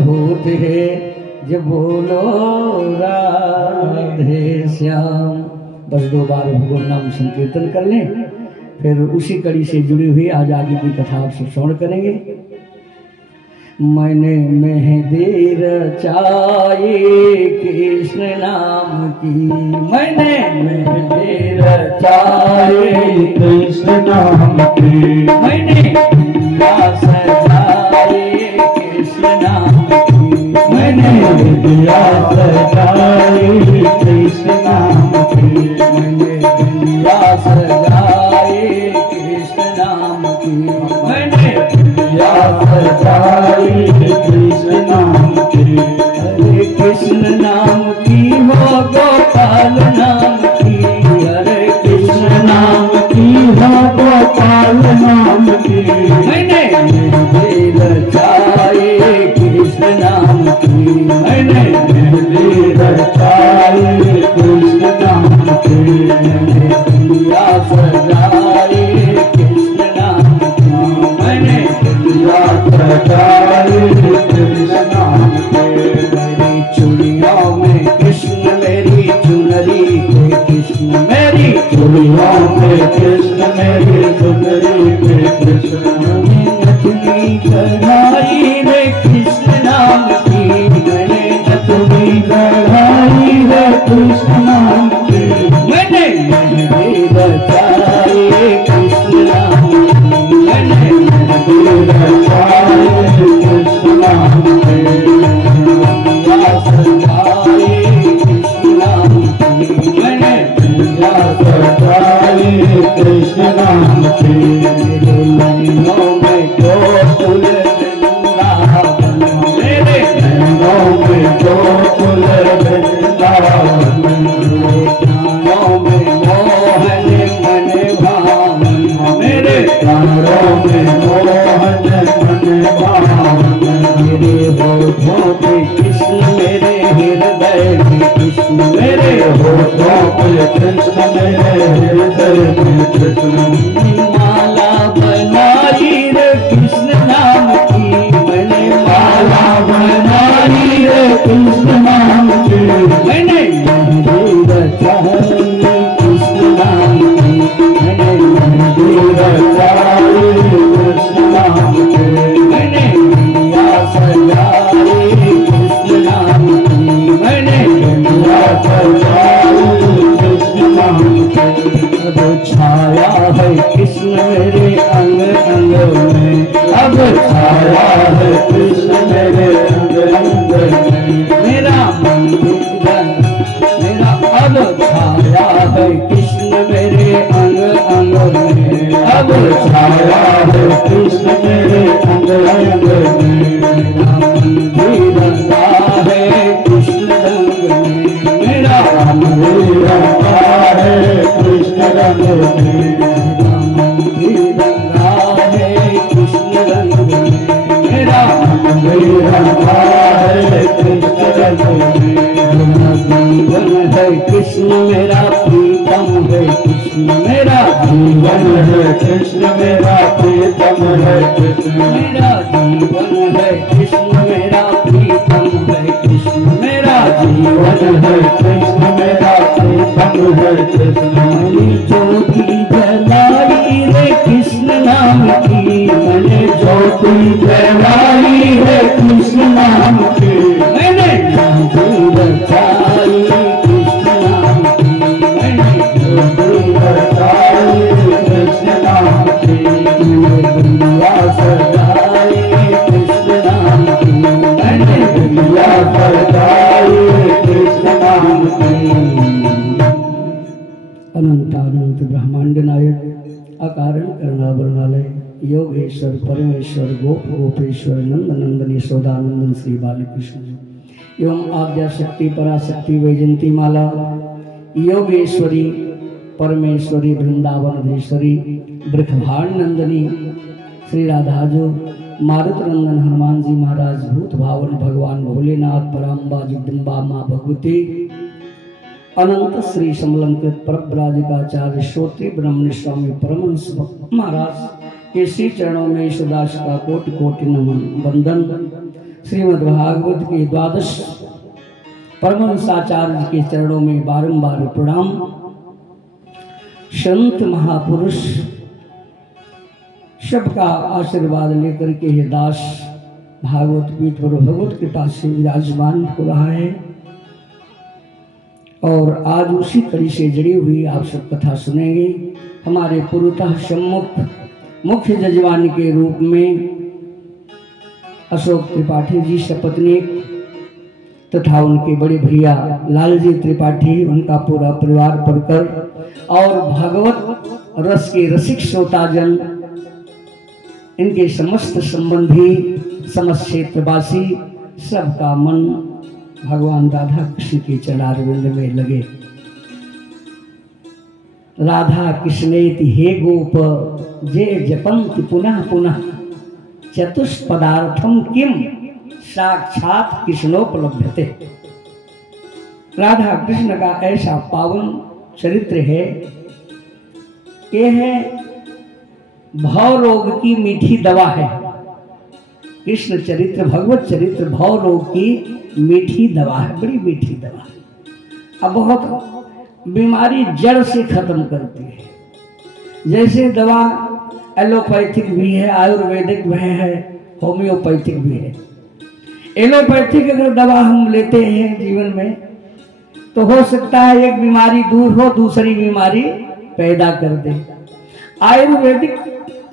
होते है जब बोलो राधे श्याम। बस 2 बार भगवान नाम संकीर्तन कर लें, फिर उसी कड़ी से जुड़ी हुई आज आगे की कथा आप श्रवण करेंगे। मैंने मेहंदी रचाई कृष्ण नाम की, मैंने मेहंदी रचाई कृष्ण नाम की, मैंने दिया सजाई कृष्ण नाम की, मैंने दिया सजाई कृष्ण नाम की, मैंने दिया सजाई कृष्ण नाम की, मैंने दिया सजाई कृष्ण नाम की। हरे कृष्ण नाम की हो गोपाल नाम की, हरे कृष्ण नाम की हो गोपाल नाम की, मैंने मेहंदी रचाई कृष्ण नाम की, मैंने मेहंदी रचाई कृष्ण नाम की, मैंने दिया सजाई कृष्ण नाम की, मैंने दिया सजाई कृष्ण नाम की। मेरी चूड़ियों में कृष्ण, मेरी चुनरी के कृष्ण, मेरी चूड़ियों में कृष्ण, मेरी चुनरी में कृष्ण, नथनी कढ़ाई रे कृष्ण नाम की, मैंने नथनी कढ़ाई है कृष्ण नाम की, मैंने मेहंदी रचाई कृष्ण नाम की, मैंने मेहंदी रचाई कृष्ण नाम की, दिया सजाई कृष्ण नाम की, मैंने दिया सजाई कृष्ण नाम की। मेरे नैनों में गोकुल वृंदावन, मेरे नैनों में गोकुल वृंदावन, मेरे कानों में मोहन मन भावन, मेरे कानों में मोहन मन भावन, मेरे होठों पे कृष्ण, मेरे हृदय में कृष्ण, मेरे होठों पे कृष्ण, मेरे हृदय में कृष्ण, माला बनाई रे कृष्ण नाम की, मैंने माला बनाई रे कृष्ण नाम की, मैंने मेहंदी रचाई कृष्ण नाम की, मैंने मेहंदी रचाई कृष्ण नाम की, मैंने दिया सजाई कृष्ण नाम की, मैंने दिया सजाई कृष्ण नाम की। अब छाया है कृष्ण मेरे अंग अंग में, अब छाया है कृष्ण मेरे अंग अंग में, मेरा मंदिर, मेरा अब छाया है कृष्ण मेरे अंग अंग में, अब छाया है कृष्ण मेरे अंग अंग में, मेरा मंदिर रंगा है कृष्ण रंग में, मेरा मंदिर रंगा है कृष्ण रंग में, मेरा मंदिर रंगा है कृष्ण रंग में, मेरा मंदिर रंगा है कृष्ण रंग में। मेरा जीवन है कृष्ण, मेरा प्रीतम है कृष्ण, मेरा जीवन है कृष्ण, मेरा प्रीतम है कृष्ण, मेरा जीवन है कृष्ण, मेरा प्रीतम है कृष्ण, मेरा जीवन है कृष्ण, मेरा प्रीतम है कृष्ण। मैंने ज्योति जलाई रे कृष्ण नाम की, मैंने ज्योति जलाई है कृष्ण नाम की, मैंने मेहंदी रचाई कृष्ण नाम की, मैंने ज्योति रचाई कृष्ण नाम की, मैंने दिया सजाई कृष्ण नाम की, मैंने दिया सजाई कृष्ण नाम की। अनंत अनंत ब्रह्मांड नायक अकारण करुणावरणालय योगेश्वर परमेश्वर गोप गोपेश्वर नंद नंदन यशोदानंदन श्री बालकृष्ण एवं आद्या शक्ति पराशक्ति वैजंती माला योगेश्वरी परमेश्वरी वृंदावनधीश्वरी ब्रखभाण नंदनी श्री राधाजो मारुत नंदन हनुमान जी महाराज भूत भावन भगवान भोलेनाथ पराम्बा जगदम्बा माँ भगवती अनंत श्री समलंकृत परब्राजिकाचार्य श्रोत्री ब्रह्मण्य स्वामी परमहंस महाराज के श्री चरणों में ईश्वरदास का कोटि कोटि नमन वंदन। श्रीमद् भागवत के द्वादश परमहंसाचार्य के चरणों में बारंबार प्रणाम। संत महापुरुष सबका आशीर्वाद लेकर के ये दास भागवत पीठ पर भगवत कृपा से विराजमान हो रहा है और आज उसी कड़ी से जुड़ी हुई आप सब कथा सुनेंगे। हमारे पूर्वतः सम्मुख मुख्य जजमान के रूप में अशोक त्रिपाठी जी सपत्नी तथा उनके बड़े भैया लालजी त्रिपाठी, उनका पूरा परिवार पढ़कर और भागवत रस के रसिक श्रोताजन, इनके समस्त संबंधी, समस्त क्षेत्रवासी, सबका मन भगवान राधा कृष्ण के चरणारविंद में लगे। राधा कृष्णेति हे गोप जे जपन्ति पुनः पुनः चतुष्पदार्थम किम साक्षात कृष्णोपलभ्यते। राधा कृष्ण का ऐसा पावन चरित्र है कि है भव रोग की मीठी दवा है। कृष्ण चरित्र, भगवत चरित्र भव रोग की मीठी दवा है, बड़ी मीठी दवा। अब बहुत बीमारी जड़ से खत्म करती है। जैसे दवा एलोपैथिक भी है, आयुर्वेदिक भी है, होम्योपैथिक भी है। एलोपैथिक अगर दवा हम लेते हैं जीवन में तो हो सकता है एक बीमारी दूर हो, दूसरी बीमारी पैदा कर दे। आयुर्वेदिक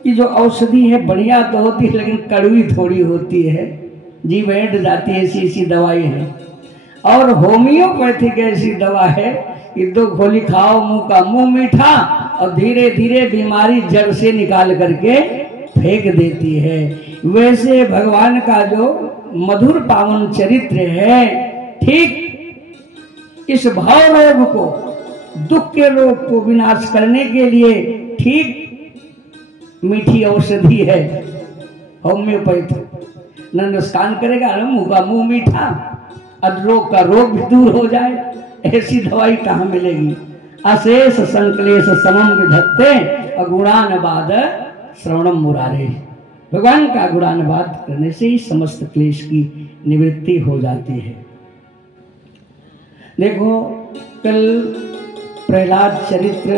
की जो औषधि है बढ़िया तो होती है लेकिन कड़वी थोड़ी होती है, जी बैठ जाती है, ऐसी दवाई है। और होम्योपैथिक ऐसी दवा है कि 2 गोली खाओ, मुंह का मुंह मीठा, और धीरे धीरे बीमारी जड़ से निकाल करके फेंक देती है। वैसे भगवान का जो मधुर पावन चरित्र है, ठीक इस भाव रोग को, दुख के रोग को विनाश करने के लिए ठीक मीठी औषधि है होम्योपैथी। न नुकसान करेगा, न मुंह का मुंह मीठा, अधरोग का रोग भी दूर हो जाए। ऐसी दवाई कहाँ मिलेगी। अशेष संक्लेश समम विधत्ते अगुणानुवाद श्रवणम मुरारे। भगवान का गुणानुवाद करने से ही समस्त क्लेश की निवृत्ति हो जाती है। देखो, कल प्रहलाद चरित्र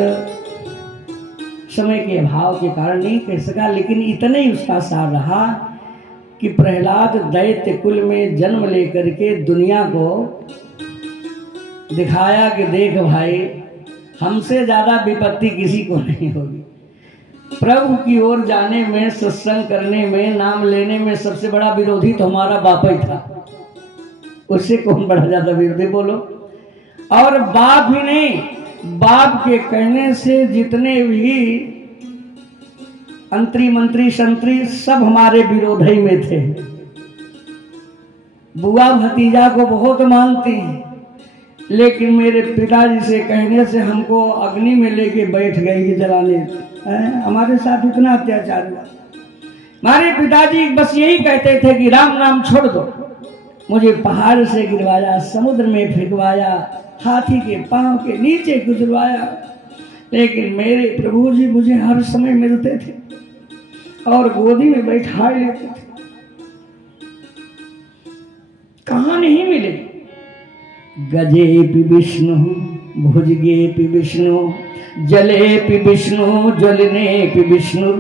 समय के अभाव के कारण नहीं कह सका, लेकिन इतना ही उसका सार रहा कि प्रहलाद दैत्य कुल में जन्म लेकर के दुनिया को दिखाया कि देख भाई, हमसे ज्यादा विपत्ति किसी को नहीं होगी। प्रभु की ओर जाने में, सत्संग करने में, नाम लेने में सबसे बड़ा विरोधी तो हमारा बाप ही था। उससे कौन बड़ा ज्यादा विरोधी बोलो। और बाप ही नहीं, बाप के कहने से जितने भी अंतरी मंत्री संतरी सब हमारे विरोध ही में थे। बुआ भतीजा को बहुत मानते हैं, लेकिन मेरे पिताजी से कहने से हमको अग्नि में लेके बैठ गए कि जलाने। हमारे साथ इतना अत्याचार हुआ। हमारे पिताजी बस यही कहते थे कि राम नाम छोड़ दो। मुझे पहाड़ से गिरवाया, समुद्र में फेंकवाया, हाथी के पांव के नीचे गुजरवाया, लेकिन मेरे प्रभु जी मुझे हर समय मिलते थे और गोदी में बैठा लेते थे। कहाँ नहीं मिले। गजेपि विष्णु भुजगेपि विष्णु जलेपि विष्णु ज्वलनेपि विष्णु।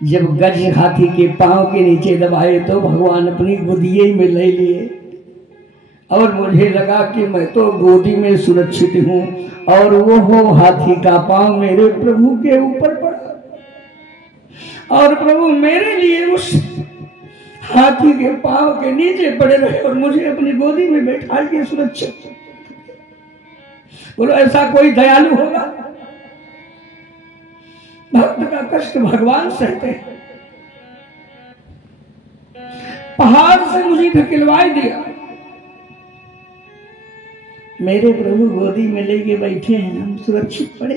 जब गज हाथी के पांव के नीचे दबाए तो भगवान अपनी गोदिये में ले लिए और मुझे लगा कि मैं तो गोदी में सुरक्षित हूं और वो हाथी का पांव मेरे प्रभु के ऊपर पड़ा और प्रभु मेरे लिए उस हाथी के पांव के नीचे पड़े रहे और मुझे अपनी गोदी में बैठा के सुरक्षित। बोलो, ऐसा कोई दयालु होगा? भक्त का कष्ट भगवान सहते हैं। पहाड़ से मुझे धकेलवा दिया, मेरे प्रभु गोदी में लेके बैठे हैं, हम सुरक्षित पड़े।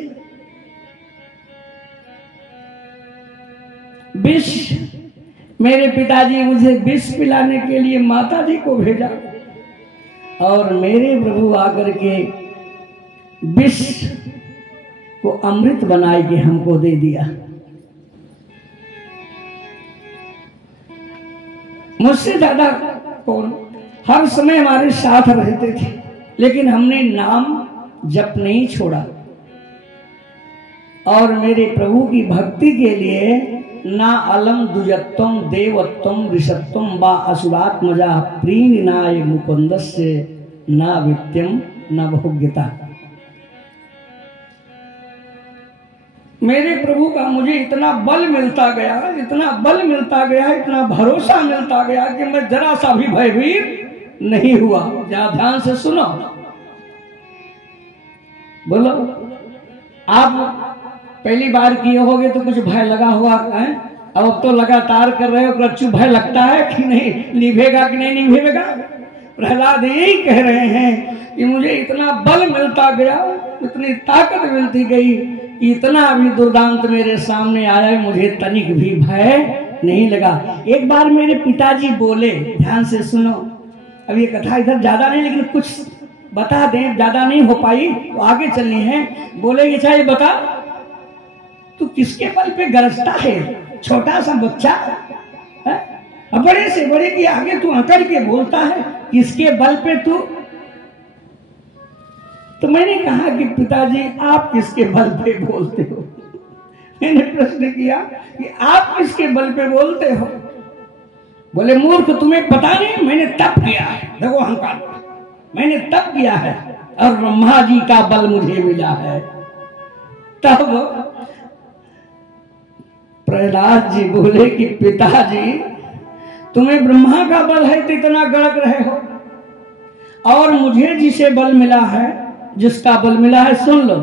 विष, मेरे पिताजी मुझे विष पिलाने के लिए माता जी को भेजा और मेरे प्रभु आकर के विष को अमृत बना के हमको दे दिया। मुझसे ज्यादा कौन, हर समय हमारे साथ रहते थे, लेकिन हमने नाम जप नहीं छोड़ा। और मेरे प्रभु की भक्ति के लिए ना अलम द्विजत्वम देवत्वम ऋषत्वम व असुरात्मजा प्रीनिनाय मुकुंदस्य ना वित्यम न भोग्यता। मेरे प्रभु का मुझे इतना बल मिलता गया, इतना बल मिलता गया, इतना भरोसा मिलता गया कि मैं जरा सा भी भयभीत नहीं हुआ। जरा ध्यान से सुनो, बोलो। आप पहली बार किए होगे तो कुछ भय लगा हुआ है, अब तो लगातार कर रहे हो, रच्चू भय लगता है कि नहीं, निभेगा कि नहीं निभेगा। प्रहलाद यही कह रहे हैं कि मुझे इतना बल मिलता गया, इतनी ताकत मिलती गई, इतना भी दुर्दांत मेरे सामने आया, मुझे तनिक भी भय नहीं लगा। एक बार मेरे पिताजी बोले, ध्यान से सुनो, अब ये कथा इधर ज्यादा नहीं लेकिन कुछ बता दें, ज्यादा नहीं हो पाई तो आगे चलनी है। बोले कि चाहे बता, तू किसके बल पे गरजता है, छोटा सा बच्चा है, बड़े से बड़े के आगे तू अकड़ के बोलता है, किसके बल पे तू। तो मैंने कहा कि पिताजी आप किसके बल पे बोलते हो। मैंने प्रश्न किया कि आप किसके बल पे बोलते हो। बोले मूर्ख, तुम्हें पता नहीं, मैंने तप किया है। देखो अहंकार, मैंने तप किया है और ब्रह्मा जी का बल मुझे मिला है। तब प्रहलाद जी बोले कि पिताजी तुम्हें ब्रह्मा का बल है तो इतना गड़क रहे हो, और मुझे जिसे बल मिला है, जिसका बल मिला है, सुन लो,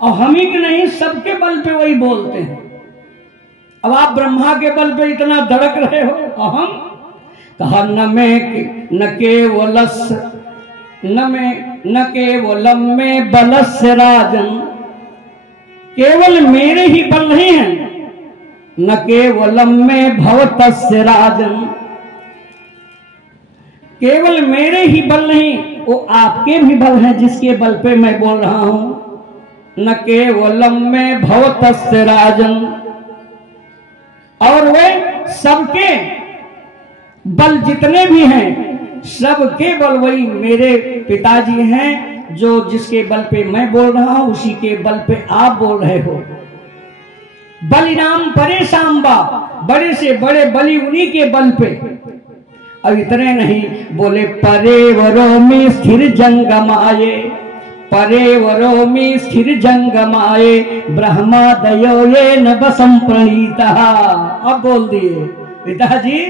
और हम ही नहीं सबके बल पे वही बोलते हैं। अब आप ब्रह्मा के बल पे इतना धड़क रहे हो, और हम कहा न केवलम में बलस्य राजन, केवल मेरे ही बल नहीं है, न केवलम में भवतस्य राजन, केवल मेरे ही बल नहीं, वो आपके भी बल है जिसके बल पे मैं बोल रहा हूं। न केवलम में भवतस्य राजन, और वे सबके बल जितने भी हैं, सबके बल वही मेरे पिताजी हैं, जो जिसके बल पे मैं बोल रहा हूं उसी के बल पे आप बोल रहे हो। बलिनाम परे सांबा, बड़े से बड़े बलि उन्हीं के बल पे। अब इतने नहीं, बोले परेवरो में स्थिर जंगमाये, परेवरो में स्थिर जंगमाये, ब्रह्मादयो ये न बसम प्रणीता। अब बोल दिए पिताजी,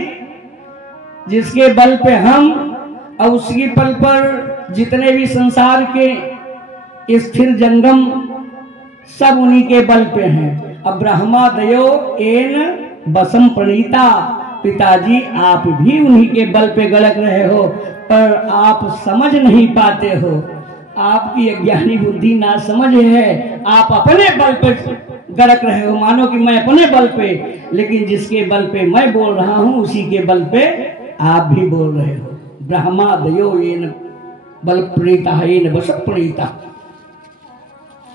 जिसके बल पे हम और उसके बल पर जितने भी संसार के स्थिर जंगम सब उन्हीं के बल पे हैं। अब ब्रह्मादयो एन बसम प्रणीता, पिताजी आप भी उन्हीं के बल पे गड़क रहे हो, पर आप समझ नहीं पाते हो, आपकी अज्ञानी बुद्धि ना समझ है, आप अपने बल पे गड़क रहे हो, मानो कि मैं अपने बल पे, लेकिन जिसके बल पे मैं बोल रहा हूं उसी के बल पे आप भी बोल रहे हो। ब्रह्मादयो येन बल प्रणीता येन बस प्रणीता,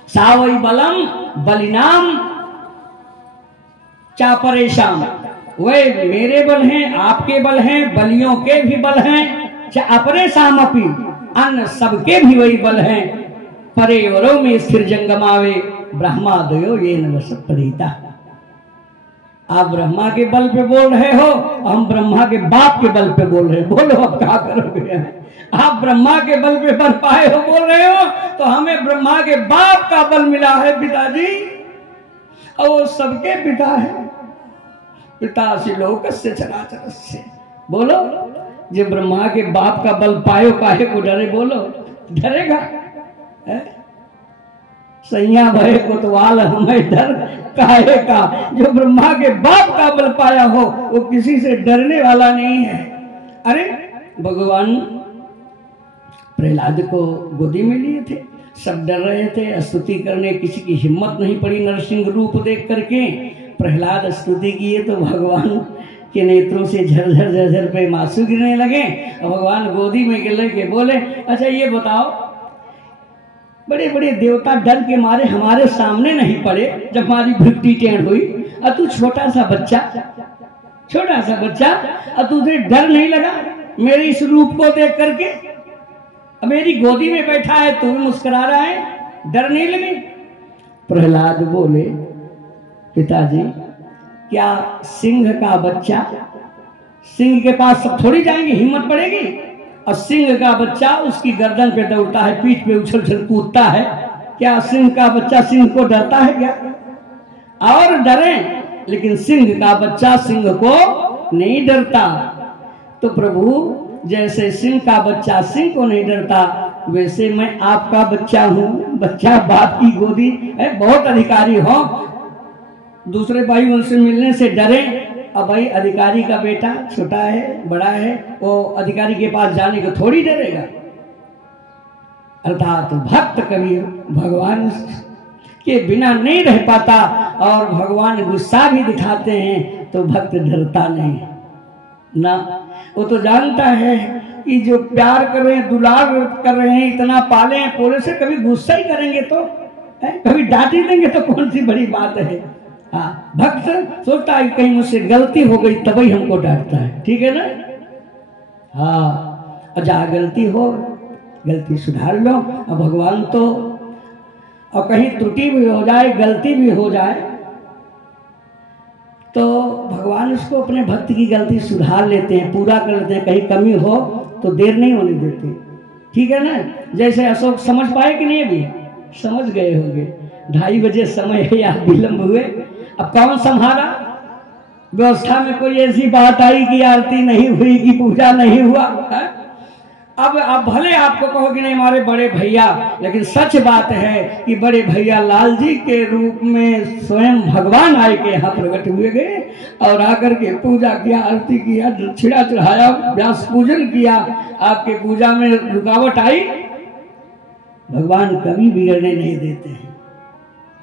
सावई बलम बलिनाम चापरेशाम, वे मेरे बल हैं, आपके बल हैं, बलियों के भी बल हैं, अपरे सामपी अन्य सबके भी वही बल हैं। परेवरों में स्थिर जंगमावे, ब्रह्मादयो ये नवस प्रणीता। आप ब्रह्मा के बल पे बोल रहे हो, हम ब्रह्मा के बाप के बल पे बोल रहे हैं। बोलो अब क्या करोगे। आप ब्रह्मा के बल पे बल पाए हो बोल रहे हो, तो हमें ब्रह्मा के बाप का बल मिला है पिताजी, और वो सबके पिता है। पिता से लोकस्य चराचरस्य, बोलो जो ब्रह्मा के बाप का बल पायो काहे को डरे, बोलो डरेगा। सैया भय कोतवाल हमें डर काहे का, जो ब्रह्मा के बाप का बल पाया हो वो किसी से डरने वाला नहीं है। अरे भगवान प्रहलाद को गोदी में लिए थे, सब डर रहे थे, स्तुति करने किसी की हिम्मत नहीं पड़ी। नरसिंह रूप देख करके प्रहलाद स्तुति किए तो भगवान के नेत्रों से झरझर झरझर पे मांसू गिरने लगे, और भगवान गोदी में गिर के बोले, अच्छा ये बताओ, बड़े बड़े देवता डर के मारे हमारे सामने नहीं पड़े जब हमारी भृगुटी टेढ़ हुई, और तू छोटा सा बच्चा छोटा सा बच्चा, अब तुझे डर नहीं लगा मेरे इस रूप को देख करके? अब मेरी गोदी में बैठा है, तू भी मुस्कुरा रहा है, डर नहीं लगे? प्रहलाद बोले, पिताजी क्या सिंह का बच्चा, सिंह के पास सब थोड़ी जाएंगे, हिम्मत पड़ेगी? और सिंह का बच्चा उसकी गर्दन पे दौड़ता है, पीठ पे उछल उछल कूदता है, क्या सिंह का बच्चा सिंह को डरता है क्या? और डरे, लेकिन सिंह का बच्चा सिंह को नहीं डरता। तो प्रभु जैसे सिंह का बच्चा सिंह को नहीं डरता, वैसे मैं आपका बच्चा हूं, बच्चा बाप की गोदी है, बहुत अधिकारी हो, दूसरे भाई उनसे मिलने से डरे। अब भाई अधिकारी का बेटा छोटा है बड़ा है, वो अधिकारी के पास जाने को थोड़ी डरेगा। अर्थात भक्त कभी भगवान के बिना नहीं रह पाता, और भगवान गुस्सा भी दिखाते हैं तो भक्त डरता नहीं ना। वो तो जानता है कि जो प्यार कर रहे हैं, दुलार कर रहे हैं, इतना पाले हैं पोले से, कभी गुस्सा ही करेंगे तो है, कभी डांट ही देंगे तो कौन सी बड़ी बात है। हाँ, भक्त सोचता है कहीं मुझसे गलती हो गई तभी हमको डांटता है, ठीक है ना? हाँ, जहाँ गलती हो गलती सुधार लो। और भगवान तो, और कहीं त्रुटि भी हो जाए, गलती भी हो जाए, तो भगवान उसको अपने भक्त की गलती सुधार लेते हैं, पूरा कर लेते हैं। कहीं कमी हो तो देर नहीं होने देते, ठीक है ना? जैसे अशोक समझ पाए कि नहीं? अभी समझ गए होंगे, 2:30 बजे समय है या विलंब हुए, अब कौन संभाला? व्यवस्था में कोई ऐसी बात आई कि आरती नहीं हुई, कि पूजा नहीं हुआ है? अब भले आपको कहो कि नहीं हमारे बड़े भैया, लेकिन सच बात है कि बड़े भैया लाल जी के रूप में स्वयं भगवान आए के यहाँ प्रकट हुए गए, और आकर के पूजा किया, आरती किया, दक्षिणा चढ़ाया, व्यास पूजन किया। आपके पूजा में रुकावट आई? भगवान कभी बिगड़ने नहीं देते हैं।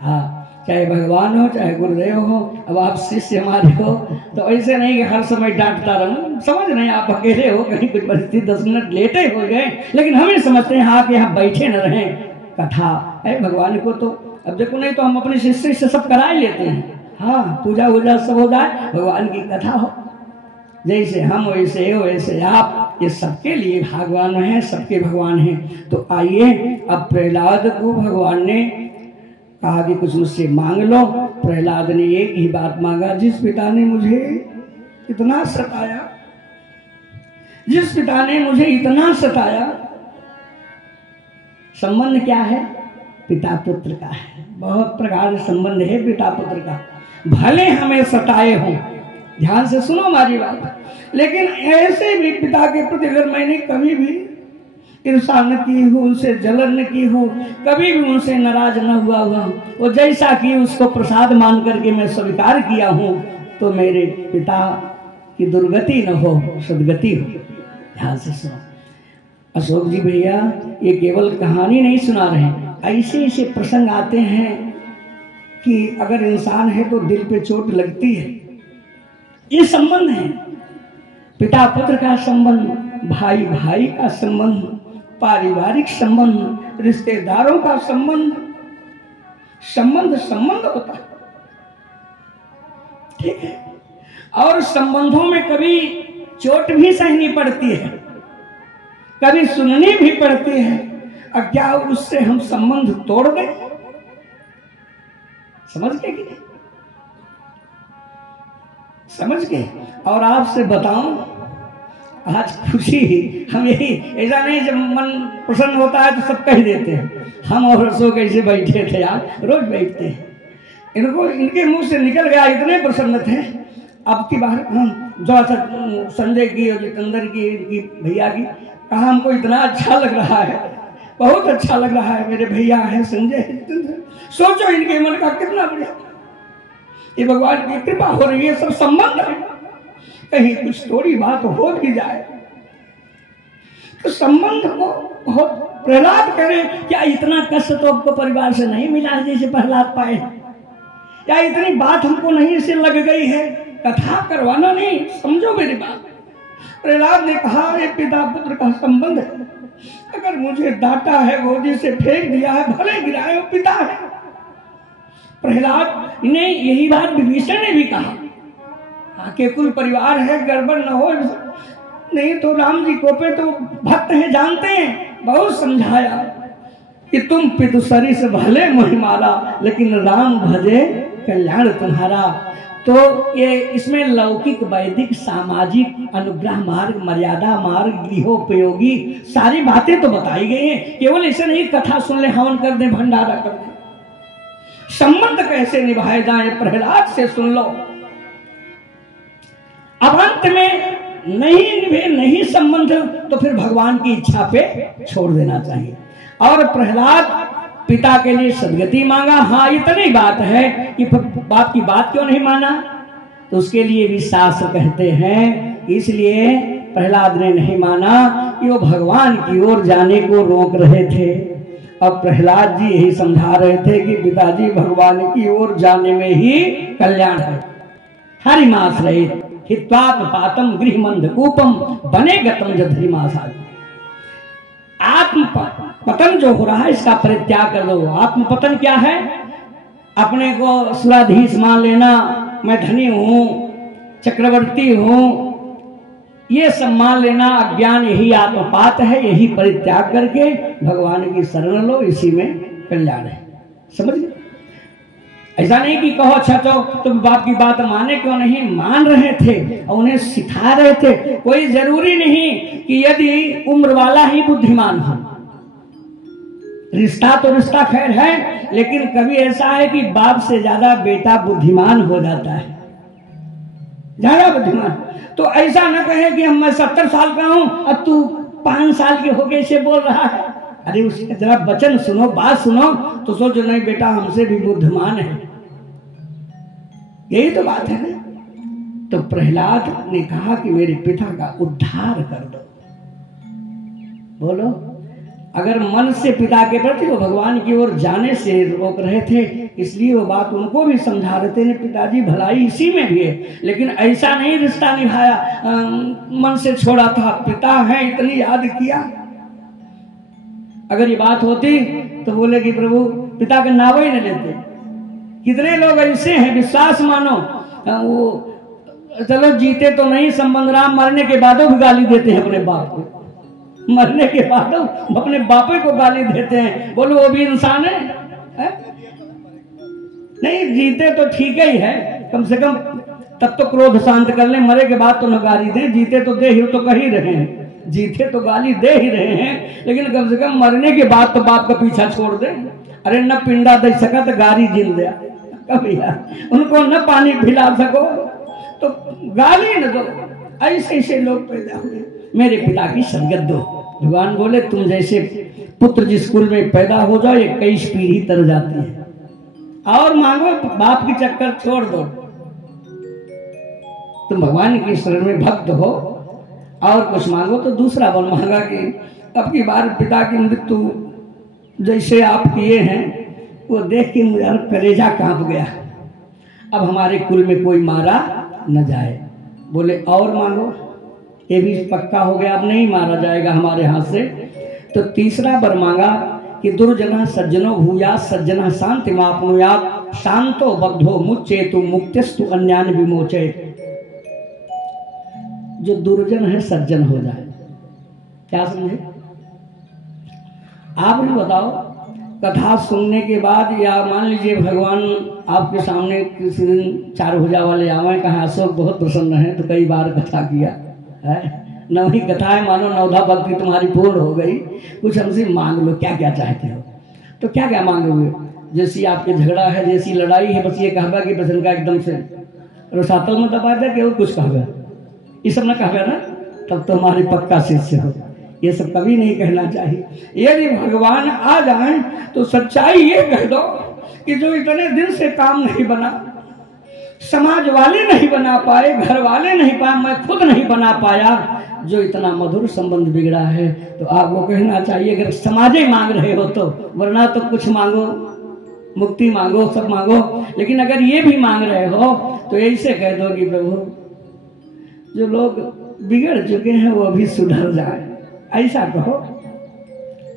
हाँ, चाहे भगवान हो चाहे गुरुदेव हो, अब आप शिष्य हमारे हो, तो ऐसे नहीं कि हर समय डांटता रहूं। समझ नहीं, आप अकेले हो, कहीं कुछ परिस्थिति 10 मिनट लेटे हो गए, लेकिन हमें समझते हैं हाँ कि यहाँ बैठे न रहें, कथा है भगवान को। तो अब देखो, नहीं तो हम अपने शिष्य से सब करा ही लेते हैं। हाँ, पूजा वूजा सब हो जाए, भगवान की कथा हो। जैसे हम वैसे आप, ये सबके लिए भगवान है, सबके भगवान हैं। तो आइए, अब प्रहलाद को भगवान ने कहा कि कुछ मुझसे मांग लो। प्रहलाद ने एक ही बात मांगा, जिस पिता ने मुझे इतना सताया, जिस पिता ने मुझे इतना सताया। संबंध क्या है? पिता पुत्र का है, बहुत प्रकार संबंध है पिता पुत्र का। भले हमें सताए हो, ध्यान से सुनो हमारी बात, लेकिन ऐसे भी पिता के प्रति अगर मैंने कभी भी ईर्षा न की हो, उनसे जलन न की हो, कभी भी उनसे नाराज न हुआ हुआ, वो जैसा कि उसको प्रसाद मान करके मैं स्वीकार किया हूं, तो मेरे पिता की दुर्गति न हो, सदगति हो। ध्यान से सुनो अशोक जी भैया, ये केवल कहानी नहीं सुना रहे, ऐसे ऐसे प्रसंग आते हैं कि अगर इंसान है तो दिल पे चोट लगती है। ये संबंध है, पिता पुत्र का संबंध, भाई भाई का संबंध, पारिवारिक संबंध, रिश्तेदारों का संबंध, संबंध होता है, ठीक है? और संबंधों में कभी चोट भी सहनी पड़ती है, कभी सुननी भी पड़ती है। और क्या उससे हम संबंध तोड़ दें? समझ गए कि नहीं? समझ गए। और आपसे बताऊं, आज खुशी हम यही, ऐसा नहीं जब मन प्रसन्न होता है तो सब कह देते हैं। हम और अशोक ऐसे बैठे थे यार, रोज बैठते हैं, इनको इनके मुंह से निकल गया, इतने प्रसन्न थे। अब की बार हम जो संजय की और जितेंद्र की, इनकी भैया की, कहा हमको इतना अच्छा लग रहा है, बहुत अच्छा लग रहा है, मेरे भैया है संजय है, जितेंद्र, सोचो इनके मन का कितना बढ़िया, ये भगवान की कृपा हो रही है। सब संबंध है, कहीं कुछ थोड़ी बात हो भी जाए तो संबंध को बहुत। प्रहलाद करे, क्या इतना कष्ट तो आपको परिवार से नहीं मिला है जैसे प्रहलाद पाए, या इतनी बात हमको नहीं से लग गई है? कथा करवाना नहीं, समझो मेरी बात। प्रहलाद ने कहा, ये पिता पुत्र का संबंध है, अगर मुझे डांटा है, गोदी से फेंक दिया है, भले गिराए, वो पिता है। प्रहलाद ने यही बात विभीषण ने भी कहा। आके कुल परिवार है, गड़बड़ न हो, नहीं तो राम जी को पे तो भक्त हैं, जानते हैं। बहुत समझाया कि तुम पितुसरी से भले मोहि मारा, लेकिन राम भजे कल्याण तुम्हारा। तो ये इसमें लौकिक, वैदिक, सामाजिक, अनुग्रह मार्ग, मर्यादा मार्ग, गृहोपयोगी सारी बातें तो बताई गई हैं। केवल ऐसे नहीं कथा सुन ले, हवन कर दे, भंडारा कर दे। संबंध कैसे निभाए जाए प्रहलाद से सुन लो। अब अंत में नहीं निभे नहीं संबंध, तो फिर भगवान की इच्छा पे छोड़ देना चाहिए। और प्रहलाद पिता के लिए सदगति मांगा। हाँ, इतनी बात है कि बाप की बात क्यों नहीं माना, तो उसके लिए भी शास्त्र कहते हैं, इसलिए प्रहलाद ने नहीं माना कि वो भगवान की ओर जाने को रोक रहे थे। अब प्रहलाद जी यही समझा रहे थे कि पिताजी, भगवान की ओर जाने में ही कल्याण है। हरिमास रहित हित्वात्म पातम गृह मंदकूपम बने गतम जधरिमासा। आत्म पतन जो हो रहा है, इसका परित्याग कर लो। आत्म पतन क्या है? अपने को सुराधीश मान लेना, मैं धनी हूं, चक्रवर्ती हूं, ये सब मान लेना अज्ञान, यही आत्मपात है। यही परित्याग करके भगवान की शरण लो, इसी में कल्याण है। समझ गए? ऐसा नहीं कि कहो अच्छा तो तुम बाप की बात माने क्यों नहीं, मान रहे थे और उन्हें सिखा रहे थे। कोई जरूरी नहीं कि यदि उम्र वाला ही बुद्धिमान हो। रिश्ता तो रिश्ता खैर है, लेकिन कभी ऐसा है कि बाप से ज्यादा बेटा बुद्धिमान हो जाता है, ज्यादा बुद्धिमान। तो ऐसा न कहे कि मैं 70 साल का हूं और तू 5 साल के होके से बोल रहा है। अरे उसके जरा वचन सुनो, बात सुनो, तो सोचो नहीं बेटा हमसे भी बुद्धिमान है। यही तो बात है ना। तो प्रहलाद ने कहा कि मेरे पिता का उद्धार कर दो। बोलो, अगर मन से पिता के प्रति वो भगवान की ओर जाने से रोक रहे थे, इसलिए वो बात उनको भी समझा रहे थे, पिताजी भलाई इसी में भी है। लेकिन ऐसा नहीं रिश्ता निभाया, मन से छोड़ा था। पिता है, इतनी याद किया। अगर ये बात होती तो बोले कि प्रभु पिता का नाम ही नहीं लेते। कितने लोग ऐसे हैं, विश्वास मानो, वो चलो जीते तो नहीं संबंध राम, मरने के बाद भी गाली देते हैं अपने बाप को। मरने के बाद अपने बापे को गाली देते हैं। बोलो वो भी इंसान है? नहीं, जीते तो ठीक ही है, कम से कम तब तो क्रोध शांत कर ले। मरे के बाद तो न गाली दे, जीते तो दे ही तो कह ही रहे हैं, जीते तो गाली दे ही रहे हैं, लेकिन कम से कम मरने के बाद तो बाप का पीछा छोड़ दे। अरे न पिंडा दे सका तो गाली जिन दिया कभी, उनको न पानी पिला सको तो गाली न दो। ऐसे ऐसे लोग पैदा हुए। मेरे पिता की सदगत दो। भगवान बोले तुम जैसे पुत्र जिस कुल में पैदा हो जाओ, ये 21 पीढ़ी तर जाती है। और मांगो, बाप की चक्कर छोड़ दो। तुम भगवान की शरण में भक्त हो और कुछ मांगो तो दूसरा वन मांगा कि अब की बार पिता की मृत्यु जैसे आप किए हैं वो देख के मेरा कलेजा कांप गया। अब हमारे कुल में कोई मारा न जाए। बोले और मांगो, ये भी पक्का हो गया, अब नहीं मारा जाएगा हमारे हाथ से। तो तीसरा वर मांगा कि दुर्जना सज्जनो भूया सज्जना शांति मापनुयात शांतो बद्धो मुच्चेतु मुक्तिस्तु अन्यान विमोचेत। जो दुर्जन है सज्जन हो जाए। क्या समझे? आप भी बताओ, कथा सुनने के बाद या मान लीजिए भगवान आपके सामने किसी दिन 4 भुजा वाले आवे, कहा अशोक बहुत प्रसन्न है, तो कई बार कथा किया है, नवी कथा है, मानो 9धा भक्ति तुम्हारी पूर्ण हो गई, कुछ हमसे मांग लो, क्या क्या चाहते हो। तो क्या क्या मांगोगे? जैसी आपके झगड़ा है, जैसी लड़ाई है, बस ये कहगा कि बस इनका एकदम से रसातल में दबा दे कि कुछ कहगा, ये सब ना कहगा ना, तब तो हमारे पक्का शिष्य हो। ये सब कभी नहीं कहना चाहिए। यदि भगवान आ जाए तो सच्चाई ये कह दो कि जो इतने दिन से काम नहीं बना, समाज वाले नहीं बना पाए, घर वाले नहीं पाए, मैं खुद नहीं बना पाया, जो इतना मधुर संबंध बिगड़ा है, तो आपको कहना चाहिए अगर समाज ही मांग रहे हो तो, वरना तो कुछ मांगो, मुक्ति मांगो, सब मांगो। लेकिन अगर ये भी मांग रहे हो तो ऐसे कह दो कि प्रभु जो लोग बिगड़ चुके हैं वो अभी सुधर जाए, ऐसा कहो।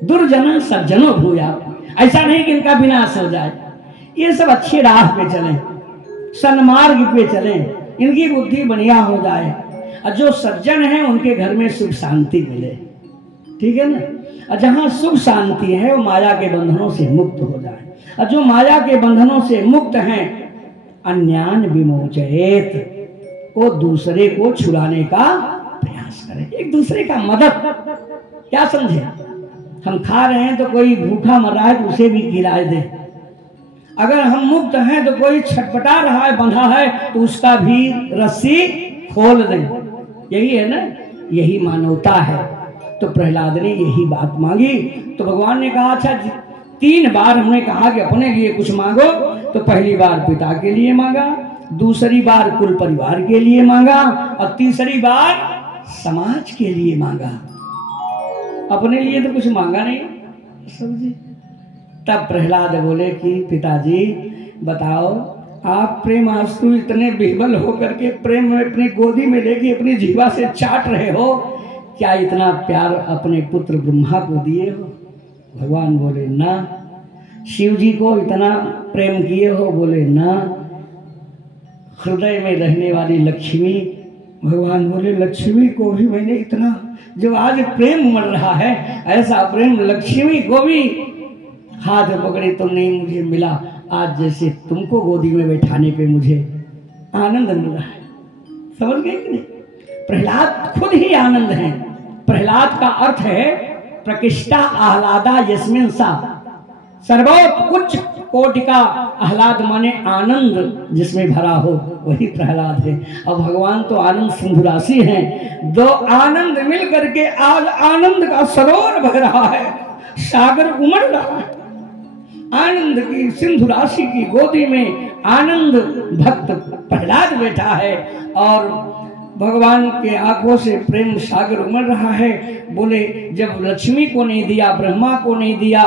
दुर्जना सज्जनों भूया, ऐसा नहीं कि इनका विनाश हो जाए। ये सब अच्छी राह पे चलें, सन्मार्ग पे चलें, इनकी बुद्धि बढ़िया हो जाए, और जो सज्जन हैं उनके घर में सुख शांति मिले। ठीक है ना? और जहाँ सुख शांति है वो माया के बंधनों से मुक्त हो जाए, और जो माया के बंधनों से मुक्त हैं अन्यान विमोचयेत, वो दूसरे को छुड़ाने का प्रयास करें, एक दूसरे का मदद। क्या समझे? हम खा रहे हैं तो कोई भूखा मर रहा है तो उसे भी खिलाए दे। अगर हम मुक्त हैं तो कोई छटपटा रहा है, बंधा है, तो उसका भी रस्सी खोल दें। यही है ना, यही मानवता है। तो प्रहलाद ने यही बात मांगी। तो भगवान ने कहा अच्छा 3 बार हमने कहा कि अपने लिए कुछ मांगो। तो पहली बार पिता के लिए मांगा, दूसरी बार कुल परिवार के लिए मांगा, और तीसरी बार समाज के लिए मांगा। अपने लिए तो कुछ मांगा नहीं समझे। तब प्रहलाद बोले कि पिताजी बताओ, आप प्रेमास्तु इतने बिहबल होकर के प्रेम में अपनी गोदी में लेके अपनी जीवा से चाट रहे हो, क्या इतना प्यार अपने पुत्र ब्रह्मा को दिए हो? भगवान बोले ना। शिव जी को इतना प्रेम किए हो? बोले ना। हृदय में रहने वाली लक्ष्मी, भगवान बोले लक्ष्मी को भी मैंने इतना, जो आज प्रेम उमड़ रहा है ऐसा प्रेम लक्ष्मी को भी हाथ पकड़े तो नहीं मुझे मिला, आज जैसे तुमको गोदी में बैठाने पे मुझे आनंद मिल रहा है। समझ गए कि नहीं? प्रहलाद खुद ही आनंद है। प्रहलाद का अर्थ है प्रकृष्टा आह्लादा यस्मिन सा, सर्वोत्कृष्ट कोटि का आह्लाद माने आनंद जिसमें भरा हो, वही प्रहलाद है। और भगवान तो आनंद सिंधु राशि हैं। 2 आनंद मिल करके आज आनंद का सरोवर बह रहा है, सागर उमड़ रहा है। आनंद की सिंधु राशि की गोदी में आनंद भक्त प्रहलाद बैठा है, और भगवान के आंखों से प्रेम सागर उमड़ रहा है। बोले जब लक्ष्मी को नहीं दिया, ब्रह्मा को नहीं दिया,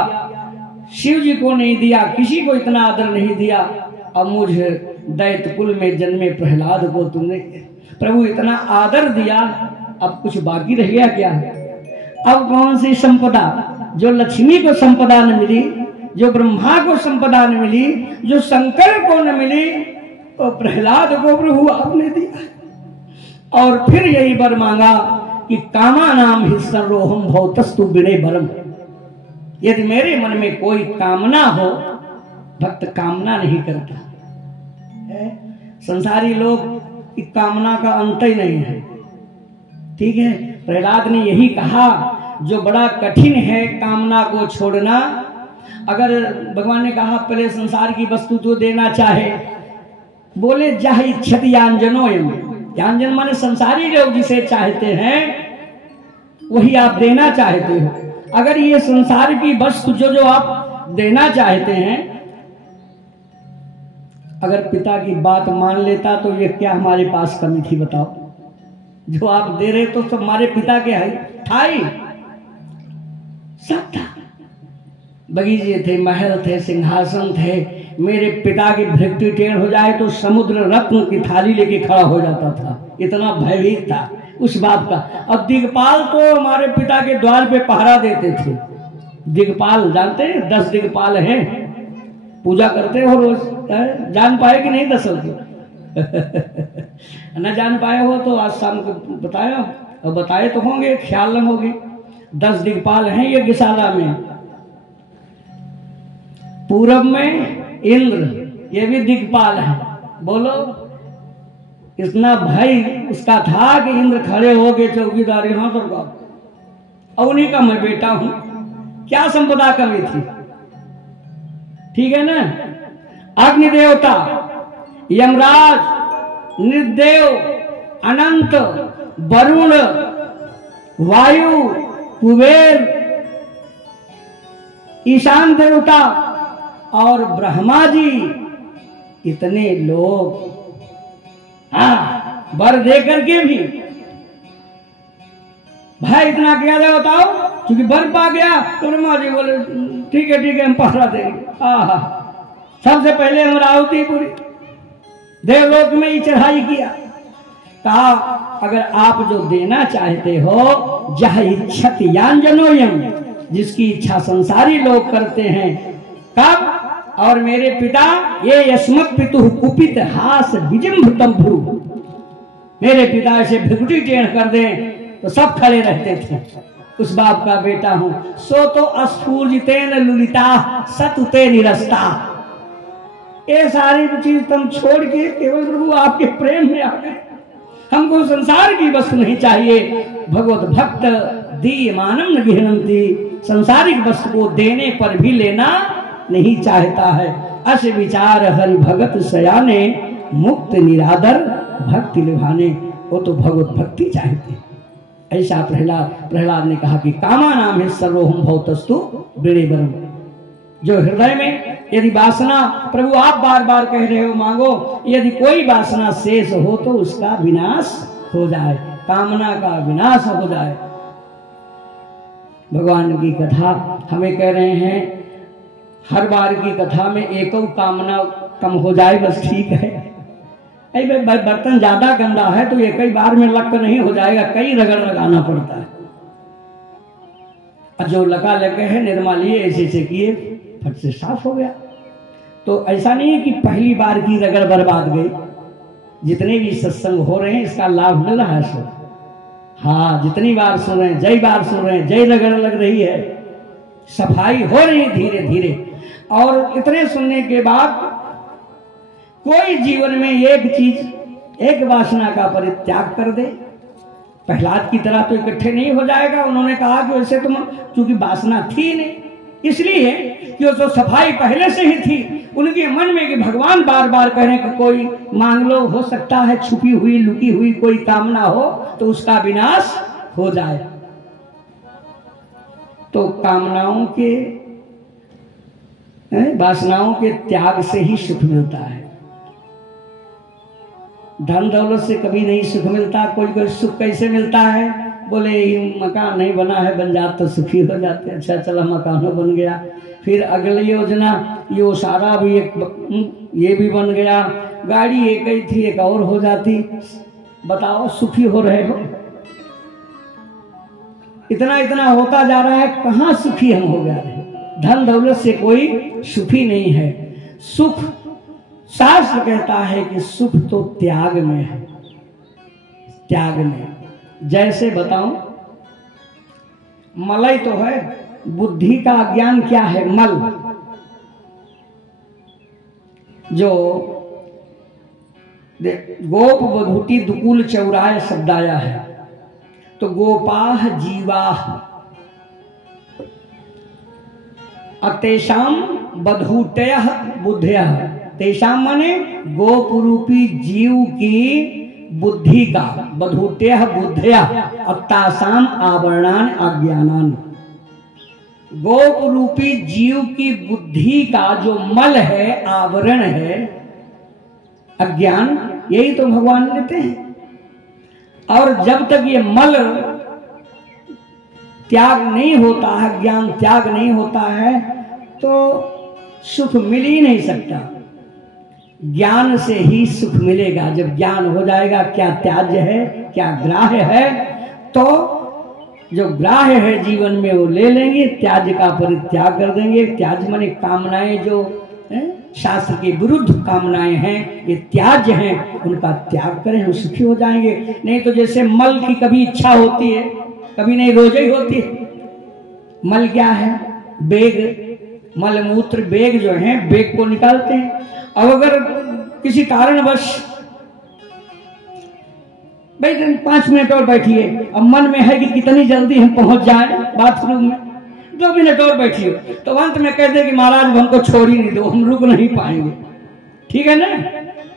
शिव जी को नहीं दिया, किसी को इतना आदर नहीं दिया, अब मुझे दैत्य कुल में जन्मे प्रहलाद को तुमने प्रभु इतना आदर दिया, अब कुछ बाकी रह गया क्या? अब कौन सी संपदा? जो लक्ष्मी को संपदा न मिली, जो ब्रह्मा को संपदा न मिली, जो शंकर को न मिली, तो प्रहलाद को प्रभु आपने दिया। और फिर यही वर मांगा कि कामा नाम ही सर्वोहम भवतस्तु विनय बरम। यदि मेरे मन में कोई कामना हो, भक्त कामना नहीं करता है। संसारी लोग की कामना का अंत ही नहीं है। ठीक है, प्रहलाद ने यही कहा जो बड़ा कठिन है कामना को छोड़ना। अगर भगवान ने कहा पहले संसार की वस्तु तो देना चाहे, बोले जह इच्छति यांजनोयम, यांजन माने संसारी लोग जिसे चाहते हैं वही आप देना चाहते हो। अगर ये संसार की वस्तु जो आप देना चाहते हैं, अगर पिता की बात मान लेता तो ये क्या हमारे पास कमी थी बताओ? जो आप दे रहे तो सब हमारे पिता के था ही, सब था। बगीचे थे, महल थे, सिंहासन थे। मेरे पिता की भृगु टेढ़ हो जाए तो समुद्र रत्न की थाली लेके खड़ा हो जाता था, इतना भयभीत था उस बात का। अब दिगपाल तो हमारे पिता के द्वार पे पहरा देते थे। दिगपाल जानते हैं? 10 दिगपाल हैं, पूजा करते हो रोज। जान पाए कि नहीं दशरथ? न जान पाए हो तो आज शाम को बताया, और बताए तो होंगे, ख्याल न होगी। 10 दिगपाल हैं यज्ञशाला में। पूरब में इंद्र, ये भी दिगपाल है। बोलो, इतना भय उसका था कि इंद्र खड़े हो गए चौकीदार यहां पर, और उन्हीं का मैं बेटा हूं। क्या संपदा कमी थी? ठीक है ना? अग्नि देवता, यमराज, नृदेव, अनंत, वरुण, वायु, कुबेर, ईशान देवता और ब्रह्मा जी, इतने लोग वर दे करके भी भाई इतना किया जाए बताओ, क्योंकि वर पा गया तो ब्रह्मा जी बोले ठीक है हम पहरा देंगे। सबसे हमने अमरावती पूरी देवलोक में ही चढ़ाई किया। कहा अगर आप जो देना चाहते हो, जह इच्छत यांजनोयम, जिसकी इच्छा संसारी लोग करते हैं। कब? और मेरे पिता ये यस्मत् पितुः कुपित हास विजृंभतम भ्रू, मेरे पिता ऐसे भिगुटी टेढ़ कर दें तो सब खड़े रहते थे। उस बाप का बेटा हूं। सो तो अस्फूर्जितेन लुलिता सतुते निरस्ता। ये सारी चीज तुम छोड़ के केवल प्रभु आपके प्रेम में आ गए। हमको संसार की वस्तु नहीं चाहिए। भगवत भक्त दीयमानम न गृह्णन्ति। संसारिक वस्तु को देने पर भी लेना नहीं चाहता है। अस विचार हरि भगत सयाने मुक्त निरादर भक्ति निभाने। वो तो भगवत भक्ति चाहते। ऐसा प्रहलाद ने कहा कि कामा नाम है सर्वोहम भवतस्तु वृणीवरम। जो हृदय में यदि वासना, प्रभु आप बार बार कह रहे हो मांगो, यदि कोई वासना शेष हो तो उसका विनाश हो जाए, कामना का विनाश हो जाए। भगवान की कथा हमें कह रहे हैं, हर बार की कथा में एक कामना कम हो जाए बस ठीक है। बर्तन ज्यादा गंदा है तो एक ही बार में लक नहीं हो जाएगा, कई रगड़ लगाना पड़ता है। और जो लगा लगे है निर्मा लिए ऐसे ऐसे किए फट से साफ हो गया। तो ऐसा नहीं है कि पहली बार की रगड़ बर्बाद गई। जितने भी सत्संग हो रहे हैं इसका लाभ मिल रहा है सब। हाँ, जितनी बार सुन रहे हैं, जय बार सुन रहे हैं, जय रगड़ लग रही है, सफाई हो रही है धीरे धीरे। और इतने सुनने के बाद कोई जीवन में एक चीज, एक वासना का परित्याग कर दे। प्रहलाद की तरह तो इकट्ठे नहीं हो जाएगा। उन्होंने कहा कि वैसे तुम, क्योंकि वासना थी नहीं, इसलिए कि वो सफाई पहले से ही थी उनके मन में कि भगवान बार बार कह रहे हैं कि कोई मांग लो, हो सकता है छुपी हुई लुकी हुई कोई कामना हो तो उसका विनाश हो जाए। तो कामनाओं के, वासनाओं के त्याग से ही सुख मिलता है। धन दौलत से कभी नहीं सुख मिलता। कोई सुख कैसे मिलता है? बोले मकान नहीं बना है, बन जाता तो सुखी हो जाते। अच्छा चला मकानों बन गया, फिर अगली योजना ये सारा भी एक, ये भी बन गया। गाड़ी एक ही थी एक और हो जाती। बताओ सुखी हो रहे हो? इतना इतना होता जा रहा है, कहाँ सुखी हम हो जा रहे हैं? धन दौलत से कोई सुखी नहीं है। सुख, शास्त्र कहता है कि सुख तो त्याग में है, त्याग में। जैसे बताऊं, मलय तो है, बुद्धि का अज्ञान क्या है? मल। जो गोप बधूटी दुकुल चौराय शब्द आया है, तो गोपाह जीवाह अतेषाम बधूटयः बुद्धयः। तेषाम माने गोप रूपी जीव की बुद्धि का, बधूटयः बुद्धयः अत्तासाम आवरणान अज्ञानान। गोप रूपी जीव की बुद्धि का जो मल है, आवरण है, अज्ञान, यही तो भगवान देते हैं। और जब तक ये मल त्याग नहीं होता है, ज्ञान त्याग नहीं होता है, तो सुख मिल ही नहीं सकता। ज्ञान से ही सुख मिलेगा। जब ज्ञान हो जाएगा क्या त्याज्य है क्या ग्राह्य है, तो जो ग्राह्य है जीवन में वो ले लेंगे, त्याज्य का परित्याग कर देंगे। त्याज्य माने कामनाएं जो शास्त्र के विरुद्ध कामनाएं हैं, ये त्याज्य हैं, उनका त्याग करें, हम सुखी हो जाएंगे। नहीं तो जैसे मल की कभी इच्छा होती है, कभी नहीं, रोज ही होती है। मल क्या है? बेग, मल मूत्र बेग जो है, बेग को निकालते हैं। अब अगर किसी कारणवश भाई 5 मिनट और बैठिए, अब मन में है कि कितनी जल्दी हम पहुंच जाएं बाथरूम में, 2 मिनट और बैठिए, तो अंत में कह दे कि महाराज हमको छोड़ ही नहीं दो, हम रुक नहीं पाएंगे। ठीक है ना?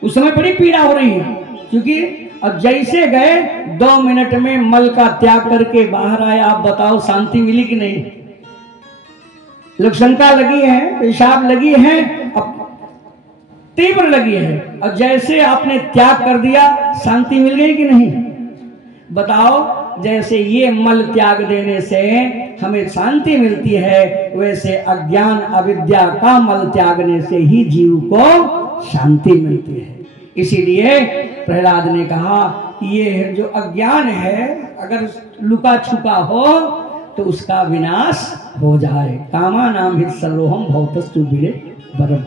उस समय बड़ी पीड़ा हो रही है, क्योंकि अब जैसे गए 2 मिनट में मल का त्याग करके बाहर आए। आप बताओ शांति मिली कि नहीं? लोग शंका लगी है, पेशाब लगी है, अब तीव्र लगी है, और जैसे आपने त्याग कर दिया, शांति मिल गई कि नहीं? बताओ, जैसे ये मल त्याग देने से हमें शांति मिलती है, वैसे अज्ञान अविद्या का मल त्यागने से ही जीव को शांति मिलती है। इसीलिए प्रहलाद ने कहा कि ये जो अज्ञान है, अगर लुका छुपा हो तो उसका विनाश हो जाए। कामा नाम हित सर्वोहम भवतस्तु वृणीवरम।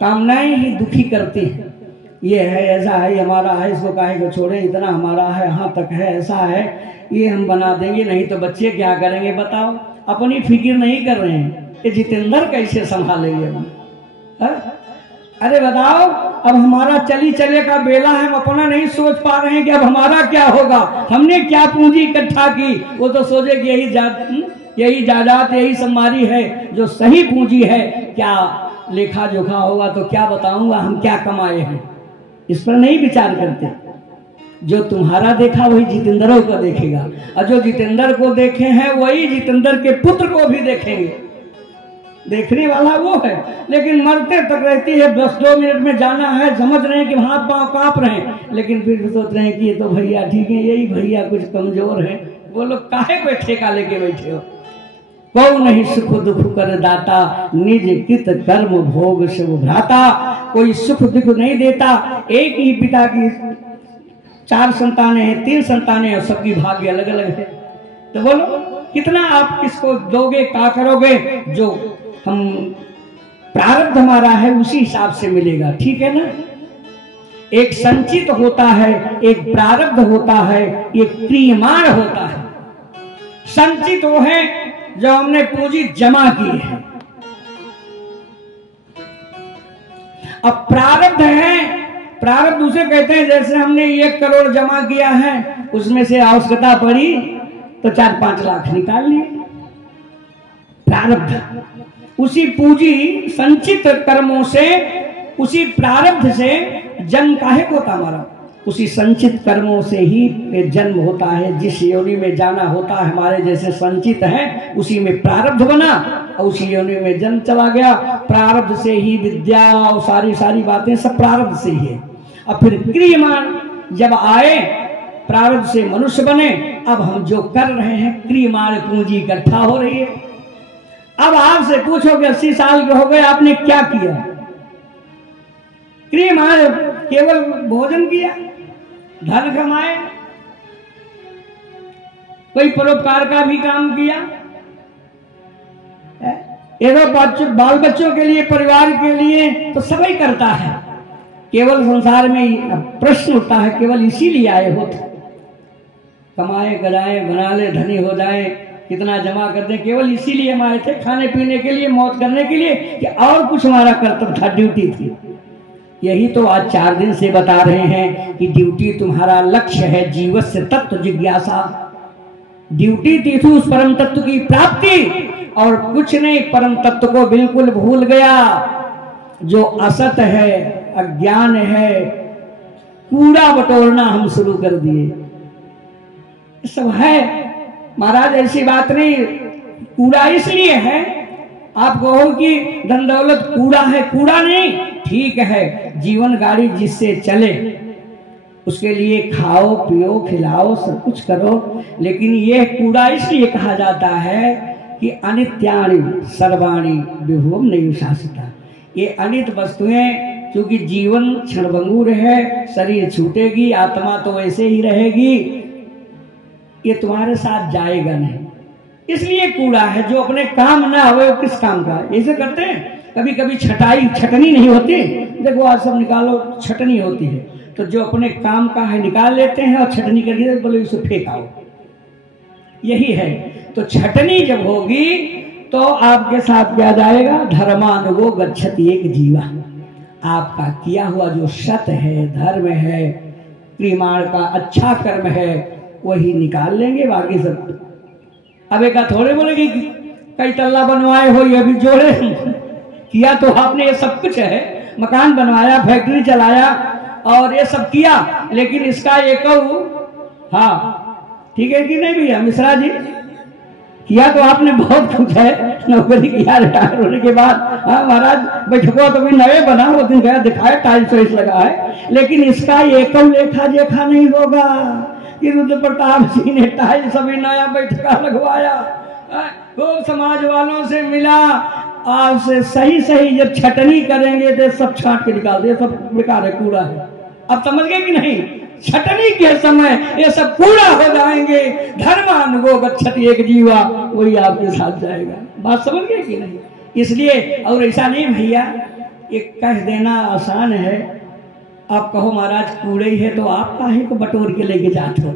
कामनाएं ही दुखी करती हैं। ये है, ऐसा है, ये हमारा है, इसको काहे को छोड़े, इतना हमारा है, यहाँ तक है, ऐसा है, ये हम बना देंगे, नहीं तो बच्चे क्या करेंगे बताओ। अपनी फिक्र नहीं कर रहे हैं, ये जितेंद्र कैसे संभालेंगे हम? अरे बताओ, अब हमारा चली चले का बेला है, हम अपना नहीं सोच पा रहे हैं कि अब हमारा क्या होगा, हमने क्या पूंजी इकट्ठा की। वो तो सोचे कि यही जायदाद यही सम्मारी है जो सही पूंजी है, क्या लेखा जोखा होगा तो क्या बताऊंगा हम क्या कमाए हैं, इस पर नहीं विचार करते। जो तुम्हारा देखा वही जितेंद्रों को देखेगा, और जो जितेंद्र को देखे हैं वही जितेंद्र के पुत्र को भी देखेंगे। देखने वाला वो है, लेकिन मरते तक रहती है, 10-2 मिनट में जाना है, समझ रहे हैं कि हाथ पांव कांप रहे हैं, लेकिन फिर सोच रहे हैं कि ये तो भैया ठीक है, यही भैया कुछ कमजोर है। वो लोग काहे कोई ठेका लेके बैठे हो? कौ नहीं सुख दुख कर दाता, निज कित कर्म भोग सब भ्राता। कोई सुख दुख नहीं देता। एक ही पिता की 4 संतानें हैं, 3 संतानें हैं, सबकी भाग्य अलग अलग है। तो बोलो कितना आप किसको दोगे, क्या करोगे? जो हम प्रारब्ध हमारा है उसी हिसाब से मिलेगा, ठीक है ना। एक संचित होता है, एक प्रारब्ध होता है, एक क्रियमाण होता है। संचित वो है जो हमने पूंजी जमा की है, अब प्रारब्ध है, प्रारब्ध उसे कहते हैं जैसे हमने 1 करोड़ जमा किया है, उसमें से आवश्यकता पड़ी तो 4-5 लाख निकाल लिए, प्रारब्ध। उसी पूंजी संचित कर्मों से, उसी प्रारब्ध से जन्म काहे को होता हमारा, उसी संचित कर्मों से ही जन्म होता है। जिस योनि में जाना होता है हमारे जैसे संचित है, उसी में प्रारब्ध बना और उसी योनि में जन्म चला गया। प्रारब्ध से ही विद्या और सारी बातें सब प्रारब्ध से ही है। अब फिर क्रियमाण जब आए, प्रारब्ध से मनुष्य बने, अब हम जो कर रहे हैं क्रियमाण पूंजी इकट्ठा हो रही है। अब आपसे पूछो कि 80 साल के हो गए, आपने क्या किया? क्रियमाण केवल भोजन किया, धन कमाए, कोई परोपकार का भी काम किया, ये तो बाल बच्चों के लिए, परिवार के लिए तो सभी करता है। केवल संसार में प्रश्न उठता है, केवल इसीलिए आए हो, कमाए कराए, बना ले, धनी हो जाए, कितना जमा कर दे, केवल इसीलिए हम आए थे, खाने पीने के लिए, मौज करने के लिए, कि और कुछ हमारा कर्तव्य था, ड्यूटी थी। यही तो आज 4 दिन से बता रहे हैं कि ड्यूटी तुम्हारा लक्ष्य है, जीवस्य तत्व जिज्ञासा। ड्यूटी थी तो उस परम तत्व की प्राप्ति, और कुछ नहीं, परम तत्व को बिल्कुल भूल गया। जो असत है, अज्ञान है, कूड़ा बटोरना हम शुरू कर दिए, सब है। महाराज ऐसी बात नहीं, कूड़ा इसलिए है, आप कहो कि धन दौलत कूड़ा है, कूड़ा नहीं, ठीक है, जीवन गाड़ी जिससे चले उसके लिए खाओ पियो खिलाओ सब कुछ करो, लेकिन यह कूड़ा इसलिए कहा जाता है कि अनित्यानि सर्वाणि विभुम नहीं शासिता। ये अनित वस्तुएं, क्योंकि जीवन क्षणभंगुर है, शरीर छूटेगी, आत्मा तो वैसे ही रहेगी, ये तुम्हारे साथ जाएगा नहीं, इसलिए कूड़ा है। जो अपने काम ना हो वो किस काम का? ऐसे करते हैं कभी कभी छटनी नहीं होती, देखो आज सब निकालो, छटनी होती है, तो जो अपने काम का है निकाल लेते हैं और छटनी करके बोले इसे फेंकाओ, यही है। तो छटनी जब होगी तो आपके साथ क्या जाएगा? धर्मानुगो गच्छति एक जीवा। आपका किया हुआ जो सत है, धर्म है, क्रियमाण का अच्छा कर्म है, वही निकाल लेंगे, बाकी सब। अब एक थोड़े बोलेगी कई तल्ला बनवाए हो, ये भी जोड़े किया तो आपने, ये सब कुछ है, मकान बनवाया, फैक्ट्री चलाया और ये सब किया, लेकिन इसका एक, हाँ ठीक है कि नहीं भैया मिश्रा जी? किया तो आपने बहुत कुछ है, नौकरी किया रिटायर होने के बाद, हाँ महाराज बैठको तो भी नए बना, वो दिन गया दिखाया, टाइल्स वाइल्स लगा है, लेकिन इसका एक लेखा जोखा नहीं होगा कि रुद्र प्रताप जी ने टाइल्स अभी नया बैठका लगवाया, खूब समाज वालों से मिला, आपसे सही जब छटनी करेंगे तो सब छांट के निकाल दे, सब बेकार है, कूड़ा है। अब समझ गए कि नहीं? छटनी के समय ये सब कूड़ा हो जाएंगे। धर्मानुगो गच्छति एक जीवा, वही आपके साथ जाएगा। बात समझ गए कि नहीं? इसलिए, और ऐसा नहीं भैया, ये कह देना आसान है, आप कहो महाराज कूड़े ही है तो आप काहे को बटोर के लेके जाते हो?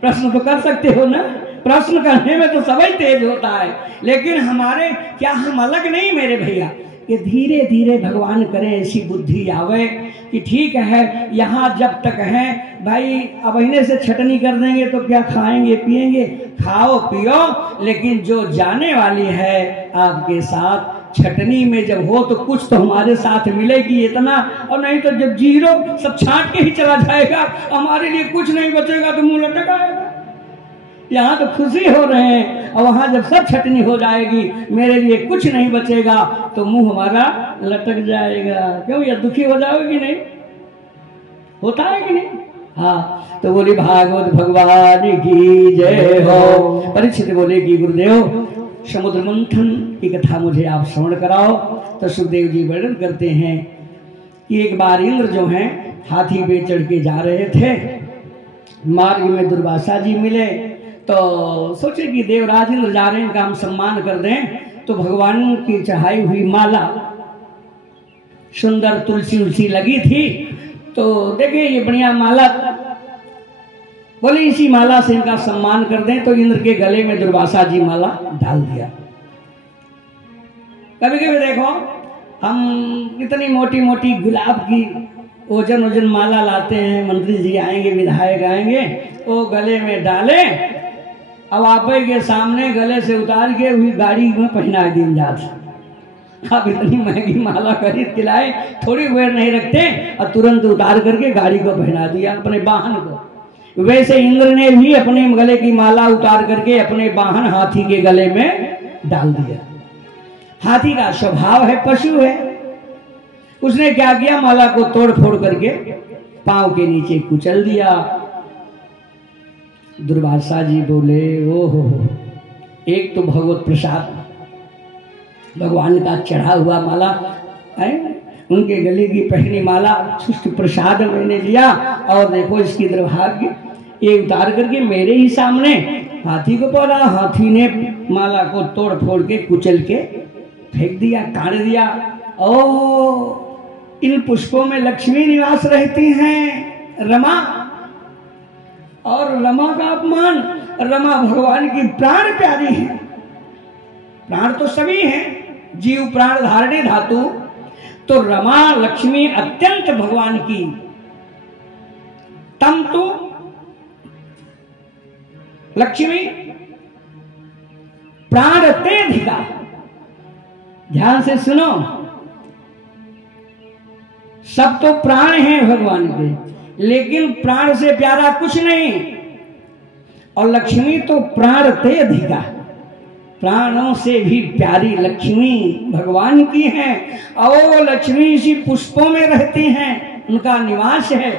प्रश्न तो कर सकते हो ना। प्रश्न करने में तो सभी तेज होता है, लेकिन हमारे क्या हम अलग नहीं मेरे भैया। कि धीरे धीरे भगवान करें ऐसी बुद्धि आवे कि ठीक है यहाँ जब तक है भाई, अब इन्हें से छटनी कर देंगे तो क्या खाएंगे पिएंगे, खाओ पियो, लेकिन जो जाने वाली है आपके साथ छटनी में जब हो तो कुछ तो हमारे साथ मिलेगी इतना, और नहीं तो जब जीरो सब छांट के ही चला जाएगा, हमारे लिए कुछ नहीं बचेगा तो मुंह लटकाएगा। यहाँ तो खुशी हो रहे हैं, और वहां जब सब छटनी हो जाएगी मेरे लिए कुछ नहीं बचेगा तो मुंह हमारा लटक जाएगा। क्यों, ये दुखी हो जाओगे नहीं? होता है कि नहीं? हाँ, तो बोली भागवत भगवान की जय हो। परीक्षित बोले कि गुरुदेव समुद्र मंथन की कथा मुझे आप श्रवण कराओ। तो सुखदेव जी वर्णन करते हैं कि एक बार इंद्र जो हैं हाथी पे चढ़ के जा रहे थे, मार्ग में दुर्वासा जी मिले, तो सोचे कि देवराज इंद्र जा रहे हैं, इनका हम सम्मान कर दें। तो भगवान की चढ़ाई हुई माला सुंदर तुलसी उलसी लगी थी, तो देखे ये बढ़िया माला, बोले इसी माला से इनका सम्मान कर दें। तो इंद्र के गले में दुर्वासा जी माला डाल दिया। कभी कभी देखो हम इतनी मोटी मोटी गुलाब की ओजन ओजन माला लाते हैं, मंत्री जी आएंगे, विधायक आएंगे, वो गले में डाले, अब आप के सामने गले से उतार के हुई गाड़ी में पहना दिन जाता। आप इतनी महंगी माला खरीद के लाए, थोड़ी देर नहीं रखते और तुरंत उतार करके गाड़ी को पहना दिया अपने वाहन को। वैसे इंद्र ने भी अपने गले की माला उतार करके अपने वाहन हाथी के गले में डाल दिया। हाथी का स्वभाव है, पशु है, उसने क्या किया, माला को तोड़ फोड़ करके पांव के नीचे कुचल दिया। दुर्वासा जी बोले ओहो, एक तो भगवत प्रसाद भगवान का चढ़ा हुआ माला है, उनके गले की पहनी माला सुष्ट प्रसाद मैंने लिया, और देखो इसकी दुर्भाग्य, ये उतार करके मेरे ही सामने हाथी को बोला, हाथी ने माला को तोड़ फोड़ के कुचल के फेंक दिया, काट दिया। ओ इन पुष्पों में लक्ष्मी निवास रहती हैं, रमा, और रमा का अपमान, रमा भगवान की प्राण प्यारी है। प्राण तो सभी हैं, जीव प्राण धारणे धातु, तो रमा लक्ष्मी अत्यंत भगवान की, तम तो लक्ष्मी प्राण ते अधिका। ध्यान से सुनो, सब तो प्राण हैं भगवान के, लेकिन प्राण से प्यारा कुछ नहीं, और लक्ष्मी तो प्राण ते अधिका, प्राणों से भी प्यारी लक्ष्मी भगवान की है। और लक्ष्मी इसी पुष्पों में रहती हैं, उनका निवास है,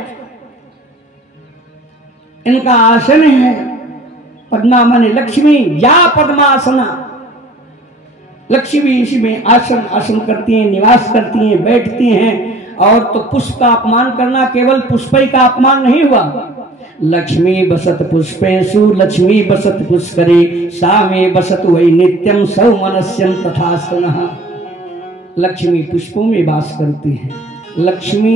इनका आसन है। पद्मा माने लक्ष्मी, या पद्मासना, लक्ष्मी इसी में आसन करती हैं, निवास करती हैं, बैठती हैं। और तो पुष्प का अपमान करना केवल पुष्प का अपमान नहीं हुआ, लक्ष्मी बसत पुष्पेषु लक्ष्मी बसत पुष्करे सा में बसत वही नित्यम सौमनस्यम तथा स्तनः। लक्ष्मी पुष्पों में वास करती है, लक्ष्मी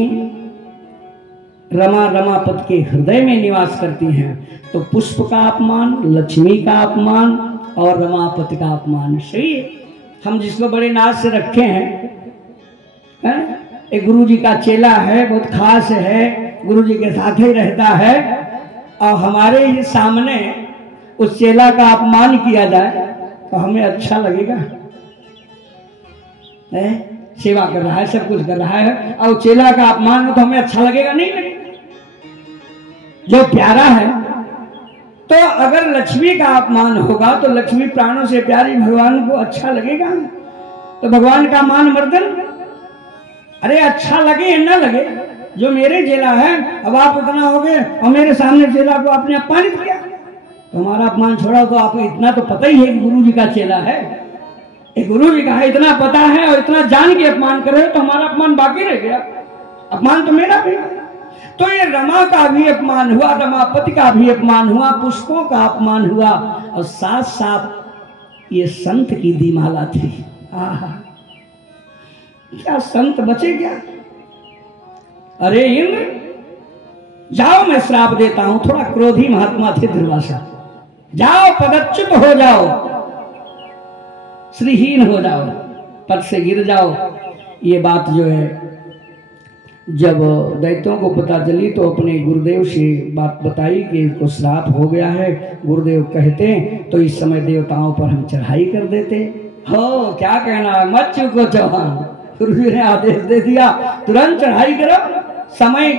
रमा रमापति के हृदय में निवास करती हैं। तो पुष्प का अपमान, लक्ष्मी का अपमान और रमापति का अपमान सही है। हम जिसको बड़े नाज से रखे हैं, एक गुरु जी का चेला है, बहुत खास है, गुरु जी के साथ ही रहता है, और हमारे ही सामने उस चेला का अपमान किया जाए तो हमें अच्छा लगेगा? सेवा कर रहा है, सब कुछ कर रहा है, और चेला का अपमान हो तो हमें अच्छा लगेगा? नहीं लगेगा। जो प्यारा है, तो अगर लक्ष्मी का अपमान होगा तो लक्ष्मी प्राणों से प्यारी भगवान को अच्छा लगेगा? तो भगवान का मान मर्दन, अरे अच्छा लगे या न लगे, जो मेरे चेला है, अब आप इतना हो गए और मेरे सामने चेला को आपने अपमानित किया, तो हमारा अपमान छोड़ा। तो आपको इतना तो पता ही है कि गुरु जी का चेला है, एक गुरु जी का है, इतना पता है और इतना जान के अपमान कर रहे, तो हमारा अपमान बाकी रह गया, अपमान तो मेरा भी। तो ये रमा का भी अपमान हुआ, रमापति का भी अपमान हुआ, पुष्पों का अपमान हुआ, और साथ साथ ये संत की दीमाला थी। आहा, क्या संत बचे क्या? अरे इंद्र जाओ, मैं श्राप देता हूं। थोड़ा क्रोधी महात्मा थे दुर्वासा। जाओ, पदच्युत हो जाओ, श्रीहीन हो जाओ, पद से गिर जाओ। ये बात जो है जब दैत्यों को पता चली तो अपने गुरुदेव से बात बताई कि इनको श्राप हो गया है। गुरुदेव कहते तो इस समय देवताओं पर हम चढ़ाई कर देते। हो क्या कहना है, मत चूको चौहान। गुरुजी ने आदेश दे दिया, तुरंत चढ़ाई करो। समय,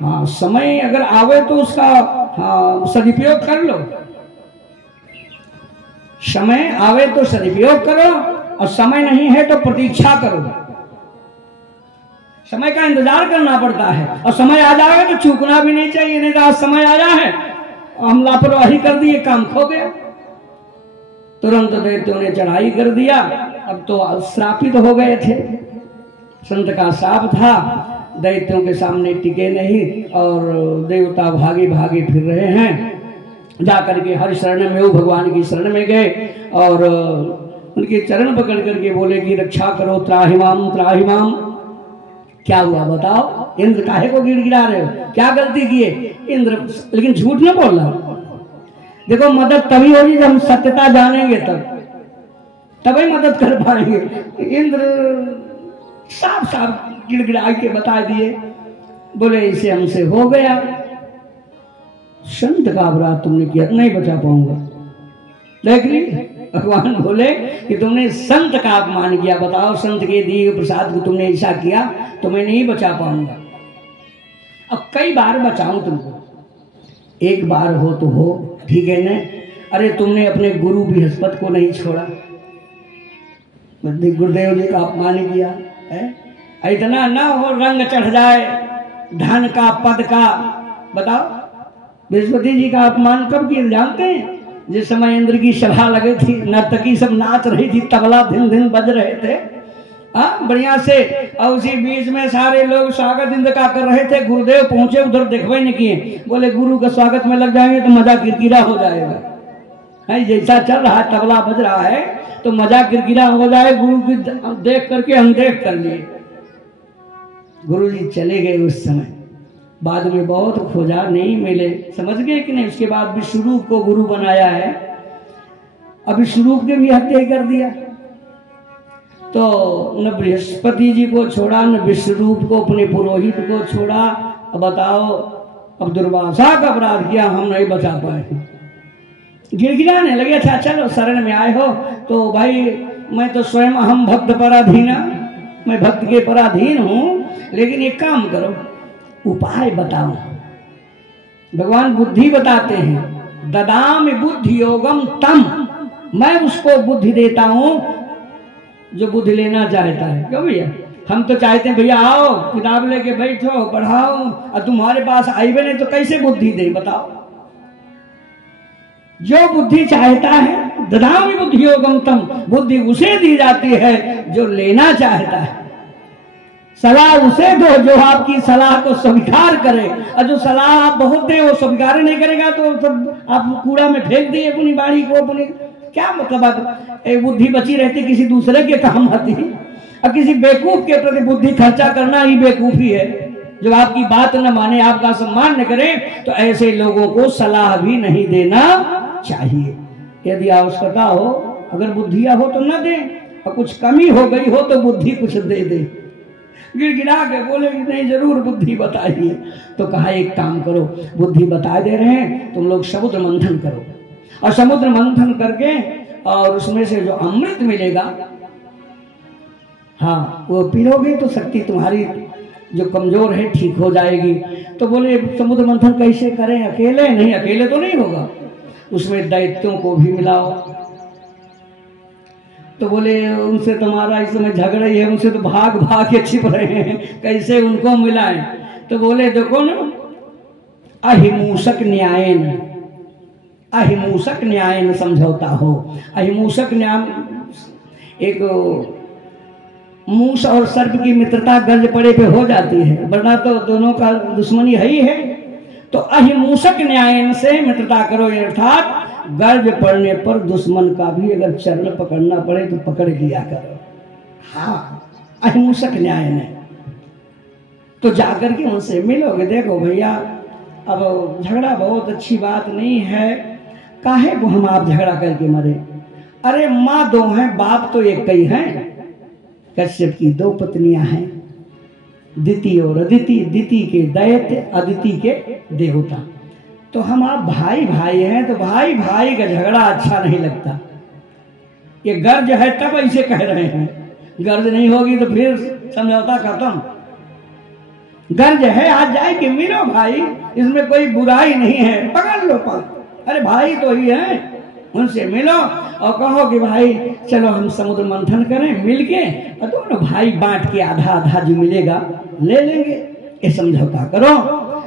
हाँ समय अगर आवे तो उसका हाँ सदुपयोग कर लो। समय आवे तो सदुपयोग करो, और समय नहीं है तो प्रतीक्षा करो। समय का इंतजार करना पड़ता है, और समय आ जाएगा तो चूकना भी नहीं चाहिए। नहीं तो आज समय आया है, हम लापरवाही कर दिए, काम खो गया। तुरंत दैत्यों ने चढ़ाई कर दिया। अब तो श्रापित हो गए थे, संत का श्राप था, दैत्यों के सामने टिके नहीं, और देवता भागे भागे फिर रहे हैं। जाकर के हर शरण में वो भगवान की शरण में गए और उनके चरण पकड़ करके बोले कि रक्षा करो, त्राहिमाम त्राहिमाम। क्या हुआ बताओ, इंद्र काहे को गिड़गिड़ा रहे हो, क्या गलती किए? इंद्र लेकिन झूठ न बोलना। देखो मदद तभी होगी जब हम सत्यता जानेंगे, तभी मदद कर पाएंगे। इंद्र साफ साफ गिड़गिड़ा के बता दिए, बोले इसे हमसे हो गया। संत का अपराध तुमने किया, नहीं बचा पाऊंगा। देख ली, भगवान बोले कि तुमने संत का अपमान किया। बताओ, संत के दिए प्रसाद को तुमने ऐसा किया तो मैं नहीं बचा पाऊंगा। अब कई बार बचाऊं तुमको, एक बार हो तो हो, ठीक है ना? अरे तुमने अपने गुरु बृहस्पति को नहीं छोड़ा, गुरुदेव जी का अपमान किया है। इतना ना हो रंग चढ़ जाए धन का पद का। बताओ, बृहस्पति जी का अपमान कब किया जानते हैं? जिस समय इंद्र की सभा लगी थी, नर्तकी सब नाच रही थी, तबला धिन धिन बज रहे थे बढ़िया से, और उसी बीच में सारे लोग स्वागत इंद्र का कर रहे थे। गुरुदेव पहुंचे, उधर देखवे नहीं किए। बोले गुरु के स्वागत में लग जाएंगे तो मजा किरकिरा हो जाएगा। जैसा चल रहा है, तबला बज रहा है तो मजा किरकिरा हो जाए। गुरु की देख करके हम देख कर लिए। गुरु जी चले गए उस समय। बाद में बहुत खोजा, नहीं मिले, समझ गए कि नहीं? उसके बाद विश्वरूप को गुरु बनाया है। अब विश्वरूप के भी हत्या कर दिया। तो न बृहस्पति जी को छोड़ा, न विश्वरूप को, अपने पुरोहित को छोड़ा। अब बताओ, अब दुर्वासा का अपराध किया, हम नहीं बचा पाए। गिड़गिड़ाने लगे। अच्छा चलो, शरण में आए हो तो भाई मैं तो स्वयं अहम भक्त पराधीना, मैं भक्त के पराधीन हूं, लेकिन एक काम करो, उपाय बताओ। भगवान बुद्धि बताते हैं। ददामि बुद्धि योगम तम, मैं उसको बुद्धि देता हूं जो बुद्धि लेना चाहता है। क्यों भैया? हम तो चाहते हैं भैया आओ किताब लेके बैठो पढ़ाओ, और तुम्हारे पास आईबे नहीं तो कैसे बुद्धि दे? बताओ। जो बुद्धि चाहता है, ददामि बुद्धि योगम तम, बुद्धि उसे दी जाती है जो लेना चाहता है। सलाह उसे दो जो आपकी सलाह को स्वीकार करे, और जो सलाह आप बहुत दे वो स्वीकार नहीं करेगा तो आप कूड़ा में फेंक दिए अपनी बाड़ी को। अपनी क्या मतलब? एक बुद्धि बची रहती किसी दूसरे के काम आती, और किसी बेवकूफ के प्रति बुद्धि खर्चा करना ही बेवकूफी है। जो आपकी बात न माने, आपका सम्मान न करे, तो ऐसे लोगों को सलाह भी नहीं देना चाहिए। यदि आवश्यकता हो, अगर बुद्धिया हो तो न दे, और कुछ कमी हो गई हो तो बुद्धि कुछ दे दे। गिड़गिड़ा के बोले नहीं, जरूर बुद्धि बताइए। तो कहा एक काम करो, बुद्धि बता दे रहे हैं, तुम लोग समुद्र मंथन करो, और समुद्र मंथन करके और उसमें से जो अमृत मिलेगा, हाँ वो पीलोगे तो शक्ति तुम्हारी जो कमजोर है ठीक हो जाएगी। तो बोले समुद्र मंथन कैसे करें? अकेले नहीं, अकेले तो नहीं होगा, उसमें दैत्यों को भी मिलाओ। तो बोले उनसे तुम्हारा इस समय झगड़ा ही है, उनसे तो भाग भाग के छिप रहे हैं, कैसे उनको मिलाएं? तो बोले देखो ना, अहिमूषक न्यायन, अहिमूषक न्यायन समझौता हो। अहिमूषक न्याय, एक मूस और सर्प की मित्रता गर्ज पड़े पे हो जाती है, वरना तो दोनों का दुश्मनी है ही है। तो अहिमूषक न्यायन से मित्रता करो, अर्थात गर्ज पड़ने पर दुश्मन का भी अगर चरण पकड़ना पड़े तो पकड़ लिया करो। हाँ, अहिंसक न्याय है। तो जाकर के उनसे मिलोगे, देखो भैया अब झगड़ा बहुत अच्छी बात नहीं है, काहे को हम आप झगड़ा करके मरे। अरे माँ दो हैं, बाप तो एक ही है। कश्यप की दो पत्नियां हैं, दिति और अदिति, दिति के दैत्य, अदिति के देवता। तो हम आप भाई भाई हैं, तो भाई भाई का झगड़ा अच्छा नहीं लगता। ये गर्ज है तब ऐसे कह रहे हैं, गर्ज नहीं होगी तो फिर समझौता खत्म। गर्ज है, आज जाए कि मिलो भाई, इसमें कोई बुराई नहीं है, पकड़ लो अरे भाई तो ही है, उनसे मिलो और कहो कि भाई चलो हम समुद्र मंथन करें मिलके, और दोनों भाई बांट के आधा आधा जो मिलेगा ले लेंगे, ये समझौता करो।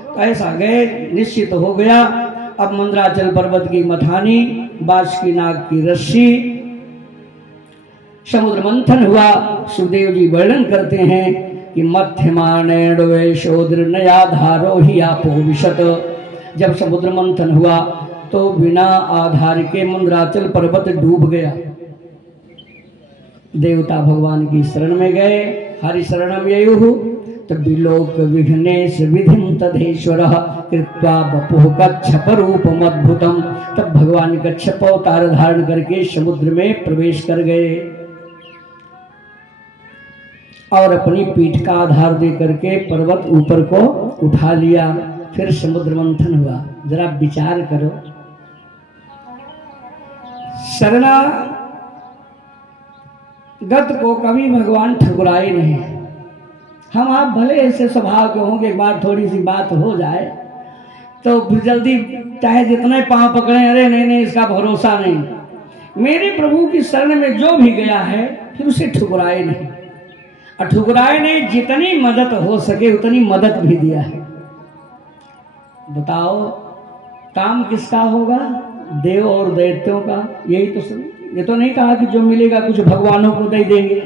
तो ऐसा गए, निश्चित हो गया। अब मंदराचल पर्वत की मथानी, बांस की नाग की रस्सी, समुद्र मंथन हुआ। सुखदेव जी वर्णन करते हैं कि मध्यमानेशोद्र नया धारो ही आपो विशत। जब समुद्र मंथन हुआ तो बिना आधार के मंदराचल पर्वत डूब गया। देवता भगवान की शरण में गए, हरि शरणम ययुः, तो विलोक विघ्नेश विधिम तधेश्वर कृत्वा बपुः कच्छप रूपम अद्भुतम। तब भगवान कच्छप अवतार धारण करके समुद्र में प्रवेश कर गए और अपनी पीठ का आधार दे करके पर्वत ऊपर को उठा लिया। फिर समुद्र मंथन हुआ। जरा विचार करो, शरणागत को कभी भगवान ठुकराए नहीं। हम आप भले ऐसे स्वभाव के होंगे, एक बार थोड़ी सी बात हो जाए तो फिर जल्दी चाहे जितने पांव पकड़े, अरे नहीं नहीं इसका भरोसा नहीं। मेरे प्रभु की शरण में जो भी गया है फिर उसे ठुकराए नहीं, और ठुकराए नहीं, जितनी मदद हो सके उतनी मदद भी दिया है। बताओ काम किसका होगा? देव और दैत्यों का। यही तो ये तो नहीं कहा कि जो मिलेगा कुछ भगवानों को दे देंगे,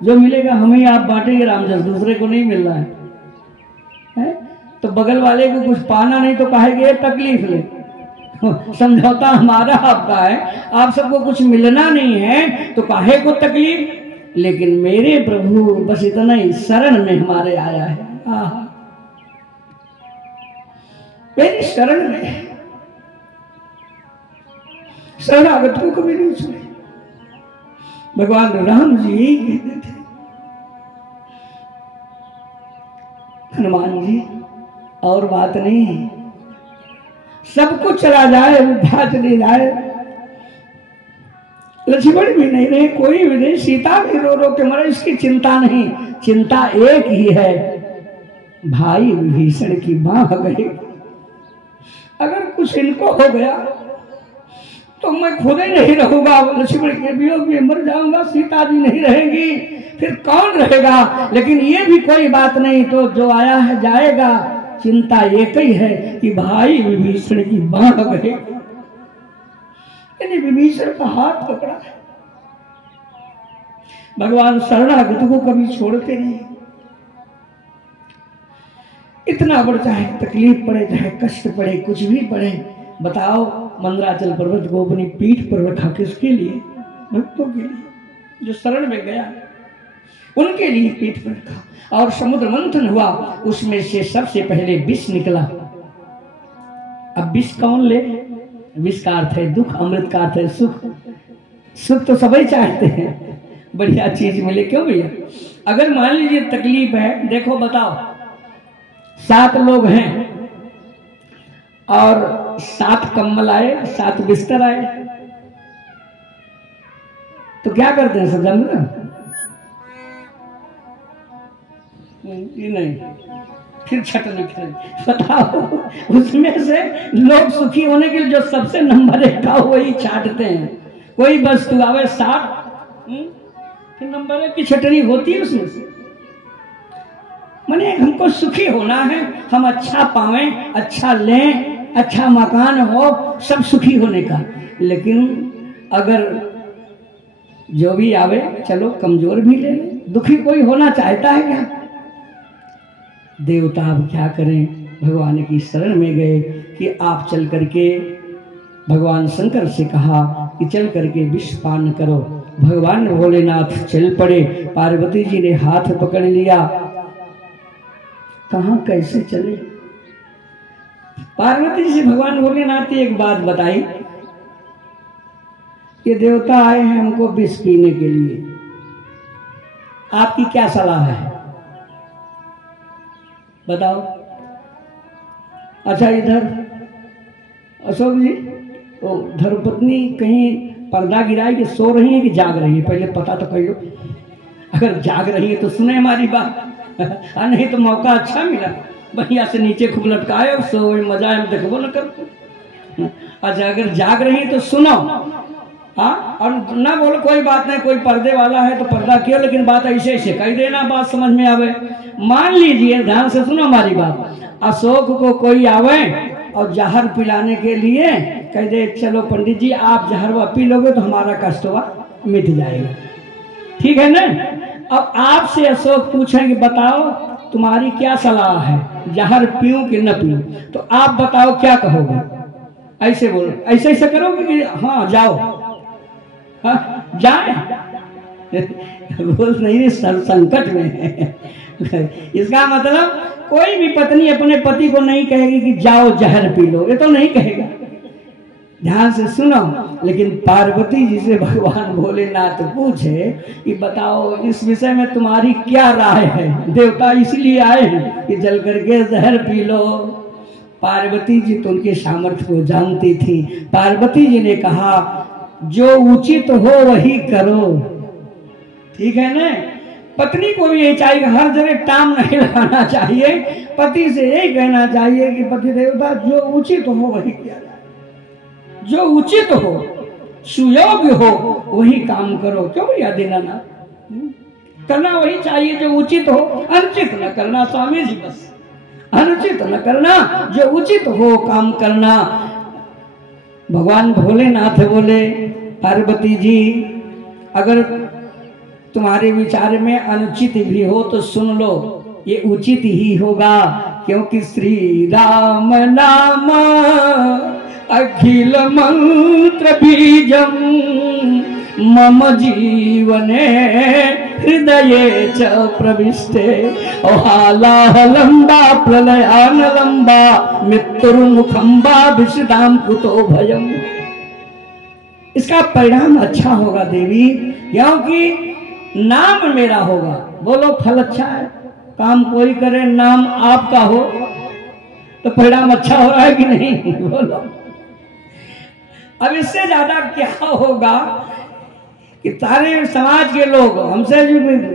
जो मिलेगा हम ही आप बांटेंगे रामजस, दूसरे को नहीं मिल रहा है? तो बगल वाले को कुछ पाना नहीं तो कहेंगे तकलीफ ले। समझौता हमारा आपका है, आप सबको कुछ मिलना नहीं है तो काहे को तकलीफ। लेकिन मेरे प्रभु बस इतना ही शरण में हमारे आया है, मेरी शरण में। शरणागत को कभी नहीं छोड़े। भगवान राम जी यही कहते थे, हनुमान जी और बात नहीं है, सब कुछ चला जाए, उद्धा चली जाए, लक्ष्मण भी नहीं रहे, कोई भी नहीं, सीता भी रो रो के मरे, इसकी चिंता नहीं। चिंता एक ही है, भाई विभीषण की मां गई। अगर कुछ इनको हो गया तो मैं खुद ही नहीं रहूंगा, लक्ष्मण के वियोग में मर जाऊंगा, सीता जी नहीं रहेंगी, फिर कौन रहेगा। लेकिन ये भी कोई बात नहीं, तो जो आया है जाएगा। चिंता एक ही है कि भाई विभीषण की मां गई। यानी विभीषण का हाथ पकड़ा है। भगवान शरणागत को कभी छोड़ते नहीं। इतना बड़ चाहे तकलीफ पड़े, चाहे कष्ट पड़े, कुछ भी पड़े, बताओ मंदराचल पर्वत को अपनी पीठ पर रखा किसके लिए? भक्तों के लिए, जो शरण में गया उनके लिए पीठ पर रखा। और समुद्र मंथन हुआ, उसमें से सबसे पहले विष निकला। अब विष कौन ले? विष का अर्थ है दुख, अमृत का अर्थ है सुख। सुख तो सभी चाहते हैं, बढ़िया चीज मिले, क्यों भैया? अगर मान लीजिए तकलीफ है, देखो बताओ 7 लोग हैं और 7 कंबल आए, 7 बिस्तर आए, तो क्या करते हैं? सब जानते हैं? ये नहीं, फिर छट निकले। बताओ उसमें से लोग सुखी होने के लिए जो सबसे नंबर 1 का वही छाटते हैं। कोई वस्तु आवे 7, फिर नंबर 1 की छटनी होती है उसमें से। माने हमको सुखी होना है, हम अच्छा पावें, अच्छा लें, अच्छा मकान हो, सब सुखी होने का। लेकिन अगर जो भी आवे, चलो कमजोर भी ले लें, दुखी कोई होना चाहता है क्या? देवता अब क्या करें? भगवान की शरण में गए कि आप चल करके, भगवान शंकर से कहा कि चल करके विष पान करो। भगवान भोलेनाथ चल पड़े, पार्वती जी ने हाथ पकड़ लिया कहाँ कैसे चले। पार्वती जी से भगवान भोलेनाथ ने एक बात बताई कि देवता आए हैं हमको विष पीने के लिए, आपकी क्या सलाह है बताओ। अच्छा इधर अशोक जी, वो धर्मपत्नी कहीं पर्दा गिराई कि सो रही है कि जाग रही है, पहले पता तो कहियो। अगर जाग रही है तो सुने हमारी बात, और नहीं तो मौका अच्छा मिला, बढ़िया से नीचे खूब लटकाए और सो मजा है देखबो न कर। अच्छा अगर जाग रही है तो सुनो, हाँ, और ना बोलो कोई बात नहीं, कोई पर्दे वाला है तो पर्दा क्यों, लेकिन बात ऐसे ऐसे कह देना, बात समझ में आवे। मान लीजिए, ध्यान से सुनो हमारी बात, अशोक को कोई आवे और जहर पिलाने के लिए कह दे चलो पंडित जी आप जहरवा पी लोगे तो हमारा कष्टवा मिट जाएगा, ठीक है ना। अब आपसे अशोक पूछेंगे बताओ तुम्हारी क्या सलाह है, जहर पीऊं कि न पीऊं, तो आप बताओ क्या कहोगे। ऐसे बोलो, ऐसे ऐसे करोगे कि हाँ जाओ, हाँ जाए बोल नहीं संकट में है। इसका मतलब कोई भी पत्नी अपने पति को नहीं कहेगी कि जाओ जहर पी लो, ये तो नहीं कहेगा। ध्यान से सुनो, लेकिन पार्वती जी से भगवान भोलेनाथ पूछे कि बताओ इस विषय में तुम्हारी क्या राय है, देवता इसलिए आए हैं कि जल करके जहर पी लो। पार्वती जी तो उनके सामर्थ्य को जानती थी। पार्वती जी ने कहा जो उचित हो वही करो, ठीक है ना। पत्नी को भी यही चाहिए, हर जगह टाइम नहीं लगाना चाहिए, पति से यही कहना चाहिए कि पति देवता जो उचित हो वही किया जाए, जो उचित हो सुयोग्य हो वही काम करो। क्यों भैया दीनानाथ, करना वही चाहिए जो उचित हो, अनुचित न करना स्वामी जी, बस अनुचित न करना, जो उचित हो काम करना। भगवान भोलेनाथ बोले पार्वती जी अगर तुम्हारे विचार में अनुचित भी हो तो सुन लो, ये उचित ही होगा, क्योंकि श्री राम नाम अखिल मंत्र बीजम मम जीवने हृदये च प्रविष्टे ओहालाहलंबा प्रलयानलंबा मृत्युर्मुखंबा विषदाम कुतो भयम। इसका परिणाम अच्छा होगा देवी, क्योंकि नाम मेरा होगा। बोलो फल अच्छा है, काम कोई करे नाम आपका हो तो परिणाम अच्छा हो रहा है कि नहीं, बोलो। अब इससे ज्यादा क्या होगा कि सारे समाज के लोग हमसे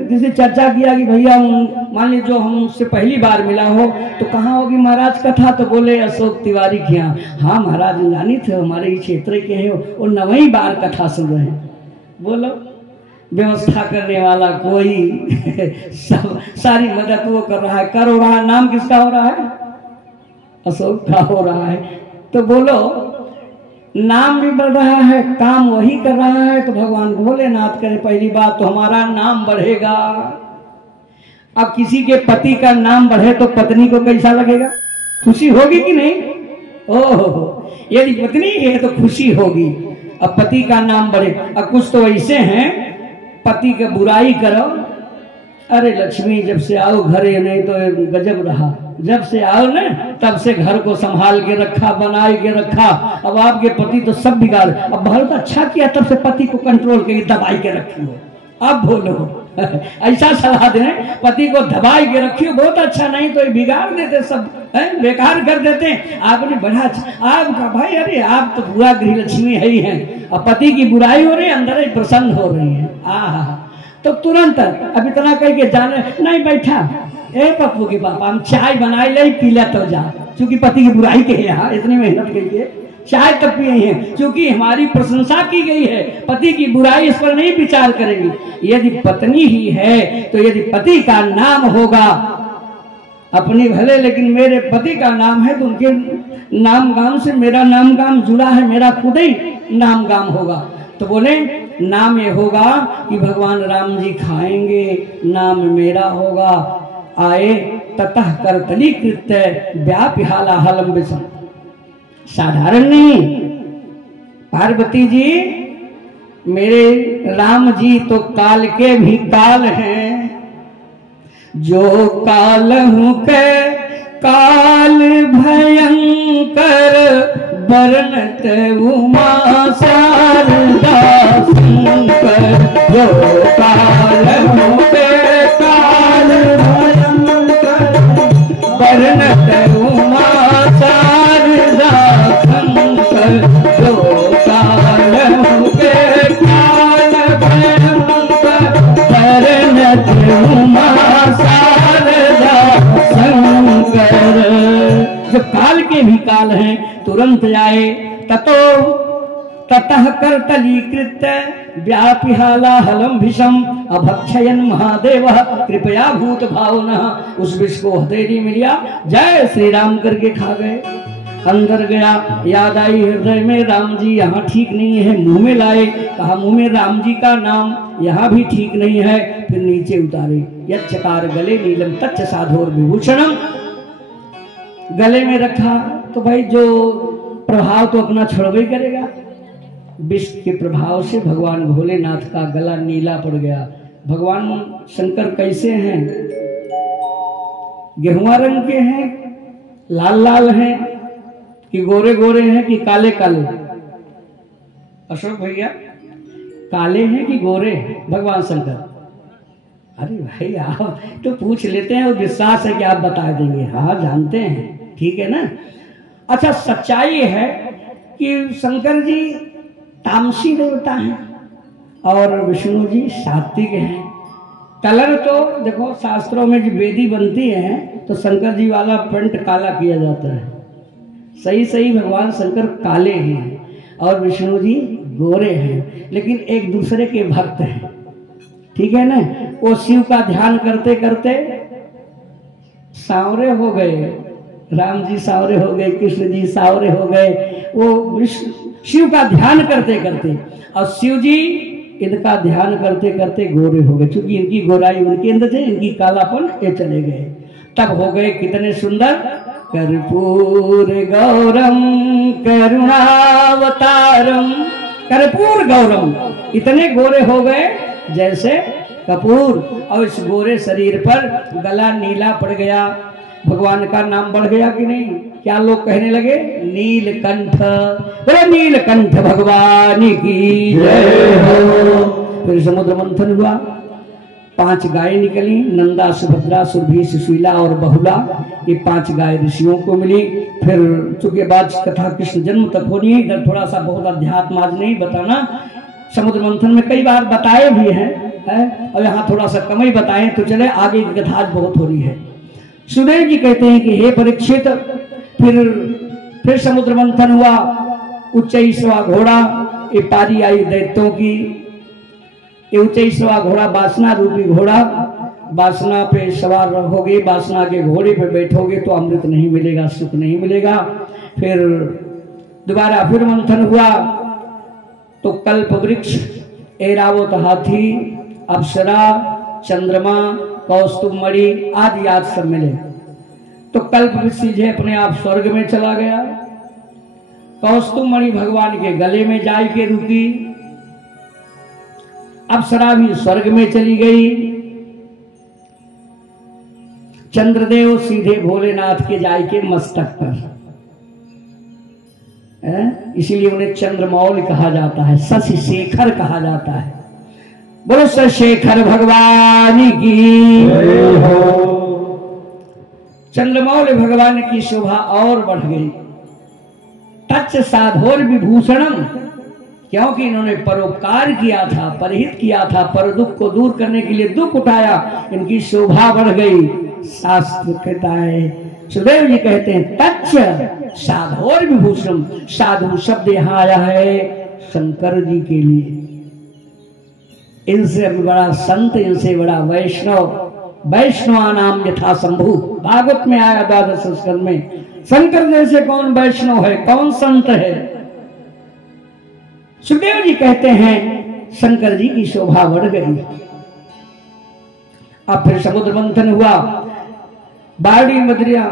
जिसे चर्चा किया कि भैया मान लीजिए जो हमसे पहली बार मिला हो तो कहाँ होगी महाराज कथा, तो बोले अशोक तिवारी के यहाँ। हाँ महाराज जानी थे, हमारे क्षेत्र के हैं, वो 9वीं बार कथा सुन रहे हैं। बोलो व्यवस्था करने वाला कोई सब सारी मदद वो कर रहा है, कर हो रहा है, नाम किसका हो रहा है, अशोक का हो रहा है। तो बोलो नाम भी बढ़ रहा है, काम वही कर रहा है, तो भगवान भोलेनाथ करे पहली बात तो हमारा नाम बढ़ेगा। अब किसी के पति का नाम बढ़े तो पत्नी को कैसा लगेगा, खुशी होगी कि नहीं। ओह यदि पत्नी है तो खुशी होगी। अब पति का नाम बढ़े, अब कुछ तो ऐसे हैं पति का बुराई करो, अरे लक्ष्मी जब से आओ घरे नहीं तो गजब रहा, जब से आओ ना तब से घर को संभाल के रखा, बनाए के रखा। अब आपके पति तो सब बिगाड़, अब बहुत अच्छा किया तब से पति को कंट्रोल करके दबाई के रखी हो। अब बोलो ऐसा सलाह दें पति को दबाई के रखियो, बहुत अच्छा, नहीं तो बिगाड़ देते सब, बेकार कर देते। आपने बड़ा अच्छा आपका भाई, अरे आप तो पूरा गृह लक्ष्मी है ही हैं, अब पति की बुराई हो रही है, अंदर ही प्रसन्न हो रही है। तो तुरंत अब इतना कह के जाने नहीं बैठा, ए पप्पू के पापा हम चाय बनाए ले पी ले तो जा, क्योंकि पति की बुराई के यहाँ इतनी मेहनत करके चाय तक पिए हैं, क्योंकि हमारी प्रशंसा की गई है, पति की बुराई इस पर नहीं विचार करेंगी। यदि पत्नी ही है तो यदि पति का नाम होगा, अपनी भले लेकिन मेरे पति का नाम है तो उनके नाम गाम से मेरा नाम गाम जुड़ा है, मेरा खुद ही नाम गाम होगा। तो बोले नाम ये होगा कि भगवान राम जी खाएंगे, नाम मेरा होगा। आए ततः करतली कृत्य व्यापिहाला हलम विषम, साधारण नहीं। पार्वती जी मेरे राम जी तो काल के भी काल हैं, जो कालहु के काल भयंकर बरनत उमा शारदा शंकर। जो कालहु के काल भयंकर बरनत उमा शारदा शंकर। जो कालहु के काल भयंकर बरनत उमा शारदा शंकर। जो काल के भी काल हैं तुरंत आए। ततः करतलीकृत व्यापिहालाहलम भीषम अभक्षयन महादेव कृपया भूत भावनः। उस विष को हथेली में लिया, जय श्री राम करके खा गए। अंदर गया, याद आई हृदय में राम जी यहाँ ठीक नहीं है। मुंह में लाए, कहा मुंह में राम जी का नाम यहाँ भी ठीक नहीं है। फिर नीचे उतारे, यच्चकार गले नीलम तच्च साधोर विभूषणम। गले में रखा तो भाई जो प्रभाव तो अपना छोड़वे करेगा। विष के प्रभाव से भगवान भोलेनाथ का गला नीला पड़ गया। भगवान शंकर कैसे हैं? गेहुआ रंग के हैं, लाल लाल हैं कि गोरे गोरे हैं कि काले काले? अशोक भैया, काले हैं कि गोरे भगवान शंकर? अरे भाई आप तो पूछ लेते हैं और विश्वास है कि आप बता देंगे। हाँ जानते हैं, ठीक है ना। अच्छा, सच्चाई है कि शंकर जी तामसी देवता हैं और विष्णु जी सात्विक हैं। कलर तो देखो शास्त्रों में जो वेदी बनती है तो शंकर जी वाला पेंट काला किया जाता है। सही सही भगवान शंकर काले ही हैं और विष्णु जी गोरे हैं, लेकिन एक दूसरे के भक्त हैं, ठीक है ना। वो शिव का ध्यान करते करते सांवरे हो गए। राम जी सांवरे हो गए, कृष्ण जी सांवरे हो गए। वो शिव का ध्यान करते करते, और शिव जी इनका ध्यान करते करते गोरे हो गए। क्योंकि इनकी गोराई उनके अंदर थे, इनकी कालापन ये चले गए। तब हो गए कितने सुंदर। कर्पूर गौरम करुणावतारम, कर्पूर गौरम, इतने गोरे हो गए जैसे कपूर। और इस गोरे शरीर पर गला नीला पड़ गया। भगवान का नाम बढ़ गया कि नहीं? क्या लोग कहने लगे? नीलकंठ, बोले नीलकंठ भगवान की जय हो। फिर समुद्र मंथन हुआ, 5 गाय निकली, नंदा, सुभद्रा, सुरभि, सुशीला और बहुला। ये 5 गाय ऋषियों को मिली। फिर चूंकि बाद कथा कृष्ण जन्म तक होनी है, इधर थोड़ा सा बहुत अध्यात्म आज नहीं बताना। समुद्र मंथन में कई बार बताए भी हैं और यहाँ थोड़ा सा कम ही बताए तो चले, आगे की कथा आज बहुत हो रही है। सुदेव जी कहते हैं कि हे परीक्षित, फिर समुद्र मंथन हुआ। उच्चैश्रवा घोड़ा, ये पारी आई दैत्यों की। ये उच्चैश्रवा घोड़ा वासना रूपी घोड़ा, वासना पे सवार रहोगे, वासना के घोड़े पे बैठोगे तो अमृत नहीं मिलेगा, सुख नहीं मिलेगा। फिर दोबारा फिर मंथन हुआ तो कल्प वृक्ष, ऐरावत हाथी, अप्सरा, चंद्रमा, कौस्तुभ मणि आदि आज सब मिले। तो कल्प वृक्ष सीधे अपने आप स्वर्ग में चला गया। कौस्तुभ मणि भगवान के गले में जाई के रुकी। अप्सरा भी स्वर्ग में चली गई। चंद्रदेव सीधे भोलेनाथ के जाय के मस्तक पर, इसीलिए उन्हें चंद्रमौल कहा जाता है, शशि शेखर कहा जाता है। बोलो शशेखर भगवान की जय हो। चंद्रमौल भगवान की शोभा और बढ़ गई। तच्च साधोर विभूषणम, क्योंकि इन्होंने परोपकार किया था, परहित किया था, पर दुख को दूर करने के लिए दुख उठाया, इनकी शोभा बढ़ गई। शास्त्र कहता है, सुदेव जी कहते हैं तच्च साधोर विभूषणम। साधु शब्द यहाँ आया है शंकर जी के लिए। इनसे बड़ा संत, इनसे बड़ा वैष्णव, वैष्णवा नाम यथा शंभु, भागवत में आया 12 स्कंद में। शंकर जैसे कौन वैष्णव है, कौन संत है? सुखदेव जी कहते हैं शंकर जी की शोभा बढ़ गई। अब फिर समुद्र मंथन हुआ, बारणी मदिरा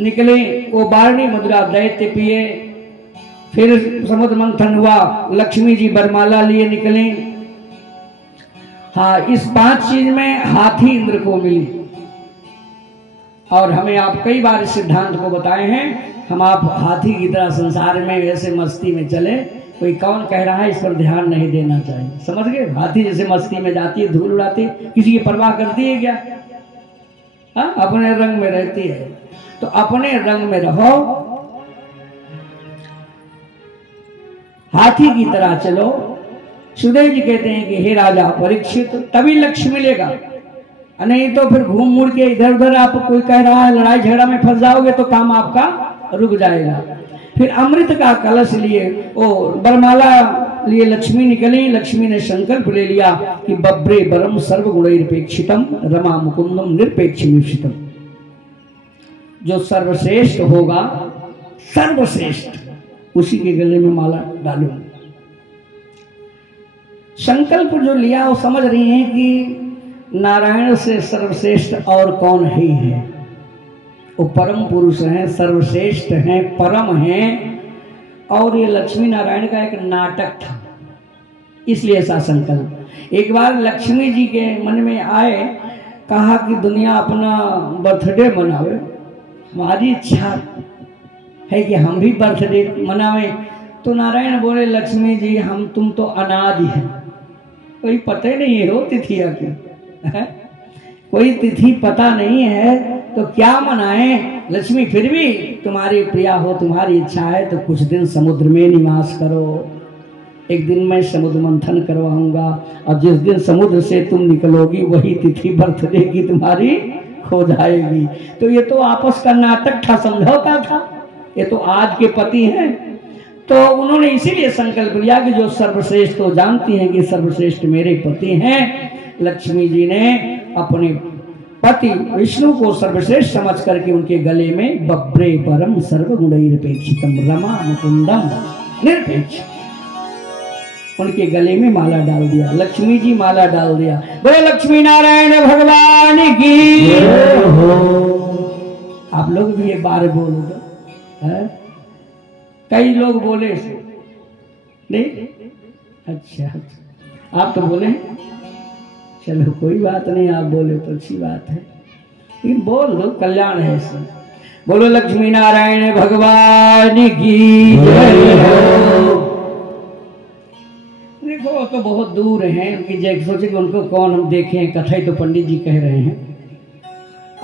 निकले, वो बारणी मदिरा दैत्य पिए। फिर समुद्र मंथन हुआ, लक्ष्मी जी बरमाला लिए निकले हाँ, इस 5 चीज में हाथी इंद्र को मिली। और हमें आप कई बार इस सिद्धांत को बताए हैं, हम आप हाथी की तरह संसार में वैसे मस्ती में चले, कोई कौन कह रहा है इस पर ध्यान नहीं देना चाहिए, समझ गए। हाथी जैसे मस्ती में जाती है, धूल उड़ाती है, किसी की परवाह करती है क्या? हाँ, अपने रंग में रहती है। तो अपने रंग में रहो, हाथी की तरह चलो। सुदेव जी कहते हैं कि हे राजा परीक्षित, तभी लक्ष्य मिलेगा, नहीं तो फिर घूम मुड़ के इधर उधर आप कोई कह रहा है लड़ाई झगड़ा में फंस जाओगे तो काम आपका रुक जाएगा। फिर अमृत का कलश लिए और बरमाला लिए लक्ष्मी निकली। लक्ष्मी ने संकल्प ले लिया कि बब्रे बरम सर्वगुणैरपेक्षितम रमा मुकुंदम निरपेक्षमीक्षितम, जो सर्वश्रेष्ठ होगा, सर्वश्रेष्ठ, उसी के गले में माला डालूंगी। संकल्प जो लिया वो समझ रही हैं कि नारायण से सर्वश्रेष्ठ और कौन ही है। वो परम पुरुष हैं, सर्वश्रेष्ठ हैं, परम हैं। और ये लक्ष्मी नारायण का एक नाटक था, इसलिए ऐसा संकल्प। एक बार लक्ष्मी जी के मन में आए, कहा कि दुनिया अपना बर्थडे मनावे, हमारी इच्छा है कि हम भी बर्थडे मनावे। तो नारायण बोले लक्ष्मी जी, हम तुम तो अनादि हैं, कोई पता ही नहीं है हो तिथि की, कोई तिथि पता नहीं है तो क्या मनाएं। लक्ष्मी फिर भी तुम्हारी प्रिया हो, तुम्हारी इच्छा है तो कुछ दिन समुद्र में निवास करो। एक दिन मैं समुद्र मंथन करवाऊंगा और जिस दिन समुद्र से तुम निकलोगी वही तिथि बर्थडे की तुम्हारी खो जाएगी। तो ये तो आपस का नाटक था, समझौता था। ये तो आज के पति हैं, तो उन्होंने इसीलिए संकल्प लिया कि जो सर्वश्रेष्ठ, तो जानती हैं कि सर्वश्रेष्ठ मेरे पति हैं। लक्ष्मी जी ने अपने पति विष्णु को सर्वश्रेष्ठ समझ करके उनके गले में बब्रे परम सर्वगुणैरपेक्षितम रमा मुकुंदम निरपेक्ष, उनके गले में माला डाल दिया। लक्ष्मी जी माला डाल दिया। बोले लक्ष्मी नारायण भगवान की। आप लोग भी एक बार बोलो तो है? कई लोग बोले नहीं, अच्छा आप तो बोले, चलो कोई बात नहीं, आप बोले तो अच्छी बात है, लेकिन बोल दो, कल्याण है इसमें। बोलो लक्ष्मी नारायण भगवान की जय हो। देखो तो बहुत दूर हैं, उनकी जय सोचे कि उनको कौन हम देखें, कथई तो पंडित जी कह रहे हैं।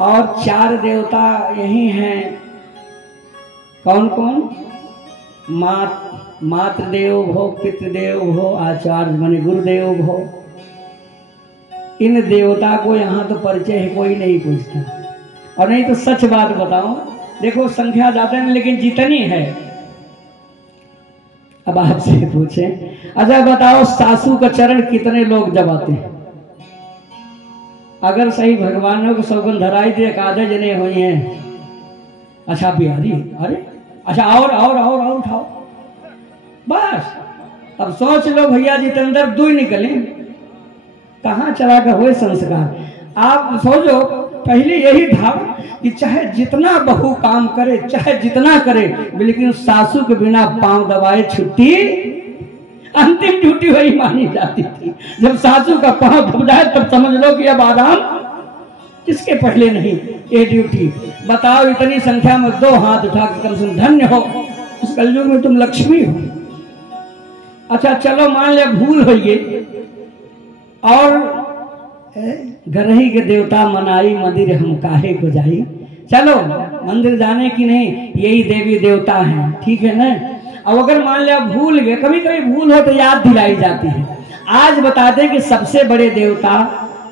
और 4 देवता यही हैं, कौन कौन? मातृदेव भो, पितृदेव भो, आचार्य माने गुरुदेव भो। इन देवता को यहाँ तो परिचय है कोई नहीं पूछता। और नहीं तो सच बात बताऊं, देखो संख्या ज्यादा नहीं लेकिन जितनी है, अब आपसे पूछें, अच्छा बताओ सासू का चरण कितने लोग दबाते हैं? अगर सही भगवानों को सौगंध धराई दे, आधे जने हुई हैं। अच्छा बिहारी, अरे अच्छा और उठाओ बस। अब सोच लो भैया जितेंद्र 2 निकले, कहाँ चला कर हुए संस्कार। आप सोचो, पहले यही था कि चाहे जितना बहू काम करे, चाहे जितना करे, लेकिन सासू के बिना पांव दबाए छुट्टी अंतिम ड्यूटी वही मानी जाती थी। जब सासू का पांव दब जाए तब समझ लो कि अब आराम, इसके पहले नहीं ये ड्यूटी। बताओ इतनी संख्या में 2 हाथ उठा के कम से कम धन्य हो, इस कलयुग में तुम लक्ष्मी हो। अच्छा चलो मान लिया भूल हो ये, और गरही के देवता मनाई मंदिर हम काहे को जाई। चलो मंदिर जाने की नहीं, यही देवी देवता हैं, ठीक है ना। अब अगर मान लिया भूल गए, कभी कभी भूल हो तो याद दिलाई जाती है। आज बता दें कि सबसे बड़े देवता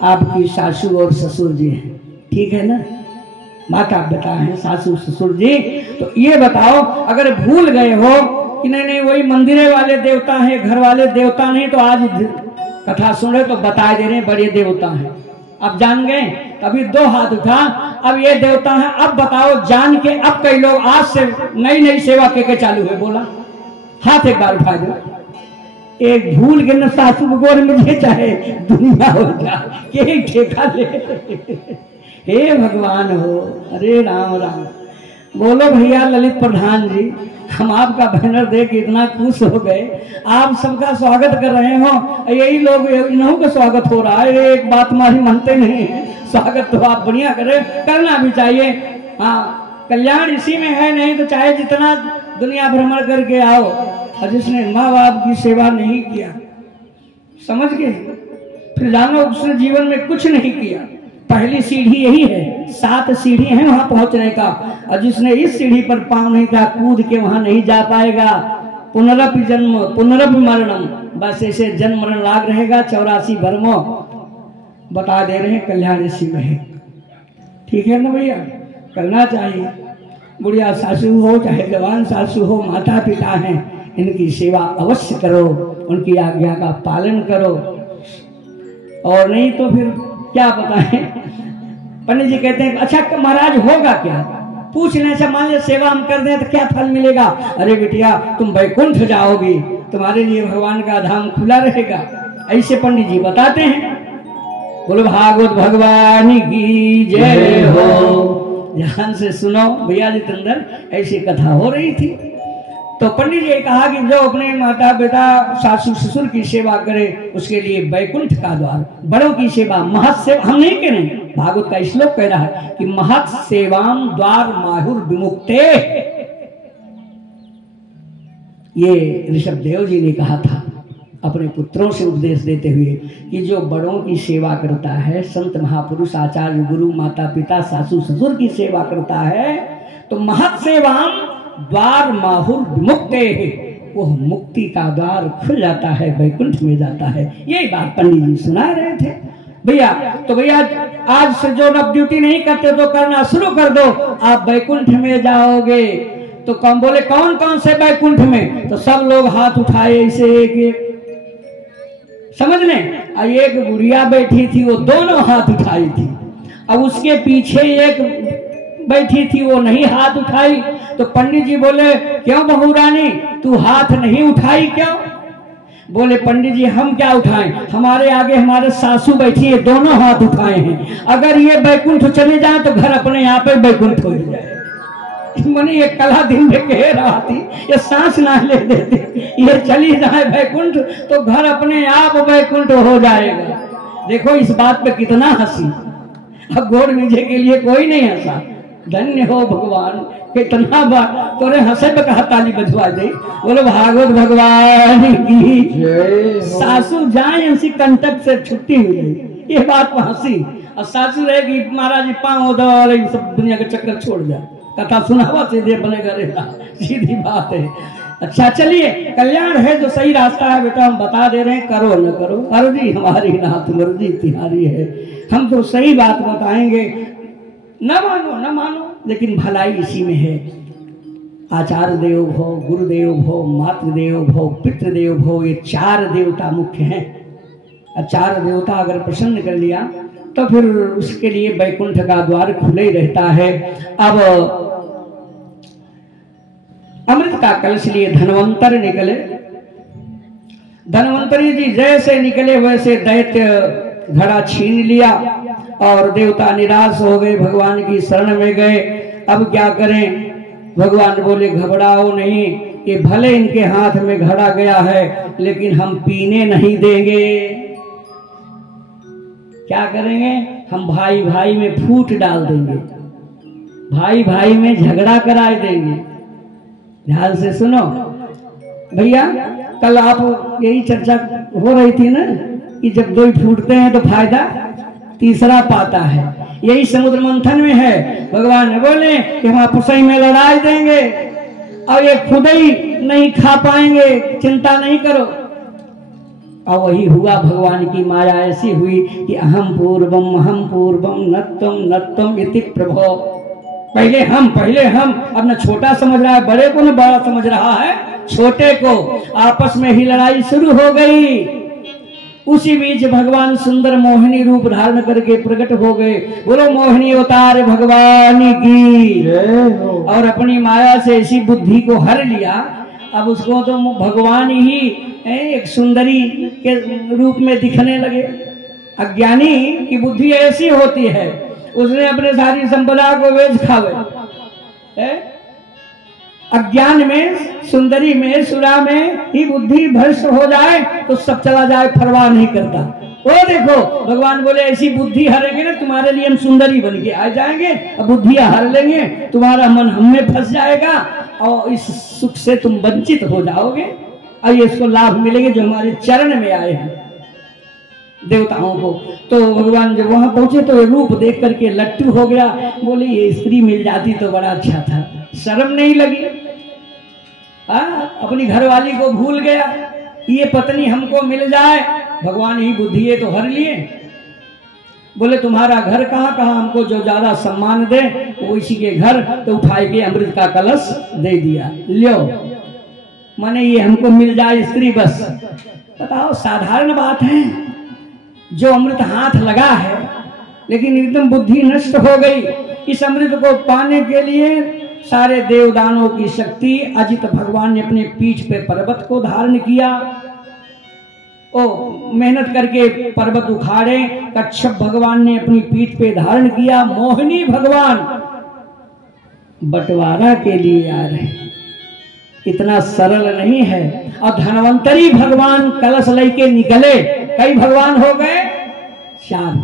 आपकी सासू और ससुर जी हैं, ठीक है ना। माता पिता हैं, सासू ससुर जी। तो ये बताओ अगर भूल गए हो कि नहीं वही मंदिरे वाले देवता हैं, घर वाले देवता नहीं, तो आज कथा सुने तो बता दे रहे बड़े देवता हैं। अब जान गए, कभी 2 हाथ उठा, अब ये देवता है। अब बताओ जान के, अब कई लोग आज से नई सेवा के चालू है, बोला हाथ एक बार उठा दो। एक भूल के न सासू गोर मुझे चाहे दुनिया हो जाए, एक ठेका ले। हे भगवान हो, अरे राम राम। बोलो भैया ललित प्रधान जी, हम आपका बैनर देख के इतना खुश हो गए, आप सबका स्वागत कर रहे हो, यही लोग इन्हों का स्वागत हो रहा है। एक बात हमारी मानते नहीं है, स्वागत तो आप बढ़िया करें, करना भी चाहिए। हाँ, कल्याण इसी में है, नहीं तो चाहे जितना दुनिया भ्रमण करके आओ, और जिसने माँ बाप की सेवा नहीं किया, समझ गए, फिर जानो उसने जीवन में कुछ नहीं किया। पहली सीढ़ी यही है, 7 सीढ़ी है वहां पहुंचने का, और जिसने इस सीढ़ी पर पांव नहीं था, कूद के वहां नहीं जा पाएगा। पुनरपि जन्म पुनरपि मरणम, बस ऐसे जन्म मरण लाग रहेगा। 84 भरमो बता दे रहे हैं, कल्याण इसी में है। ठीक है ना भैया, करना चाहिए। बुढ़िया सासू हो चाहे जवान सासू हो, माता पिता हैं, इनकी सेवा अवश्य करो, उनकी आज्ञा का पालन करो, और नहीं तो फिर क्या बताएं। पंडित जी कहते हैं अच्छा महाराज होगा क्या, पूछ लें, अच्छा मान लिया सेवा हम कर दें तो क्या फल मिलेगा? अरे बिटिया तुम वैकुंठ जाओगी, तुम्हारे लिए भगवान का धाम खुला रहेगा, ऐसे पंडित जी बताते हैं। बोलो भागवत भगवान की जय हो। ध्यान से सुनो भैया जितेंद्र, ऐसी कथा हो रही थी, तो पंडित जी कहा कि जो अपने माता पिता सासू ससुर की सेवा करे, उसके लिए वैकुंठ का द्वार, बड़ों की सेवा, महत् सेवा हम नहीं करें। भागवत का श्लोक कह रहा है कि महत् सेवाम द्वार माहुर विमुक्ते, ये ऋषभ देव जी ने कहा था अपने पुत्रों से उपदेश देते हुए कि जो बड़ों की सेवा करता है, संत महापुरुष आचार्य गुरु माता पिता सासू ससुर की सेवा करता है, तो महत् सेवाम द्वार माहुर विमुक्ते, वो मुक्ति का द्वार खुल जाता है, वैकुंठ में जाता है। यही बात पंडित जी सुना रहे थे भैया। तो भैया आज से जो अब ड्यूटी नहीं करते तो करना शुरू कर दो, आप वैकुंठ में जाओगे। तो कौन बोले कौन कौन से वैकुंठ में? तो सब लोग हाथ उठाए ऐसे एक एक, समझ लें। एक बुढ़िया बैठी थी, वो दोनों हाथ उठाई थी, अब उसके पीछे एक बैठी थी, वो नहीं हाथ उठाई। तो पंडित जी बोले क्यों बहू रानी तू हाथ नहीं उठाई क्यों? बोले पंडित जी हम क्या उठाएं, हमारे आगे हमारे सासू बैठी है, दोनों हाथ उठाए हैं, अगर ये बैकुंठ चले जाए तो घर अपने यहाँ पे बैकुंठ हो जाए। मैंने ये कला दिन में कह रहा थी, ये सांस ना ले देते, ये चली जाए बैकुंठ तो घर अपने आप बैकुंठ हो जाएगा। देखो इस बात पे कितना हंसी, अब गोड़ मीजे के लिए कोई नहीं हंसा। धन्य हो भगवान, कितना बार तोरे हंसे पे कहा ताली बजवा दे। बोलो भागवत भगवान की। सासू जाए हंसी कंटक से छुट्टी हो गई, ये बात हंसी। और सासू रहेगी महाराज जी पाँव दौड़ सब दुनिया का चक्कर छोड़ जाए, कथा सुनावा सीधे बनेगा रहेगा, सीधी बात है। अच्छा चलिए, कल्याण है जो सही रास्ता है बेटा, हम बता दे रहे हैं, करो न करो अर्जी हमारी नाथ मर्जी तिहारी है। हम तो सही बात बताएंगे, न मानो न मानो, लेकिन भलाई इसी में है। आचार्य देव भो, गुरुदेव भो, मातृदेव भो, पितृदेव भो, ये 4 देवता मुख्य हैं। आचार्य देवता अगर प्रसन्न कर लिया तो फिर उसके लिए वैकुंठ का द्वार खुले ही रहता है। अब अमृत का कलश लिए धनवंतर निकले। धनवंतरी जी जैसे निकले वैसे दैत्य घड़ा छीन लिया और देवता निराश हो गए, भगवान की शरण में गए। अब क्या करें? भगवान बोले घबराओ नहीं, ये भले इनके हाथ में घड़ा गया है लेकिन हम पीने नहीं देंगे। क्या करेंगे? हम भाई भाई में फूट डाल देंगे, भाई भाई में झगड़ा कराए देंगे। ध्यान से सुनो भैया, कल आप यही चर्चा हो रही थी ना कि जब 2 फूटते हैं तो फायदा तीसरा पाता है। यही समुद्र मंथन में है। भगवान ने बोले कि हम आपस में लड़ाई देंगे और ये खुद ही नहीं खा पाएंगे, चिंता नहीं करो। और वही हुआ, भगवान की माया ऐसी हुई कि अहम पूर्वम नत्वम इति प्रभो। पहले हम, अब न छोटा समझ रहा है बड़े को, न बड़ा समझ रहा है छोटे को। आपस में ही लड़ाई शुरू हो गई। उसी बीच भगवान सुंदर मोहिनी रूप धारण करके प्रकट हो गए। बोलो मोहिनी अवतार भगवान की। और अपनी माया से ऐसी बुद्धि को हर लिया, अब उसको तो भगवान ही एक सुंदरी के रूप में दिखने लगे। अज्ञानी की बुद्धि ऐसी होती है, उसने अपने सारी संपदा को बेच खावे, अज्ञान में, सुंदरी में, सुरा में ही बुद्धि भ्रष्ट हो जाए तो सब चला जाए, परवाह नहीं करता। वो देखो भगवान बोले ऐसी बुद्धि हारेंगे ना, तुम्हारे लिए हम सुंदरी बन के आ जाएंगे, अब बुद्धियां हार लेंगे, तुम्हारा मन हम में फंस जाएगा और इस सुख से तुम वंचित हो जाओगे। और ये इसको लाभ मिलेंगे जो हमारे चरण में आए हैं देवताओं को। तो भगवान जब वहां पहुंचे तो ये रूप देख करके लट्टू हो गया, बोले ये स्त्री मिल जाती तो बड़ा अच्छा था, शर्म नहीं लगी। अपनी घरवाली को भूल गया, ये पत्नी हमको मिल जाए, भगवान ही बुद्धि है तो हर लिए। बोले तुम्हारा घर कहाँ कहाँ, हमको जो ज्यादा सम्मान दे वो इसी के घर, तो उठाए के अमृत का कलश दे दिया, लो माने ये हमको मिल जाए स्त्री बस। बताओ साधारण बात है, जो अमृत हाथ लगा है लेकिन एकदम बुद्धि नष्ट हो गई। इस अमृत को पाने के लिए सारे देवदानों की शक्ति, अजित भगवान ने अपने पीठ पे पर्वत को धारण किया, ओ मेहनत करके पर्वत उखाड़े, कच्छप भगवान ने अपनी पीठ पे धारण किया, मोहिनी भगवान बंटवारा के लिए आ रहे, इतना सरल नहीं है। और धनवंतरी भगवान कलश लेके निकले, कई भगवान हो गए 4।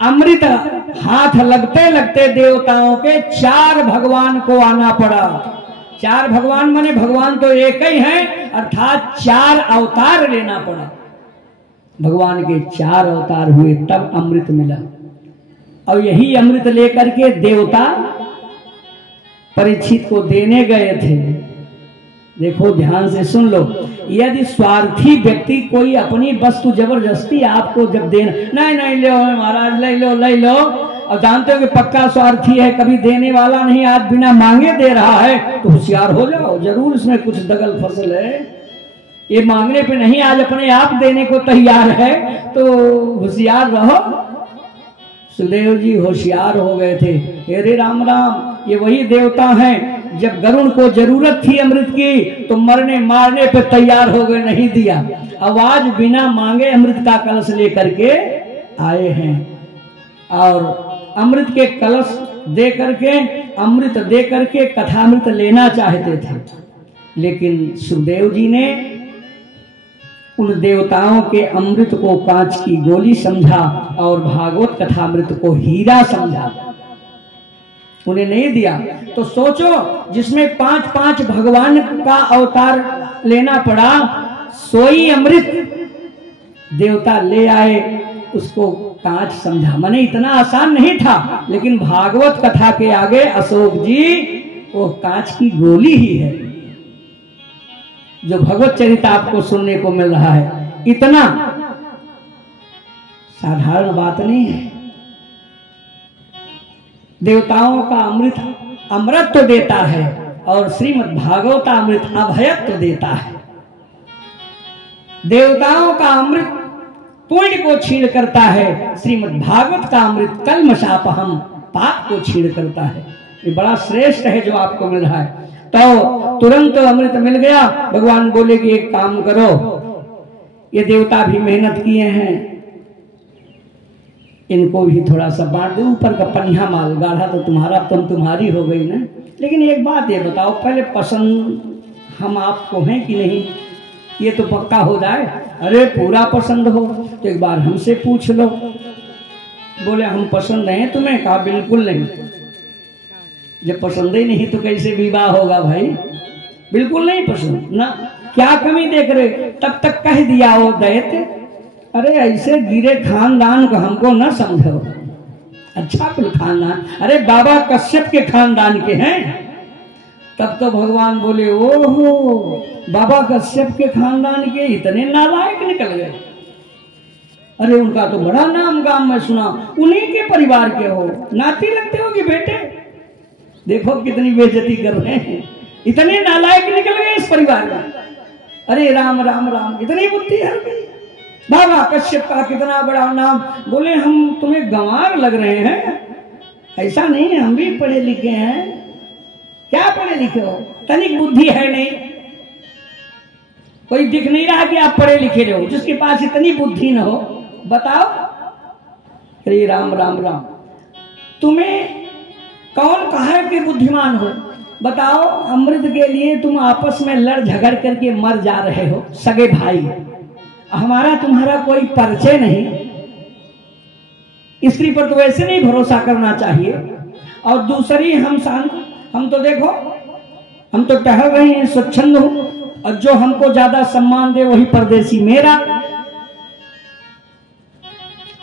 अमृत हाथ लगते लगते देवताओं के 4 भगवान को आना पड़ा। 4 भगवान माने भगवान तो एक ही है, अर्थात 4 अवतार लेना पड़ा। भगवान के 4 अवतार हुए तब अमृत मिला। और यही अमृत लेकर के देवता परीक्षित को देने गए थे। देखो ध्यान से सुन लो, यदि स्वार्थी व्यक्ति कोई अपनी वस्तु जबरदस्ती आपको जब देना, नहीं नहीं लो महाराज ले लो ले लो, और जानते हो कि पक्का स्वार्थी है, कभी देने वाला नहीं, आज बिना मांगे दे रहा है, तो होशियार हो जाओ, जरूर इसमें कुछ दगल फसल है। ये मांगने पे नहीं, आज अपने आप देने को तैयार है, तो होशियार रहो। सुदेव जी होशियार हो गए थे। हे राम राम, ये वही देवता हैं जब गरुड़ को जरूरत थी अमृत की तो मरने मारने पे तैयार हो गए, नहीं दिया। आवाज बिना मांगे अमृत का कलश लेकर के आए हैं, और अमृत के कलश दे करके, अमृत दे करके कथामृत लेना चाहते थे, लेकिन सुखदेव जी ने उन देवताओं के अमृत को कांच की गोली समझा और भागवत कथामृत को हीरा समझा, उन्हें नहीं दिया। तो सोचो, जिसमें 5-5 भगवान का अवतार लेना पड़ा, सोई अमृत देवता ले आए, उसको कांच समझा। माने इतना आसान नहीं था, लेकिन भागवत कथा के आगे अशोक जी वो कांच की गोली ही है। जो भगवत चरित्र आपको सुनने को मिल रहा है, इतना साधारण बात नहीं है। देवताओं का अमृत अमृत देता है, और श्रीमद् भागवत अमृत अभयत्व देता है। देवताओं का अमृत पुण्य को छीण करता है, श्रीमद् भागवत का अमृत कल्मषापहम पाप को छीण करता है। ये बड़ा श्रेष्ठ है जो आपको मिल रहा है। तो तुरंत अमृत मिल गया। भगवान बोले कि एक काम करो, ये देवता भी मेहनत किए हैं, इनको भी थोड़ा सा बांट दो। ऊपर का पनिया माल गाढ़ा तो तुम्हारा, तुम तुम्हारी हो गई ना। लेकिन एक बात ये बताओ, पहले पसंद हम आपको हैं कि नहीं, ये तो पक्का हो जाए। अरे पूरा पसंद हो तो एक बार हमसे पूछ लो। बोले हम पसंद हैं तुम्हें? कहा बिल्कुल नहीं। जब पसंद ही नहीं तो कैसे विवाह होगा भाई? बिल्कुल नहीं पसंद ना। क्या कमी देख रहे? तब तक कह दिया वो दैत्य, अरे ऐसे गिरे खानदान को हमको न समझो, अच्छा कुल खानदान, अरे बाबा कश्यप के खानदान के हैं। तब तो भगवान बोले ओहो, बाबा कश्यप के खानदान के इतने नालायक निकल गए। अरे उनका तो बड़ा नाम गांव में सुना, उन्हीं के परिवार के हो, नाती लगते हो कि बेटे? देखो कितनी बेइज्जती कर रहे हैं, इतने नालायक निकल गए इस परिवार में। अरे राम राम राम, इतनी बुद्धि है गई। बाबा कश्यप का कितना बड़ा नाम। बोले हम तुम्हें गंवार लग रहे हैं? ऐसा नहीं है, हम भी पढ़े लिखे हैं। क्या पढ़े लिखे हो? तनिक बुद्धि है नहीं, कोई दिख नहीं रहा कि आप पढ़े लिखे रहो, जिसके पास इतनी बुद्धि न हो। बताओ। अरे राम राम राम, तुम्हें कौन कहा है कि बुद्धिमान हो? बताओ, अमृत के लिए तुम आपस में लड़ झगड़ करके मर जा रहे हो, सगे भाई। हमारा तुम्हारा कोई परिचय नहीं। स्त्री पर तो वैसे नहीं भरोसा करना चाहिए। और दूसरी हम तो देखो, हम तो टहल रहे हैं, स्वच्छंद हूं, और जो हमको ज्यादा सम्मान दे वही परदेसी मेरा,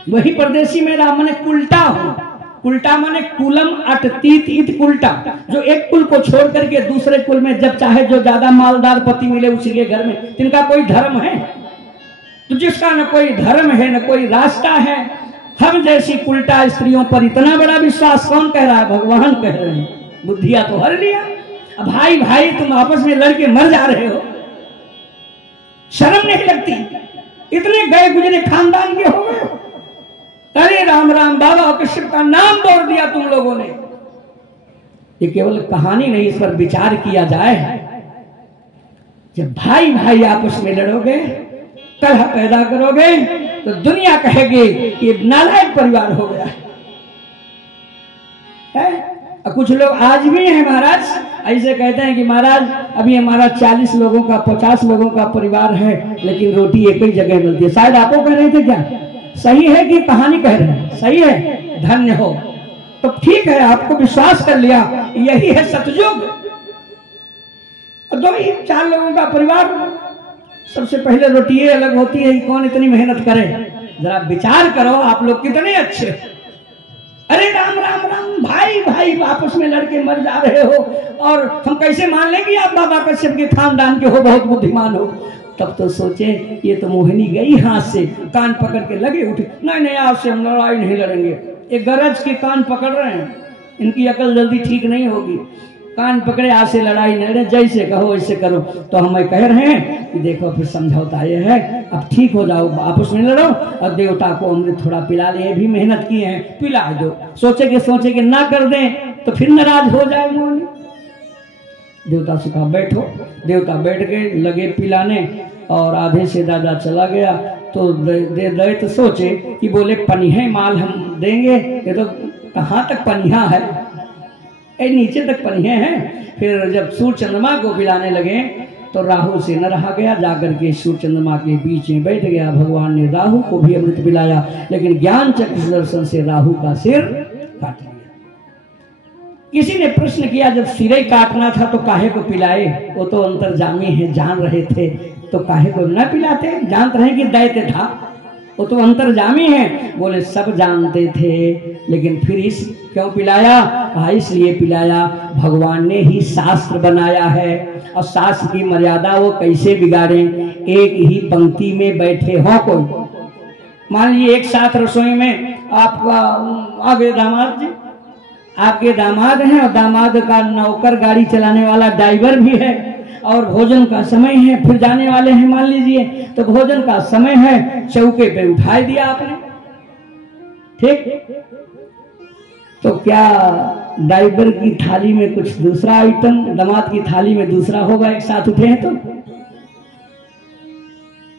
वही परदेसी मेरा। मैंने कुलटा हूं। कुलटा माने कुलम अटतीत इत कुलटा, जो एक कुल को छोड़ करके दूसरे कुल में जब चाहे जो ज्यादा मालदार पति मिले उसी के घर में, तिनका कोई धर्म है? तो जिसका न कोई धर्म है न कोई रास्ता है, हम जैसी उल्टा स्त्रियों पर इतना बड़ा विश्वास कौन कह रहा है? भगवान कह रहे हैं। बुद्धिया तो हर लिया। अब भाई भाई तुम आपस में लड़के मर जा रहे हो, शर्म नहीं लगती? इतने गए गुजरे खानदान के हो गए हो। अरे राम राम, बाबा कश्यप का नाम बोल दिया तुम लोगों ने। ये केवल कहानी नहीं, इस पर विचार किया जाए। जब भाई भाई आपस में लड़ोगे, कलह पैदा करोगे, तो दुनिया कहेगी कि नालायक परिवार हो गया है? और कुछ लोग आज भी हैं महाराज, ऐसे कहते हैं कि महाराज अभी हमारा 40 लोगों का 50 लोगों का परिवार है, लेकिन रोटी एक ही जगह मिलती है। शायद आपको कह रहे थे क्या? सही है कि कहानी कह रहे हैं? सही है, धन्य हो। तो ठीक है, आपको विश्वास कर लिया, यही है सतयुग। दो ही 4 लोगों का परिवार, सबसे पहले रोटी अलग होती है, कौन इतनी मेहनत करे? जरा विचार करो, आप लोग कितने अच्छे। अरे राम राम राम, भाई भाई आपस में लड़के मर जा रहे हो, और हम कैसे मान लें कि आप बाबा कश्यप के खानदान के हो, बहुत बुद्धिमान हो? तब तो सोचे ये तो मोहिनी गई हाथ से, कान पकड़ के लगे उठे, नहीं नहीं आज से हम लड़ाई नहीं लड़ेंगे। एक गरज के कान पकड़ रहे हैं, इनकी अकल जल्दी ठीक नहीं होगी। कान पकड़े, आज से लड़ाई नहीं लड़े, जैसे कहो वैसे करो। तो हम कह रहे हैं कि देखो फिर समझौता ये है, अब ठीक हो जाओ, आपस में लड़ो, और देवता को अमृत थोड़ा पिला ले, भी मेहनत की है, पिला दो। सोचे कि ना कर दें तो फिर नाराज हो जाए मोहिनी। देवता से कहा बैठो। देवता बैठ गए, लगे पिलाने, और आधे से ज्यादा चला गया तो दे दे तो सोचे कि बोले पनिया माल हम देंगे, ये तो कहाँ तक पनिया है, नीचे तक पनिया है। फिर जब सूर्य चंद्रमा को पिलाने लगे तो राहु से न रहा गया, जाकर के सूर्य चंद्रमा के बीच में बैठ गया। भगवान ने राहु को भी अमृत पिलाया, लेकिन ज्ञान चक्र दर्शन से राहु का सिर काट लिया। किसी ने प्रश्न किया, जब सिर ही काटना था तो काहे को पिलाए? वो तो अंतर्जामी है, जान रहे थे, तो काहे को न पिलाते? जानते रहे कि दैत्य था, वो तो अंतर्जामी है। बोले सब जानते थे, लेकिन फिर इस क्यों पिलाया? कहा इसलिए पिलाया, भगवान ने ही शास्त्र बनाया है, और शास्त्र की मर्यादा वो कैसे बिगाड़े? एक ही पंक्ति में बैठे हो कोई, मान लीजिए एक साथ रसोई में आपका आगे दामाद जी, आपके दामाद हैं, और दामाद का नौकर गाड़ी चलाने वाला ड्राइवर भी है, और भोजन का समय है, फिर जाने वाले हैं मान लीजिए, तो भोजन का समय है, चौके पे उठा दिया आपने, ठीक? तो क्या ड्राइवर की थाली में कुछ दूसरा आइटम, दामाद की थाली में दूसरा होगा? एक साथ उठे हैं तो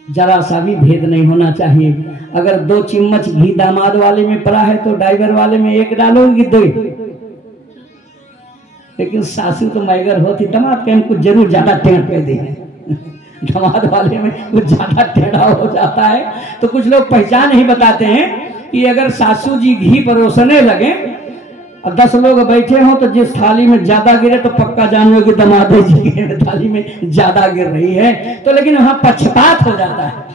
जरा सा भी भेद नहीं होना चाहिए। अगर 2 चम्मच घी दामाद वाले में पड़ा है तो ड्राइवर वाले में 1 डालोगे 2। लेकिन सासू तो मैगर होती, दामाद के हम कुछ जरूर ज्यादा टेढ़ पे दे दामाद वाले में कुछ ज्यादा टेढ़ा हो जाता है। तो कुछ लोग पहचान ही बताते हैं कि अगर सासू जी घी परोसने लगे और 10 लोग बैठे हो, तो जिस थाली में ज्यादा गिरे तो पक्का जानो कि दामाद जी की थाली में ज्यादा गिर रही है। तो लेकिन वहां पक्षपात हो जाता है।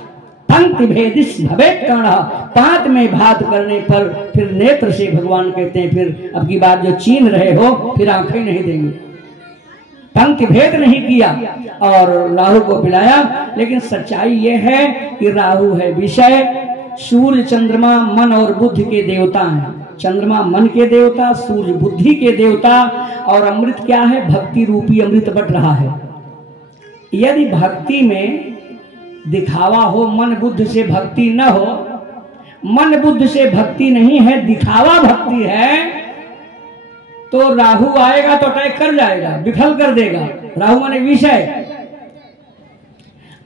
पंक्ति भेदिश भवेत कर्णः, पात में भात करने पर फिर नेत्र से भगवान कहते हैं फिर अब की बार जो छीन रहे हो फिर आंखें नहीं देंगे। पंक्ति भेद नहीं किया और राहु को पिलाया। लेकिन सच्चाई यह है कि राहु है विषय, सूर्य चंद्रमा मन और बुद्धि के देवता हैं। चंद्रमा मन के देवता, सूर्य बुद्धि के देवता, और अमृत क्या है? भक्ति रूपी अमृत बट रहा है। यदि भक्ति में दिखावा हो, मन बुद्ध से भक्ति न हो, मन बुद्ध से भक्ति नहीं है, दिखावा भक्ति है, तो राहु आएगा तो अटैक कर जाएगा, विफल कर देगा। राहु माने विषय।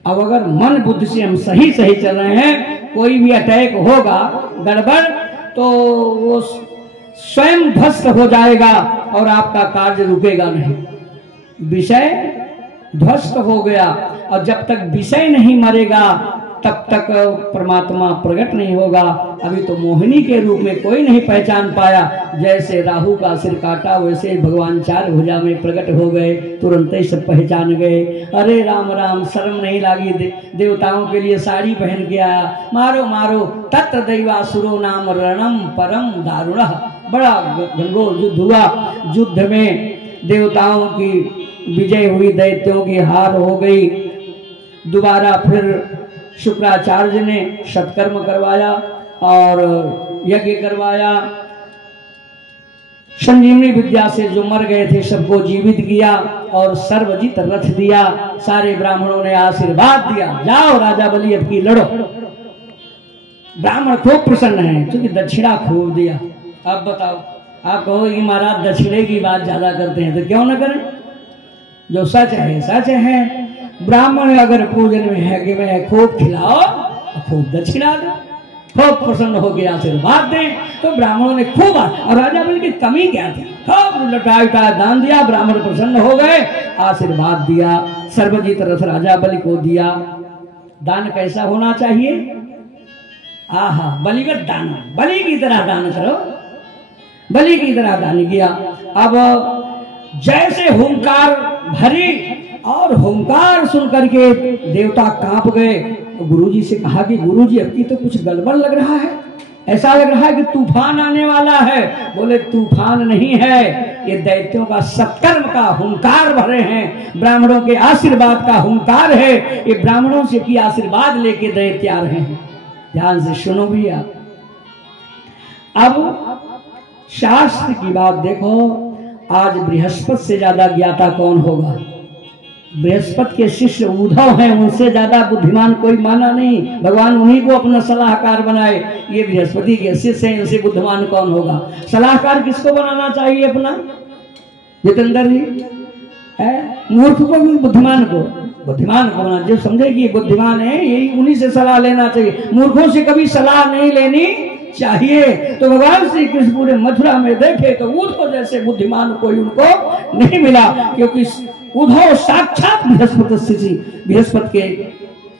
अब अगर मन बुद्ध से हम सही चल रहे हैं, कोई भी अटैक होगा गड़बड़, तो वो स्वयं ध्वस्त हो जाएगा और आपका कार्य रुकेगा नहीं। विषय ध्वस्त हो गया और जब तक विषय नहीं मरेगा तब तक परमात्मा प्रकट नहीं होगा। अभी तो मोहिनी के रूप में कोई नहीं पहचान पाया। जैसे राहु का सिर काटा वैसे भगवान चार भुजा में प्रकट हो गए, तुरंत ही सब पहचान गए। अरे राम राम, शर्म नहीं लागी, देवताओं के लिए साड़ी पहन के आया। मारो मारो, तत्र दैवासुरो नाम रणम परम दारुण। बड़ा घनघोर युद्ध हुआ। युद्ध में देवताओं की विजय हुई, दैत्यों की हार हो गई। दोबारा फिर शुक्राचार्य ने सत्कर्म करवाया और यज्ञ करवाया। संजीवनी विद्या से जो मर गए थे सबको जीवित किया और सर्वजित रथ दिया। सारे ब्राह्मणों ने आशीर्वाद दिया, जाओ राजा बलि अब की लड़ो। ब्राह्मण खूब प्रसन्न है क्योंकि दक्षिणा खूब दिया। अब बताओ, आप कहो कि महाराज दक्षिणे की बात ज्यादा करते हैं, तो क्यों न करें? जो सच है सच है। ब्राह्मण अगर पूजन में है कि मैं खूब खिलाओ, खूब दक्षिणा दो, खूब प्रसन्न हो गया आशीर्वाद दें, तो ब्राह्मणों ने खूब। और राजा बलि की कमी क्या थी? खूब लुटा उटाया दान दिया, ब्राह्मण प्रसन्न हो गए, आशीर्वाद दिया। सर्वजित रथ राजा बलि को दिया। दान कैसा होना चाहिए? आहा, बलिगत दान, बलि की तरह दान करो, बलि की तरह दान किया। अब जैसे हुंकार भरी और हुंकार सुन करके देवता कांप गए। गुरुजी से कहा कि गुरुजी अब की तो कुछ गड़बड़ लग रहा है, ऐसा लग रहा है कि तूफान आने वाला है। बोले तूफान नहीं है, ये दैत्यों का सत्कर्म का हुंकार भरे हैं, ब्राह्मणों के आशीर्वाद का हुंकार है। ये ब्राह्मणों से भी आशीर्वाद लेके दैत्य आ रहे हैं। ध्यान से सुनो भी आप। अब शास्त्र की बात देखो, आज बृहस्पति से ज्यादा ज्ञाता कौन होगा? बृहस्पति के शिष्य उद्धव हैं, उनसे ज्यादा बुद्धिमान कोई माना नहीं। भगवान उन्हीं को अपना सलाहकार बनाए। ये बृहस्पति के शिष्य हैं, इनसे बुद्धिमान कौन होगा? सलाहकार किसको बनाना चाहिए अपना? जितेंद्र जी है, मूर्ख को भी बुद्धिमान को बना। जो समझे कि बुद्धिमान है यही उन्हीं से सलाह लेना चाहिए, मूर्खों से कभी सलाह नहीं लेनी चाहिए। तो भगवान श्री कृष्ण पूरे मथुरा में देखे तो उद्धव जैसे बुद्धिमान कोई उनको नहीं मिला, क्योंकि उद्धव साक्षात बृहस्पति के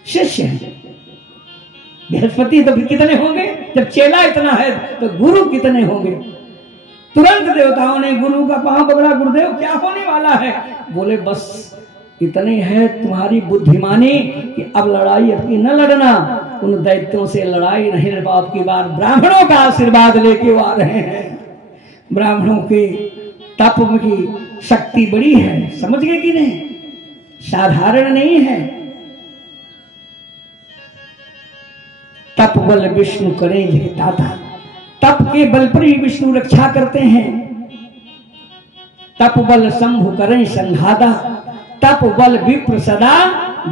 शिष्य हैं। बृहस्पति तो कितने होंगे? जब चेला इतना है तो गुरु कितने होंगे? तुरंत देवताओं ने गुरु का पांव पकड़ा, गुरुदेव क्या होने वाला है? बोले बस इतने है तुम्हारी बुद्धिमानी कि अब लड़ाई अपनी न लड़ना, उन दैत्यों से लड़ाई नहीं लड़ पाओ। की बार ब्राह्मणों का आशीर्वाद लेके आ रहे हैं। ब्राह्मणों के तप की शक्ति बड़ी है, समझ गए कि नहीं? साधारण नहीं है। तप बल विष्णु करें जगदाता, तप के बल पर ही विष्णु रक्षा करते हैं। तप बल शंभु करें संघाता, तप बल विप्र सदा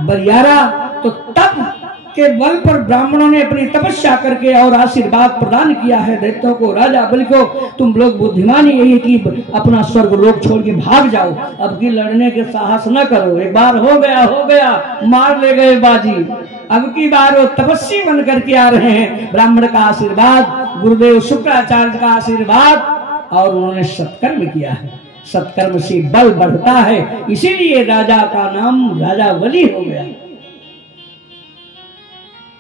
बरियारा। तो तप के बल पर ब्राह्मणों ने अपनी तपस्या करके और आशीर्वाद प्रदान किया है दैत्यों को, राजा बलि को। तुम लोग बुद्धिमानी यही कि अपना स्वर्ग लोक छोड़ के भाग जाओ, अब की लड़ने के साहस न करो। एक बार हो गया, मार ले गए बाजी। अब की बार वो तपस्वी बन करके आ रहे हैं। ब्राह्मण का आशीर्वाद, गुरुदेव शुक्राचार्य का आशीर्वाद, और उन्होंने सत्कर्म किया है। सत्कर्म से बल बढ़ता है, इसीलिए राजा का नाम राजा बलि हो गया।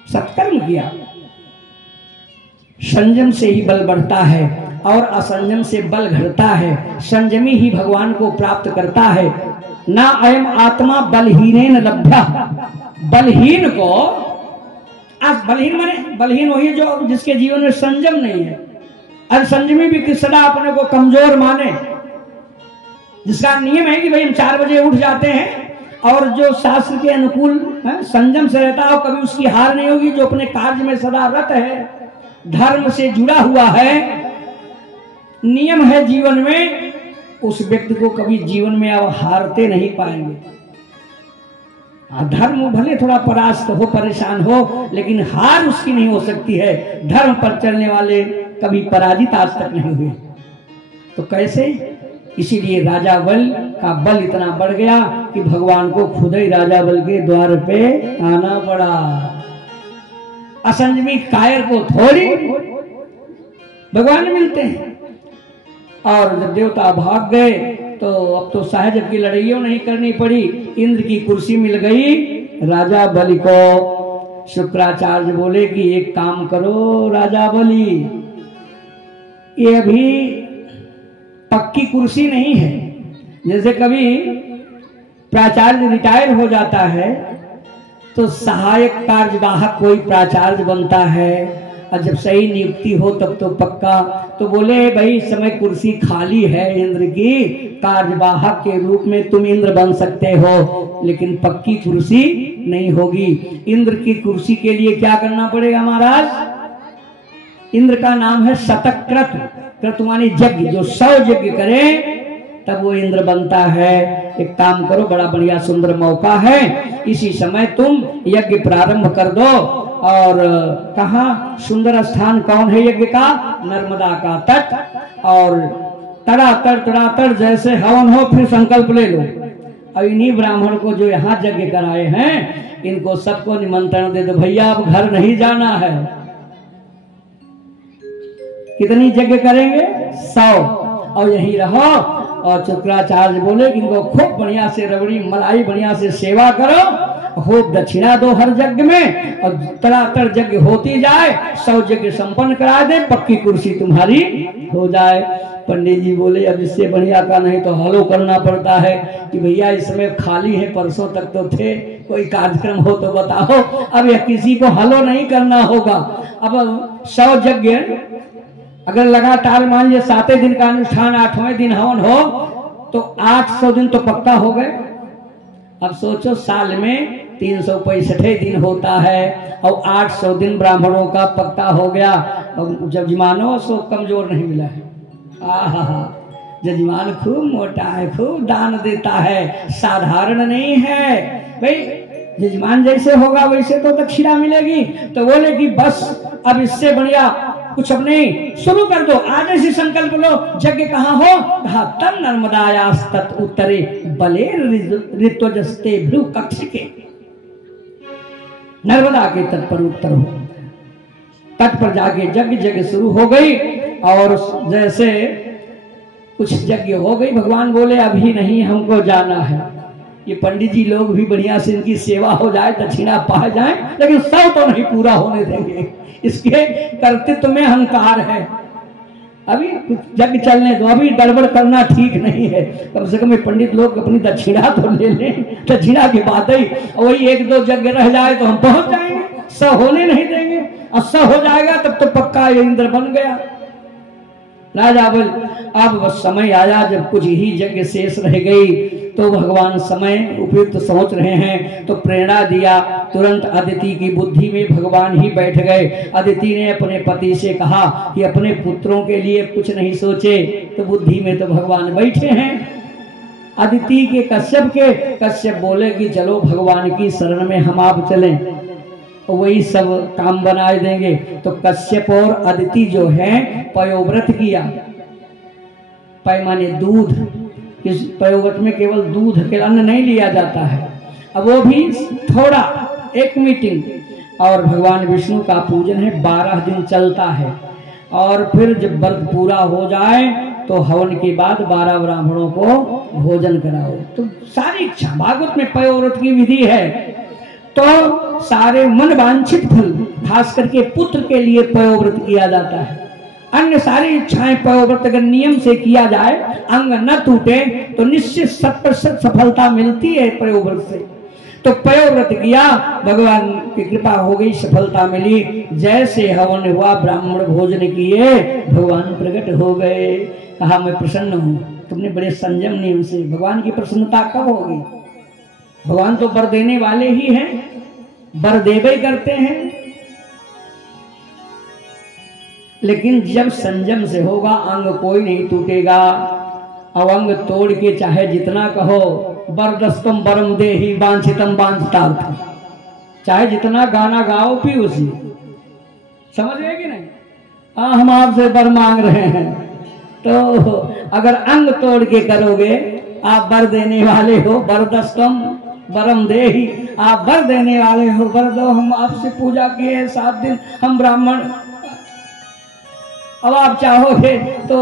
सत्कर्म किया। संयम से ही बल बढ़ता है और असंयम से बल घटता है। संयमी ही भगवान को प्राप्त करता है। ना अयम आत्मा बलहीन लभ्या। बलहीन को, बलहीन माने बलहीन वही जो जिसके जीवन में संयम नहीं है। और संयमी भी सदा अपने को कमजोर माने, जिसका नियम है कि भाई हम 4 बजे उठ जाते हैं और जो शास्त्र के अनुकूल संयम से रहता है, कभी उसकी हार नहीं होगी। जो अपने कार्य में सदा रत है, धर्म से जुड़ा हुआ है, नियम है जीवन में, उस व्यक्ति को कभी जीवन में अब हारते नहीं पाएंगे। धर्म भले थोड़ा परास्त हो, परेशान हो, लेकिन हार उसकी नहीं हो सकती है। धर्म पर चलने वाले कभी पराजित आज तक नहीं हुए। तो कैसे? इसीलिए राजा बल का बल इतना बढ़ गया कि भगवान को खुद ही राजा बल के द्वार पे आना पड़ा। असंयमी कायर को थोड़ी भगवान मिलते हैं। और जब देवता भाग गए तो अब तो सहज की लड़ाइयों नहीं करनी पड़ी, इंद्र की कुर्सी मिल गई राजा बलि को। शुक्राचार्य बोले कि एक काम करो राजा बलि, ये अभी पक्की कुर्सी नहीं है। जैसे कभी प्राचार्य रिटायर हो जाता है तो सहायक कार्यवाहक कोई प्राचार्य बनता है, और जब सही नियुक्ति हो तब तो पक्का। तो बोले भाई इस समय कुर्सी खाली है इंद्र की, कार्यवाहक के रूप में तुम इंद्र बन सकते हो, लेकिन पक्की कुर्सी नहीं होगी। इंद्र की कुर्सी के लिए क्या करना पड़ेगा महाराज? इंद्र का नाम है शतक्रत, क्रतुमानी यज्ञ, जो 100 यज्ञ करे तब वो इंद्र बनता है। एक काम करो, बड़ा बढ़िया सुंदर मौका है, इसी समय तुम यज्ञ प्रारंभ कर दो। और कहा सुंदर स्थान कौन है यज्ञ का? नर्मदा का तट। और तड़ातड़ जैसे हवन हो फिर संकल्प ले लो। और इन्हीं ब्राह्मण को जो यहाँ यज्ञ कराए हैं इनको सबको निमंत्रण दे दो, भैया अब घर नहीं जाना है। कितनी यज्ञ करेंगे? 100। और यही रहो। और शुक्राचार्य बोले कि इनको खूब बढ़िया से रबड़ी मलाई बढ़िया से सेवा करो, हो दक्षिणा दो हर यज्ञ में, और तड़ातड़ यज्ञ होती जाए, 100 यज्ञ संपन्न करा दे, पक्की कुर्सी तुम्हारी हो जाए। पंडित जी बोले अब इससे बढ़िया का नहीं तो हलो करना पड़ता है कि भैया इस समय खाली है, परसों तक तो थे, कोई कार्यक्रम हो तो बताओ। अब यह किसी को हलो नहीं करना होगा। अब 100 यज्ञ अगर लगातार मान लीजिए 7 दिन का अनुष्ठान, 8वें दिन हवन हो तो 800 दिन तो पक्का हो गए। अब सोचो साल में 365 दिन होता है और 800 दिन ब्राह्मणों का पक्का हो गया। और जजमानो सो कमजोर नहीं मिला है। आहा, जजमान खूब मोटा है, खूब दान देता है, साधारण नहीं है भाई। जजमान जैसे होगा वैसे तो दक्षिणा मिलेगी। तो बोले कि बस अब इससे बढ़िया कुछ अपने शुरू कर दो, आज ऐसे संकल्प लो। यज्ञ कहाँ हो? कहा तन नर्मदायास तत् उत्तरे बले ऋत्वजस्ते भ्रू कक्ष के। नर्मदा के तट पर उत्तर हो, तट पर जाके यज्ञ शुरू हो गई। और जैसे कुछ यज्ञ हो गई, भगवान बोले अभी नहीं, हमको जाना है। ये पंडित जी लोग भी बढ़िया से इनकी सेवा हो जाए, दक्षिणा पा जाए, लेकिन 100 तो नहीं पूरा होने देंगे, इसके कर्तृत्व में अहंकार है। अभी यज्ञ चलने दो, अभी गड़बड़ करना ठीक नहीं है। कम से कम ये पंडित लोग अपनी दक्षिणा तो ले लें, दक्षिणा के बाद ही वही 1-2 यज्ञ रह जाए तो हम पहुंच जाएंगे। 100 होने नहीं देंगे, और 100 हो जाएगा तब तो पक्का ये इंद्र बन गया। राजा बोल अब बस समय आया जब कुछ ही यज्ञ शेष रह गई, तो भगवान समय उपयुक्त सोच रहे हैं तो प्रेरणा दिया। तुरंत अदिति की बुद्धि में भगवान ही बैठ गए। अदिति ने अपने पति से कहा कि अपने पुत्रों के लिए कुछ नहीं सोचे, तो बुद्धि में तो भगवान बैठे हैं। अदिति के कश्यप बोले कि चलो भगवान की शरण में हम आप चलें, वही सब काम बनाए देंगे। तो कश्यप और अदिति जो है पयोव्रत किया। पय माने दूध, इस पयोव्रत में केवल दूध के अन्न नहीं लिया जाता है। अब वो भी थोड़ा, एक मीटिंग। और भगवान विष्णु का पूजन है, 12 दिन चलता है। और फिर जब व्रत पूरा हो जाए तो हवन के बाद 12 ब्राह्मणों को भोजन कराओ। तो सारी इच्छा, भागवत में पयोव्रत की विधि है। तो सारे मन वांछित फल, खास करके पुत्र के लिए पयोव्रत किया जाता है। अन्य सारी इच्छाएं पयोव्रत अगर नियम से किया जाए, अंग न टूटे, तो निश्चित 100% सफलता मिलती है पयोव्रत से। तो पयोव्रत किया, भगवान की कृपा हो गई, सफलता मिली। जैसे हवन हुआ, ब्राह्मण भोजन किए, भगवान प्रकट हो गए। कहा मैं प्रसन्न हूँ, तुमने बड़े संयम नियम से। भगवान की प्रसन्नता कब होगी? भगवान तो वर देने वाले ही हैं, वर देवे करते हैं। लेकिन जब संयम से होगा, अंग कोई नहीं टूटेगा। अब अंग तोड़ के चाहे जितना कहो, वरदस्तम वरम देहि वांछितम वांछितार्थ, चाहे जितना गाना गाओ भी उसी। समझ गए कि नहीं? हाँ, हम आपसे वर मांग रहे हैं, तो अगर अंग तोड़ के करोगे, आप वर देने वाले हो, वरदस्तम वरम देहि, आप वर देने वाले हो, वर दो। हम आपसे पूजा किए 7 दिन, हम ब्राह्मण। अब आप चाहोगे तो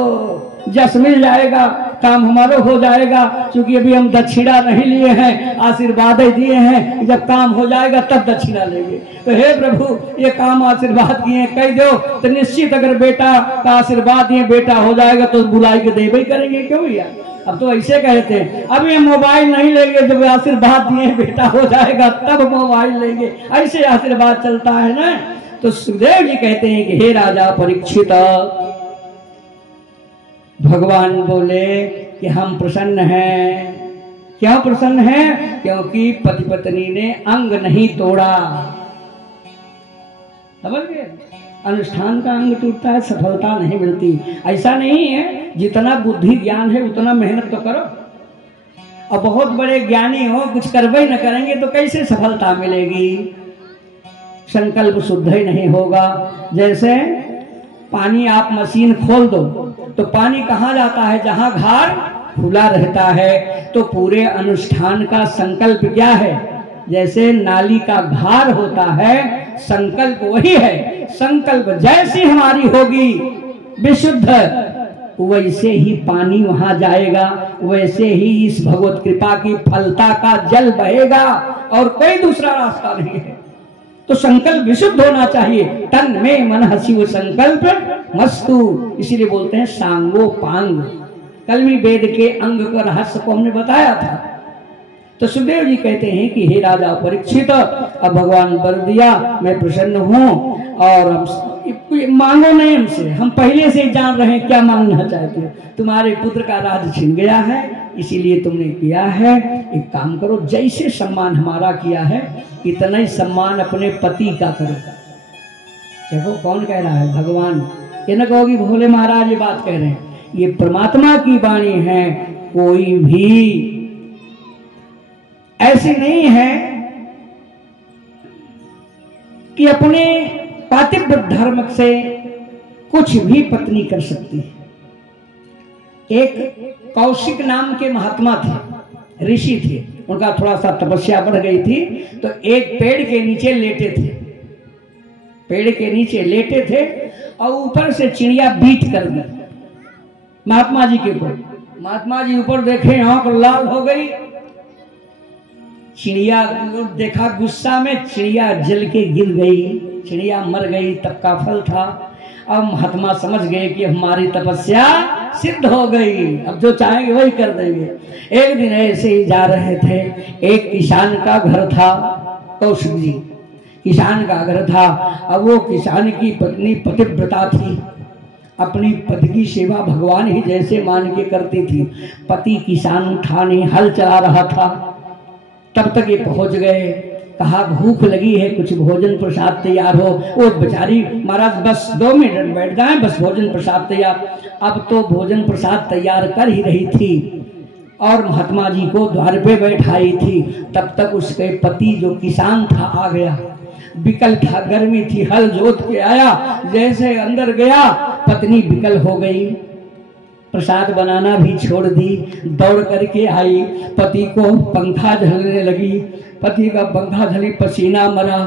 जस मिल जाएगा, काम हमारा हो जाएगा, क्योंकि अभी हम दक्षिणा नहीं लिए हैं, आशीर्वाद ही दिए हैं, जब काम हो जाएगा तब दक्षिणा लेंगे। तो हे प्रभु ये काम आशीर्वाद किए कह दो, तो निश्चित अगर बेटा का आशीर्वाद दिए बेटा हो जाएगा तो बुलाई के देवे ही करेंगे, क्यों भैया। अब तो ऐसे कहते हैं अभी मोबाइल नहीं लेंगे, जब आशीर्वाद दिए बेटा हो जाएगा तब मोबाइल लेंगे, ऐसे आशीर्वाद चलता है ना। तो सुखदेव जी कहते हैं कि हे राजा परीक्षित, भगवान बोले कि हम प्रसन्न हैं। क्यों प्रसन्न हैं? क्योंकि पति पत्नी ने अंग नहीं तोड़ा। समझ गए? अनुष्ठान का अंग टूटता है, सफलता नहीं मिलती। ऐसा नहीं है, जितना बुद्धि ज्ञान है उतना मेहनत तो करो। और बहुत बड़े ज्ञानी हो, कुछ करवे न करेंगे तो कैसे सफलता मिलेगी? संकल्प शुद्ध ही नहीं होगा। जैसे पानी आप मशीन खोल दो तो पानी कहाँ जाता है? जहां घार खुला रहता है। तो पूरे अनुष्ठान का संकल्प क्या है? जैसे नाली का घार होता है, संकल्प वही है। संकल्प जैसी हमारी होगी विशुद्ध, वैसे ही पानी वहां जाएगा, वैसे ही इस भगवत कृपा की फलता का जल बहेगा, और कोई दूसरा रास्ता नहीं है। तो संकल्प विशुद्ध होना चाहिए। तन में मन हसिव संकल्प मस्तु, इसीलिए बोलते हैं सांगो पांग। कल भी वेद के अंग का रहस्य को हमने बताया था। तो सुखदेव जी कहते हैं कि हे राजा परीक्षित, अब भगवान वर दिया, मैं प्रसन्न हूं, और मांगो नहीं हमसे, हम पहले से जान रहे हैं क्या मांगना चाहते हो। तुम्हारे पुत्र का राज छिन गया है, इसीलिए तुमने किया है। एक काम करो, जैसे सम्मान हमारा किया है इतना ही सम्मान अपने पति का करो। देखो कौन कह रहा है? भगवान। ये न कहोगी भोले महाराज ये बात कह रहे हैं, ये परमात्मा की वाणी है। कोई भी ऐसी नहीं है कि अपने पातिव्य धर्म से कुछ भी पत्नी कर सकती है। एक कौशिक नाम के महात्मा थे, ऋषि थे, उनका थोड़ा सा तपस्या बढ़ गई थी, तो एक पेड़ के नीचे लेटे थे। पेड़ के नीचे लेटे थे और ऊपर से चिड़िया बीट कर दी महात्मा जी के ऊपर। महात्मा जी ऊपर देखे, आंख लाल हो गई। चिड़िया देखा, गुस्सा में चिड़िया जल के गिर गई, चिड़िया मर गई, तब का फल था। अब महात्मा समझ गए कि हमारी तपस्या सिद्ध हो गई, अब जो चाहेंगे वही कर देंगे। एक दिन ऐसे ही जा रहे थे, एक किसान का घर था, कौशिक जी किसान का घर था। अब वो किसान की पत्नी पतिव्रता थी, अपनी पति की सेवा भगवान ही जैसे मान के करती थी। पति किसान था नहीं, हल चला रहा था। तब तक ये पहुंच गए, कहा भूख लगी है, कुछ भोजन प्रसाद तैयार हो। वो बेचारी, महाराज बस 2 मिनट बैठ जाए, बस भोजन प्रसाद तैयार। अब तो भोजन प्रसाद तैयार कर ही रही थी और महात्मा जी को द्वार पे बैठाई थी। तब तक उसके पति जो किसान था आ गया, विकल था, गर्मी थी, हल जोत के आया। जैसे अंदर गया, पत्नी विकल हो गई, प्रसाद बनाना भी छोड़ दी, दौड़ करके आई, पति को पंखा झलने लगी। पति का पंखा झली, पसीना मरा,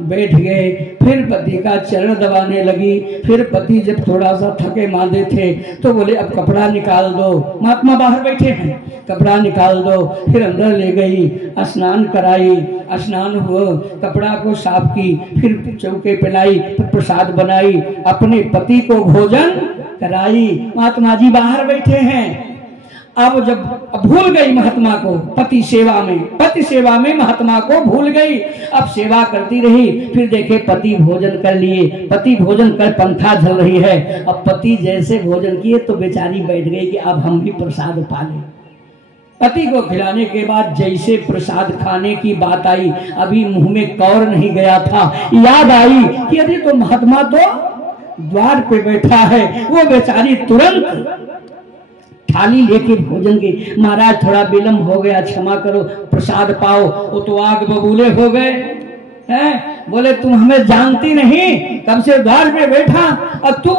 बैठ गए। फिर पति का चरण दबाने लगी। फिर पति जब थोड़ा सा थके मांदे थे तो बोले अब कपड़ा निकाल दो। महात्मा बाहर बैठे हैं, कपड़ा निकाल दो। फिर अंदर ले गई, स्नान कराई, स्नान हुआ, कपड़ा को साफ की, फिर चौके पे लाई, फिर प्रसाद बनाई, अपने पति को भोजन कराई। महात्मा जी बाहर बैठे हैं। अब जब भूल गई महात्मा को, पति सेवा में महात्मा को भूल गई। अब सेवा करती रही, फिर देखे पति भोजन कर लिए, पति भोजन कर पंखा झल रही है। अब पति जैसे भोजन किए तो बेचारी बैठ गई कि अब हम भी प्रसाद पा लें। पति को खिलाने के बाद जैसे प्रसाद खाने की बात आई, अभी मुंह में कौर नहीं गया था, याद आई कि अरे तो महात्मा तो द्वार पे बैठा है। वो बेचारी तुरंत थाली लेके भोजन की, महाराज थोड़ा विलंब हो गया, क्षमा करो, प्रसाद पाओ। वो तो आग बबूले हो गए हैं, बोले तुम हमें जानती नहीं, कब से द्वार पे बैठा और तू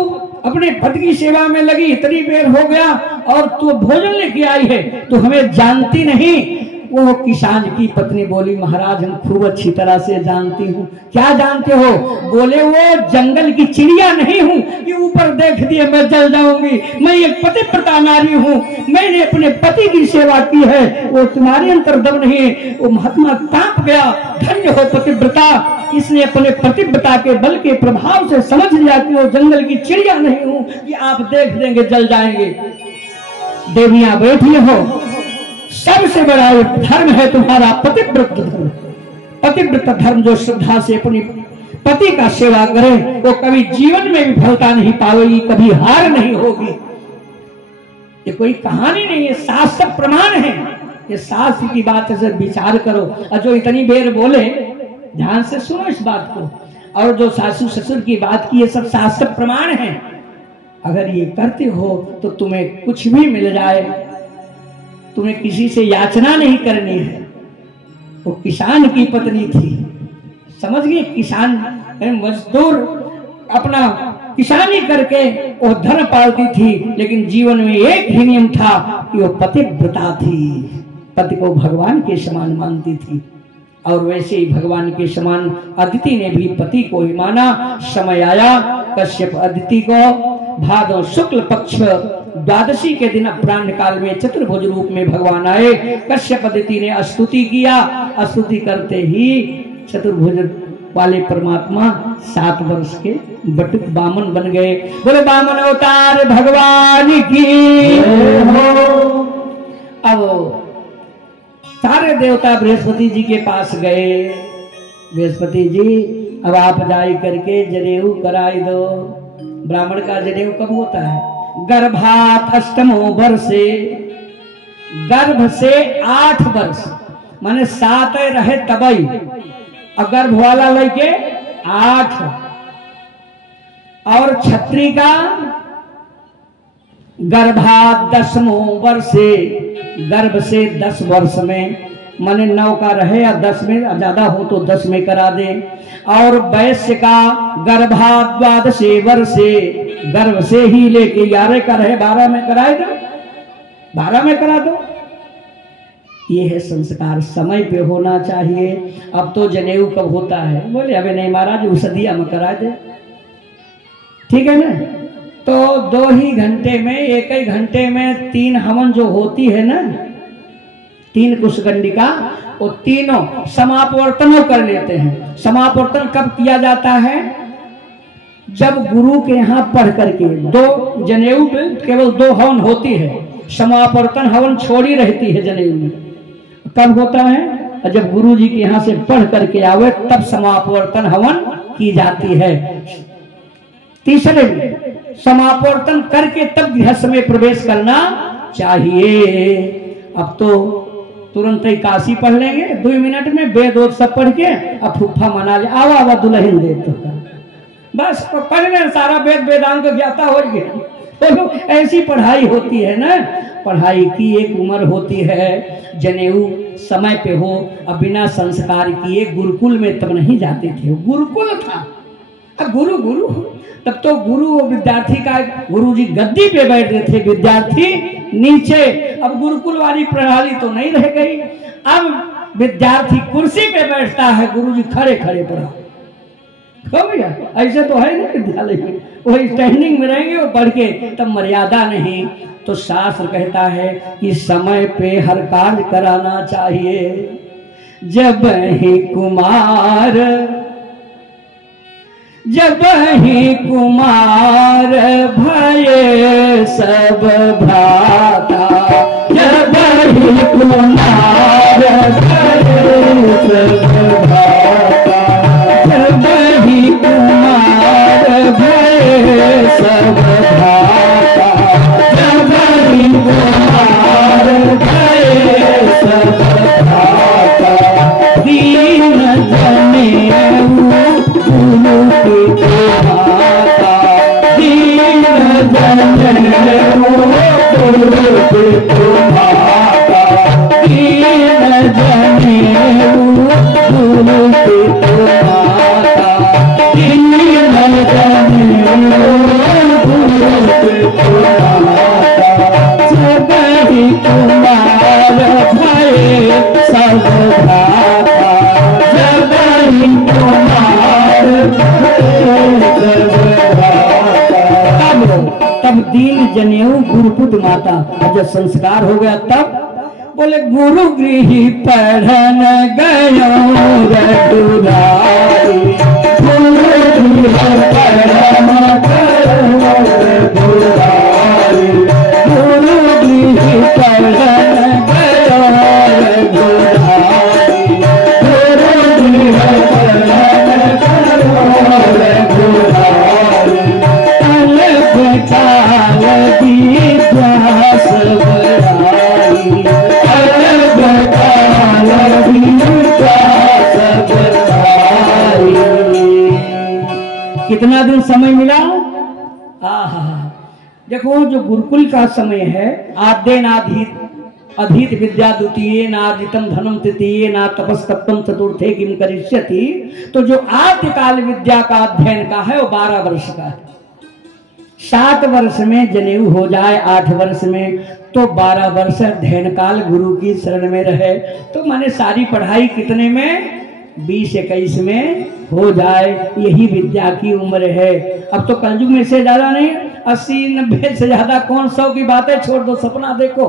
अपने पति की सेवा में लगी, इतनी देर हो गया और तू भोजन लेके आई है, तू हमें जानती नहीं। वो किसान की पत्नी बोली, महाराज हम खूब अच्छी तरह से जानती हूँ। क्या जानते हो? बोले वो जंगल की चिड़िया नहीं हूँ कि ऊपर देख दिए मैं जल जाऊंगी, मैं एक पतिव्रता नारी हूँ, मैंने अपने पति की सेवा की है, वो तुम्हारे अंतर्दम नहीं है। वो महात्मा कांप गया, धन्य हो पतिव्रता, इसने अपने पतिव्रता के बल के प्रभाव से समझ लिया कि वो जंगल की चिड़िया नहीं हूं कि आप देख देंगे जल जाएंगे। देवियां बैठी हो, सबसे बड़ा धर्म है तुम्हारा पतिव्रत धर्म। पतिव्रत धर्म जो श्रद्धा से अपनी पति का सेवा करे वो कभी जीवन में विफलता नहीं पाएगी, कभी हार नहीं होगी। ये कोई कहानी नहीं है, शास्त्र प्रमाण है, ये शास्त्र की बात से विचार करो। और जो इतनी देर बोले ध्यान से सुनो इस बात को, और जो सासू ससुर की बात की ये सब शास्त्र प्रमाण है। अगर ये करते हो तो तुम्हें कुछ भी मिल जाए, तुम्हें किसी से याचना नहीं करनी है। वो किसान की पत्नी थी, समझ गए, किसान मजदूर अपना किसानी करके वो धन पालती थी, लेकिन जीवन में एक ही नियम था कि वो पतिव्रता थी, पति को भगवान के समान मानती थी। और वैसे ही भगवान के समान अदिति ने भी पति को ही माना। समय आया, कश्यप अदिति को भादो शुक्ल पक्ष द्वादशी के दिन अपराह्न काल में चतुर्भुज रूप में भगवान आए। कश्यप अदिति ने स्तुति किया, स्तुति करते ही चतुर्भुज वाले परमात्मा 7 वर्ष के बटुक बामन बन गए। बोले बामन अवतार भगवान की हो। अब सारे देवता बृहस्पति जी के पास गए। बृहस्पति जी अब आप जाई करके जनेऊ कराई दो। ब्राह्मण का जनेऊ कब होता है? गर्भात 8मो वर्षे, गर्भ से 8 वर्ष माने 7 रहे तबई, और गर्भ वाला लेके 8। और क्षत्रिय का गर्भात 10मो वर्षे, गर्भ से 10 वर्ष में, माने 9 का रहे या 10 में, ज्यादा हो तो 10 में करा दे। और वैश्य का गर्भात 12 वर्षे, गर्भ से ही लेके 11 का रहे 12 में कराए दो, 12 में करा दो। ये है संस्कार, समय पे होना चाहिए। अब तो जनेऊ कब होता है? बोले अबे नहीं महाराज, औषधिया में करा दे, ठीक है ना। तो 2 ही घंटे में, 1 ही घंटे में 3 हवन जो होती है ना, 3 कुशगंडिका, वो तीनों समापवर्तनों कर लेते हैं। समापवर्तन कब किया जाता है? जब गुरु के यहाँ पढ़ करके 2 जनेऊ में केवल 2 हवन होती है, समापवर्तन हवन छोड़ी रहती है जनेऊ में। कब होता है? जब गुरु जी के यहाँ से पढ़ करके आवे तब समापवर्तन हवन की जाती है। तीसरे समापवर्तन करके तब गृहस्थ में प्रवेश करना चाहिए। अब तो तुरंत ही काशी पढ़ लेंगे 2 मिनट में, वेद वोद सब पढ़ के अब फुफ्फा मना ले, आवा आवा दुल्हन दे तो बस पढ़ने सारा वेद वेदांत ज्ञाता हो गया। तो ऐसी पढ़ाई होती है ना, पढ़ाई की एक उम्र होती है। जनेऊ समय पे हो, अब बिना संस्कार किए गुरुकुल में तब नहीं जाते थे, गुरुकुल था। अब गुरु गुरु तब तो गुरु विद्यार्थी का, गुरु जी गद्दी पे बैठते थे, विद्यार्थी नीचे। अब गुरुकुल वाली प्रणाली तो नहीं रह गई, अब विद्यार्थी कुर्सी पे बैठता है, गुरु जी खड़े खड़े पढ़ा। हो गया, ऐसे तो है ना विद्यालय में, वो स्टैंडिंग में रहेंगे वो पढ़ के, तब मर्यादा नहीं। तो शास्त्र कहता है कि समय पे हर कार्य कराना चाहिए। जब ही कुमार, जब ही कुमार भये सब भ्राता, जब ही कुमार भये सब भ्राता, जब ही कुमार भये सब भ्राता, जब ही कुमार भये सब भ्राता, दीन जनेऊ गुरु की माता, दीन जनेऊ गुरु की माता, दीन जनेऊ गुरु की माता, दीन जनेऊ गुरु की माता, जब ही कुमार भये सब भ्राता, जब ही कुमार भये सब भ्राता। जनेऊ गुरुपुत माता। और जब संस्कार हो गया तब बोले गुरु गृह पढ़न गयो रघुराई, गुरु गृह पढ़न गयो रघुराई, गुरु गृह पढ़न गयो रघुराई, गुरु गृह पढ़न गयो रघुराई, अलग काल विद्या सब आई, कितना दिन समय मिला। आहा, देखो जो गुरुकुल का समय है, आद्यनाधीत अधीत विद्या द्वितीय नार्जितम धनम तृतीय ना तपस्तप्तम चतुर्थे किम करिष्यति। तो जो आद्यकाल विद्या का अध्ययन का है वो 12 वर्ष का है। 7 वर्ष में जनेऊ हो जाए, 8 वर्ष में, तो 12 वर्ष अध्ययन काल गुरु की शरण में रहे, तो माने सारी पढ़ाई कितने में, 20-21 में हो जाए। यही विद्या की उम्र है। अब तो कलयुग में से ज्यादा नहीं, 80-90 से ज्यादा कौन 100 की बातें छोड़ दो, सपना देखो,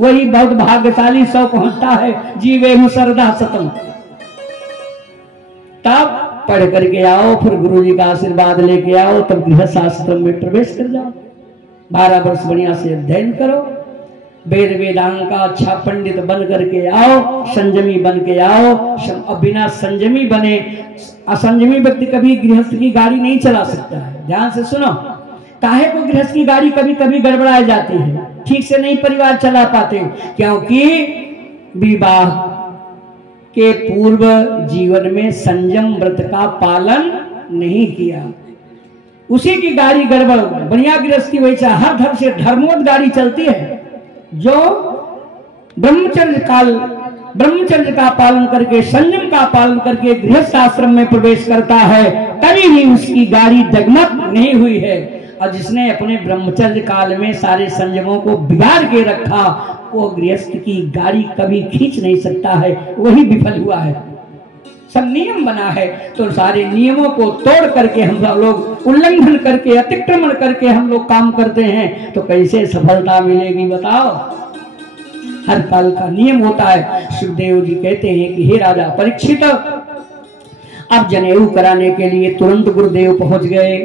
वही बहुत भाग्यशाली 100 पहुंचता है। जीवे हूँ सरदा सतम, तब पढ़ करके आओ, फिर गुरु जी का आशीर्वाद लेके आओ, तब गृहस्थ आश्रम में प्रवेश कर जाओ। 12 वर्ष बढ़िया से अध्ययन करो, वेद वेदांग का अच्छा पंडित बन करके आओ, संयमी बन के आओ। अब बिना संयमी बने, असंयमी व्यक्ति कभी गृहस्थ की गाड़ी नहीं चला सकता है। ध्यान से सुनो, काहे को गृहस्थ की गाड़ी कभी कभी गड़बड़ाई जाती है, ठीक से नहीं परिवार चला पाते, क्योंकि विवाह के पूर्व जीवन में संयम व्रत का पालन नहीं किया, उसी की गाड़ी गड़बड़। बढ़िया गृहस्थी वैसा हर धर्म से धर्मोद गाड़ी चलती है। जो ब्रह्मचर्य का पालन करके, संयम का पालन करके गृहस्थ आश्रम में प्रवेश करता है, कभी भी उसकी गाड़ी डगमग नहीं हुई है। और जिसने अपने ब्रह्मचर्य काल में सारे संयमों को बिगाड़ के रखा, वो गृहस्थ की गाड़ी कभी खींच नहीं सकता है, वही विफल हुआ है। सब नियम बना है, तो सारे नियमों को तोड़ करके हम लोग उल्लंघन करके, अतिक्रमण करके हम लोग काम करते हैं, तो कैसे सफलता मिलेगी बताओ। हर काल का नियम होता है। सुखदेव जी कहते हैं कि हे राजा परीक्षित, अब जनेऊ कराने के लिए तुरंत गुरुदेव पहुंच गए।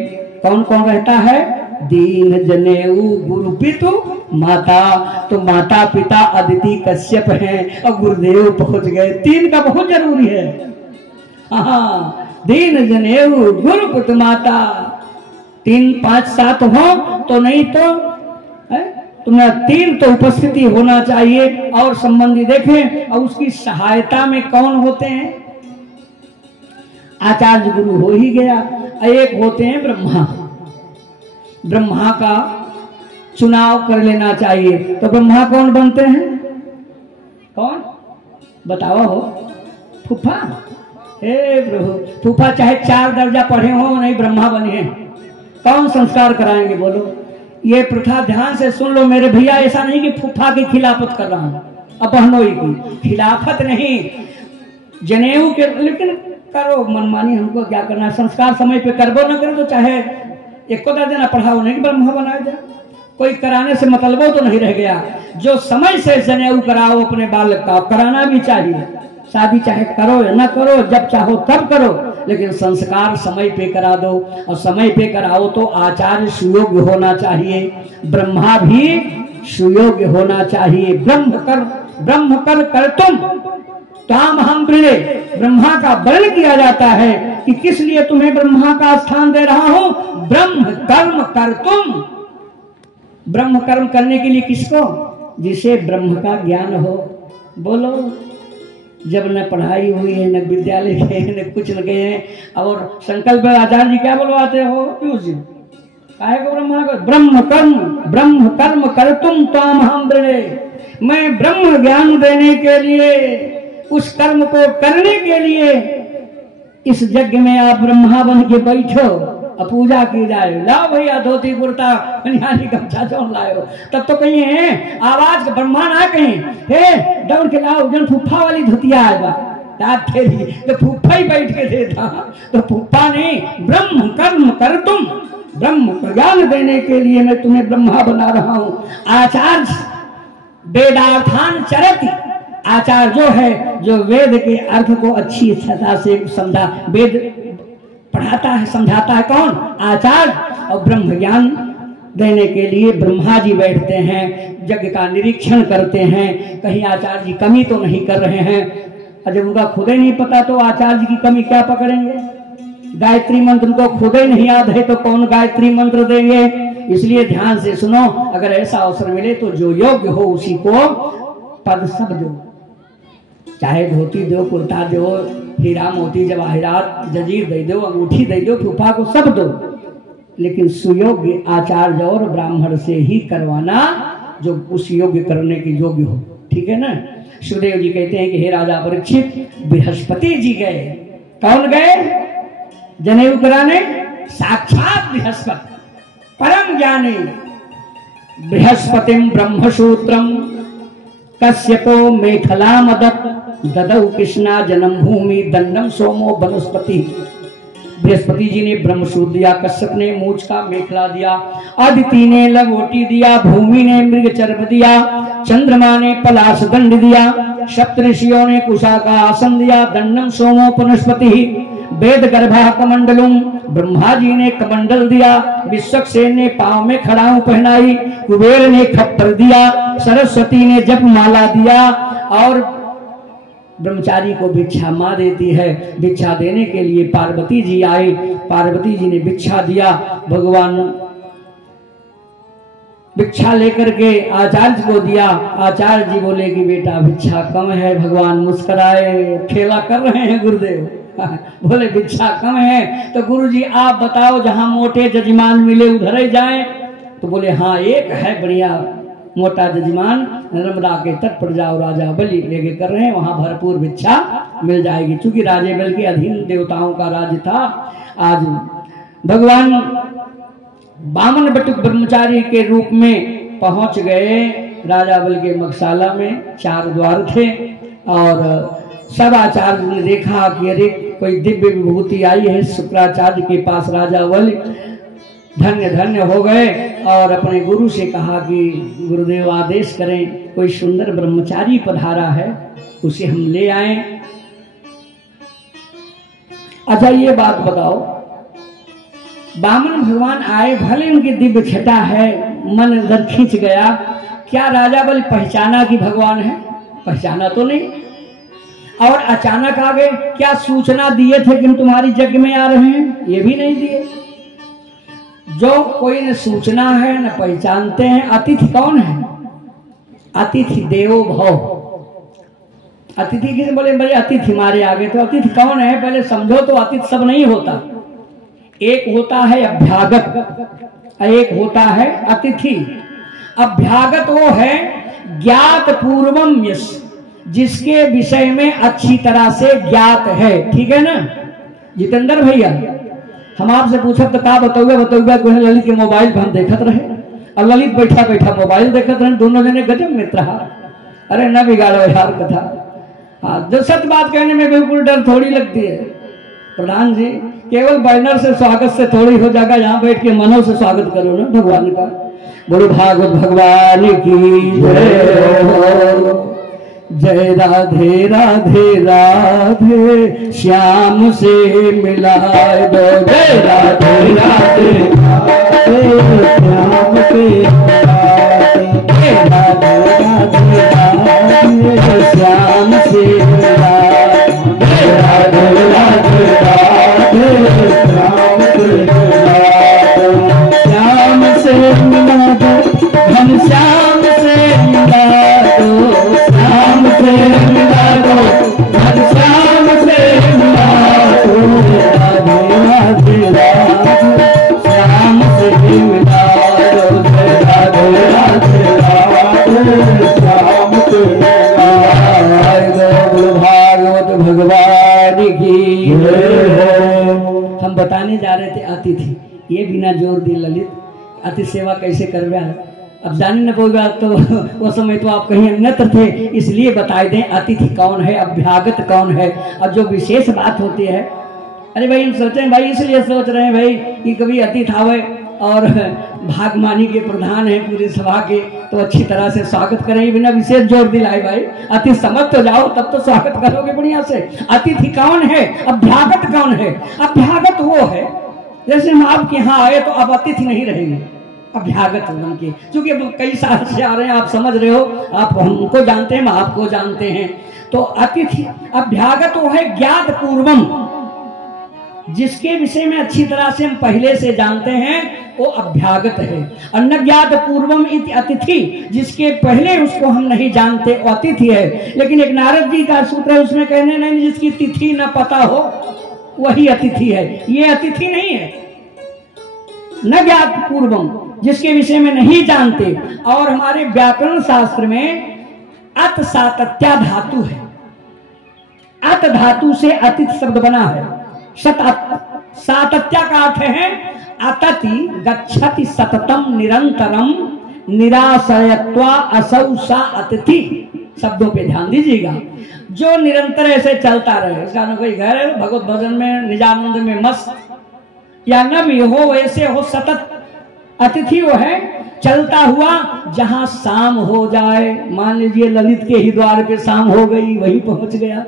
कौन कौन रहता है, दीन जनेऊ गुरु पितु माता। तो माता पिता अदिति कश्यप हैं और गुरुदेव पहुंच गए। 3 का बहुत जरूरी है। हाँ, दीन जनेऊ गुरु पितु माता, 3 5 7 हो तो नहीं तो तुम्हें 3 तो उपस्थिति होना चाहिए। और संबंधी देखें, और उसकी सहायता में कौन होते हैं, आचार्य गुरु हो ही गया, एक होते हैं ब्रह्मा। ब्रह्मा का चुनाव कर लेना चाहिए। तो ब्रह्मा कौन बनते हैं, कौन बताओ हो, फूफा। हे प्रभु, फूफा चाहे 4 दर्जा पढ़े हो, नहीं ब्रह्मा बने हैं, कौन संस्कार कराएंगे बोलो। ये प्रथा ध्यान से सुन लो मेरे भैया, ऐसा नहीं कि फूफा की खिलाफत कर रहा हूं, अब बहनोई की खिलाफत नहीं, जनेऊ के, लेकिन करो मनमानी, हमको क्या करना। संस्कार समय पे करबो ना करे तो चाहे 1 दर्जा ना पढ़ाओ, नहीं ब्रह्मा बनाया जाए। कोई कराने से मतलब तो नहीं रह गया। जो समय से जनेऊ कराओ अपने बालक का, कराना भी चाहिए। शादी चाहे करो या ना करो, जब चाहो तब करो, लेकिन संस्कार समय पे करा दो। और समय पे कराओ तो आचार्य सुयोग्य होना चाहिए, ब्रह्मा भी सुयोग्य होना चाहिए। ब्रह्म कर तुम ताम हम प्रिय, ब्रह्मा का वर्ण किया जाता है कि किस लिए तुम्हें ब्रह्मा का स्थान दे रहा हूं। ब्रह्म कर्म कर तुम, ब्रह्म कर्म करने के लिए किसको, जिसे ब्रह्म का ज्ञान हो। बोलो, जब न पढ़ाई हुई है, न विद्यालय गए, न कुछ न गए हैं, और संकल्प आचार्य जी क्या बोलवाते हो, पीयूष जी काहे को ब्रह्मा को, ब्रह्म कर्म कर तुम ताम हम प्रिय। मैं ब्रह्म ज्ञान देने के लिए, उस कर्म को करने के लिए इस यज्ञ में आप ब्रह्मा बन के बैठो और पूजा की जाए। लाओ भैया धोती कुर्ता गमछा चौन लाओ, तब तो कहीं है आवाज ब्रह्मा ना कहीं, हे दौड़ के लाओ, जन फूफा वाली धोतिया आएगा तो फूफा ही बैठ के देता, तो फूफा नहीं, ब्रह्म कर्म कर तुम, ब्रह्म ज्ञान देने के लिए मैं तुम्हें ब्रह्मा बना रहा हूं। आचार्य वेदार्थान चरति, आचार्य जो है जो वेद के अर्थ को अच्छी तरह से समझा, वेद पढ़ाता है समझाता है, कौन? आचार्य। और ब्रह्म ज्ञान देने के लिए ब्रह्मा जी बैठते हैं, यज्ञ का निरीक्षण करते हैं, कहीं आचार्य जी कमी तो नहीं कर रहे हैं। और जब उनका खुद ही नहीं पता तो आचार्य जी की कमी क्या पकड़ेंगे? गायत्री मंत्र को खुद ही नहीं याद है तो कौन गायत्री मंत्र देंगे? इसलिए ध्यान से सुनो, अगर ऐसा अवसर मिले तो जो योग्य हो उसी को पद सब दो, चाहे धोती दो, कुर्ता दो, हीरा मोती जवाहरात जंजीर दे दो, अंगूठी दे दो, फूफा को सब दो, लेकिन सुयोग्य आचार्य और ब्राह्मण से ही करवाना जो उस योग्य करने के योग्य हो। ठीक है ना? सुखदेव जी कहते हैं कि हे राजा परीक्षित, बृहस्पति जी गए। कौन गए जनेऊ कराने? साक्षात बृहस्पति, परम ज्ञानी। बृहस्पतिम ब्रह्मसूत्रम कश्यपो मेखला मदत ददौ कृष्णा जन्म भूमि दंडम सोमो वनस्पति। बृहस्पति जी ने ब्रह्मसूत्र दिया, कश्यप ने मूछ का मेखला दिया, अदिति ने लंगोटी दिया, भूमि ने मृग चर्म दिया, चंद्रमा ने पलाश दंड दिया, सप्तऋषियों ने कुशा का आसन दिया, दंडम सोमो वनस्पति। वेद गर्भा कमंडलुम, ब्रह्मा जी ने कमंडल दिया, विश्वक्सेन ने पांव में खड़ाऊ पहनाई, कुबेर ने खप्पर दिया, सरस्वती ने जप माला दिया, और ब्रह्मचारी को भिक्षा माँ देती है। भिक्षा देने के लिए पार्वती जी आई, पार्वती जी ने भिक्षा दिया, भगवान भिक्षा लेकर के आचार्य को दिया। आचार्य जी बोले कि बेटा भिक्षा कम है। भगवान मुस्कुराए, खेला कर रहे हैं गुरुदेव। बोले भिक्षा कम है तो गुरुजी आप बताओ, जहां मोटे जजमान मिले उधर ही जाएं। तो बोले हाँ, एक है बढ़िया मोटा जजमान, नर्मदा के तट पर जाओ, राजा बलि लेके कर रहे हैं, वहां भरपूर भिक्षा मिल जाएगी। चूंकि राजे बल के अधीन देवताओं का राज्य था। आज भगवान बामन बटुक ब्रह्मचारी के रूप में पहुंच गए राजा बल के मकसाला में। 4 द्वार थे और सब आचार्य ने देखा कि अरे कोई दिव्य विभूति आई है शुक्राचार्य के पास। राजा बल धन्य धन्य हो गए और अपने गुरु से कहा कि गुरुदेव आदेश करें, कोई सुंदर ब्रह्मचारी पधारा है, उसे हम ले आए। अच्छा ये बात बताओ, बामन भगवान आए, भले उनकी दिव्य छटा है, मन इधर खींच गया, क्या राजा बल पहचाना कि भगवान है? पहचाना तो नहीं। और अचानक आ गए, क्या सूचना दिए थे कि हम तुम्हारी यज्ञ में आ रहे हैं? ये भी नहीं दिए। जो कोई न सूचना है न पहचानते हैं। अतिथि कौन है? अतिथि देवो भव। अतिथि किसे बोले? बड़े अतिथि हमारे आगे, तो अतिथि कौन है पहले समझो। तो अतिथि सब नहीं होता, एक होता है अभ्यागत, एक होता है अतिथि। अभ्यागत वो है ज्ञात पूर्वम यश, जिसके विषय में अच्छी तरह से ज्ञात है। ठीक है ना जितेंद्र भैया? हम आपसे पूछब तो का बताऊंगा कोई ललित के मोबाइल पर हम देखत रहे और ललित बैठा बैठा मोबाइल देखत रहे, दोनों जने गजब मित्र रहा। अरे न बिगाड़ो यार कथा। हाँ, जो सच बात कहने में बिल्कुल डर थोड़ी लगती है। प्रधान जी केवल बैनर से स्वागत से थोड़ी हो जाएगा, यहाँ बैठ के मनों से स्वागत करो ना भगवान का। बोलो भागवत भगवान की जय। जय राधे राधे राधे श्याम से मिलाए दो। जय राधे राधे राधे श्याम से मिलाए दो। जय राधे राधे राधे श्याम से मिलाए दो। जय राधे राधे राधे श्याम से मिलाए दो। श्याम से मिला दो, घन श्याम से मिला दो, श्याम से मिला दो, घन श्याम से मिला दो। राधे राधे राधे श्याम से मिला दो। जय राधे राधे राधे श्याम से मिला दो। भागवत भगवान की हम बताने जा रहे थे अतिथि। ये बिना जोर दिए ललित अति सेवा कैसे करवा है, अब जाने न पोगा तो वो समय तो आप कहीं अन्यत्र थे, इसलिए बताए दें अतिथि कौन है, अभ्यागत कौन है। और जो विशेष बात होती है, अरे भाई हम सोचे भाई इसलिए सोच रहे हैं भाई कि कभी अतिथि आवे और भागमानी के प्रधान हैं पूरी सभा के, तो अच्छी तरह से स्वागत करें, बिना विशेष जोर दिलाए भाई। अतिथि समझ तो जाओ तब तो स्वागत करोगे बढ़िया से। अतिथि कौन है, अभ्यागत कौन है? अभ्यागत वो है जैसे हम आपके यहाँ आए तो अब अतिथि नहीं रहेंगे, अभ्यागत बन के, क्योंकि कई साल से आ रहे हैं, आप समझ रहे हो, आप हमको जानते हैं, हम आपको जानते हैं। तो अतिथि अभ्यागत वो है ज्ञात पूर्वम, जिसके विषय में अच्छी तरह से हम पहले से जानते हैं, वो अभ्यागत है। अन्न ज्ञात पूर्वम इति अतिथि, जिसके पहले उसको हम नहीं जानते वो अतिथि है। लेकिन एक नारद जी का सूत्र है, उसमें कहने नहीं, जिसकी तिथि न पता हो वही अतिथि है। ये अतिथि नहीं है। न ज्ञात पूर्वम, जिसके विषय में नहीं जानते। और हमारे व्याकरण शास्त्र में अत सातत्या धातु है। अत धातु से अतिथि शब्द बना है। सातत्या का अर्थ है अतति गच्छति सततम निरंतरम निराश्रयत्वा असौ सा अतिथि। शब्दों पे ध्यान दीजिएगा, जो निरंतर ऐसे चलता रहे, इसका न कोई घर भगवत भजन में निजानंद में मस्त या न भी हो, वैसे हो सतत अतिथि वो है चलता हुआ, जहां शाम हो जाए, मान लीजिए ललित के ही द्वार पे शाम हो गई, वहीं पहुंच गया।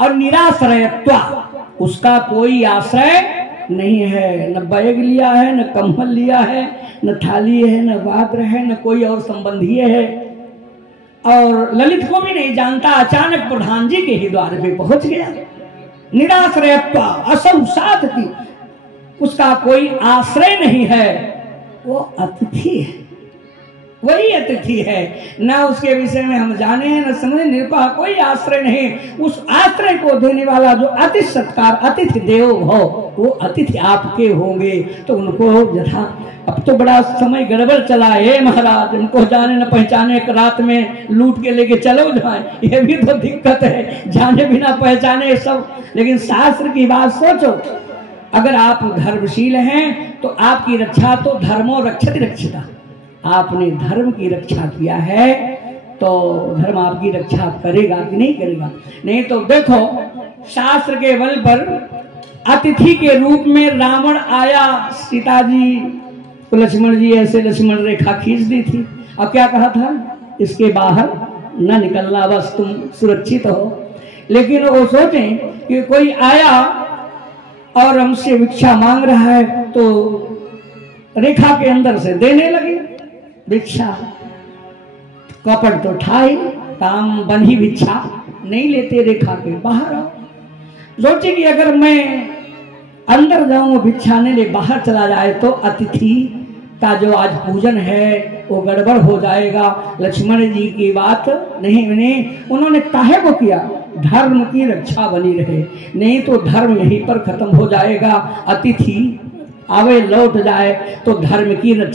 और निराश्रयत्वा, उसका कोई आश्रय नहीं है, न बैग लिया है, न कंबल लिया है, न थाली है, न पात्र है, न कोई और संबंधी है। और ललित को भी नहीं जानता, अचानक प्रधान जी के ही द्वार पे पहुंच गया। निराश्रयत्वा असौ साधति, उसका कोई आश्रय नहीं है, वो अतिथि है, वही अतिथि है। ना उसके विषय में हम जाने न समझे, निरुपा कोई आश्रय नहीं। उस आश्रय को देने वाला जो अतिथि सत्कार, अतिथि देव हो, वो अतिथि आपके होंगे। तो उनको यथा, अब तो बड़ा समय गड़बड़ चला है महाराज, उनको जाने न पहचाने, एक रात में लूट के लेके चलो जाए, ये भी तो दिक्कत है, जाने बिना पहचाने सब। लेकिन शास्त्र की बात सोचो, अगर आप धर्मशील हैं तो आपकी रक्षा तो धर्मो रक्षति रक्षिता, आपने धर्म की रक्षा किया है तो धर्म आपकी रक्षा करेगा कि नहीं करेगा? नहीं तो देखो, शास्त्र के बल पर अतिथि के रूप में रावण आया, सीता जी तो लक्ष्मण जी ऐसे लक्ष्मण रेखा खींच दी थी। अब क्या कहा था, इसके बाहर न निकलना, बस तुम सुरक्षित हो। लेकिन वो सोचें कि कोई आया और हमसे भिक्षा मांग रहा है, तो रेखा के अंदर से देने लगे भिक्षा। कपट तो ठाई, काम बंधी भिक्षा नहीं लेते, रेखा के बाहर आओ। सोचे कि अगर मैं अंदर जाऊं भिक्षा नहीं ले, बाहर चला जाए तो अतिथि का जो आज पूजन है वो गड़बड़ हो जाएगा। लक्ष्मण जी की बात नहीं, उन्होंने काहे को किया, धर्म की रक्षा बनी रहे, नहीं तो धर्म यहीं पर खत्म हो जाएगा। अतिथि आवे लौट जाए तो धर्म की रक्षा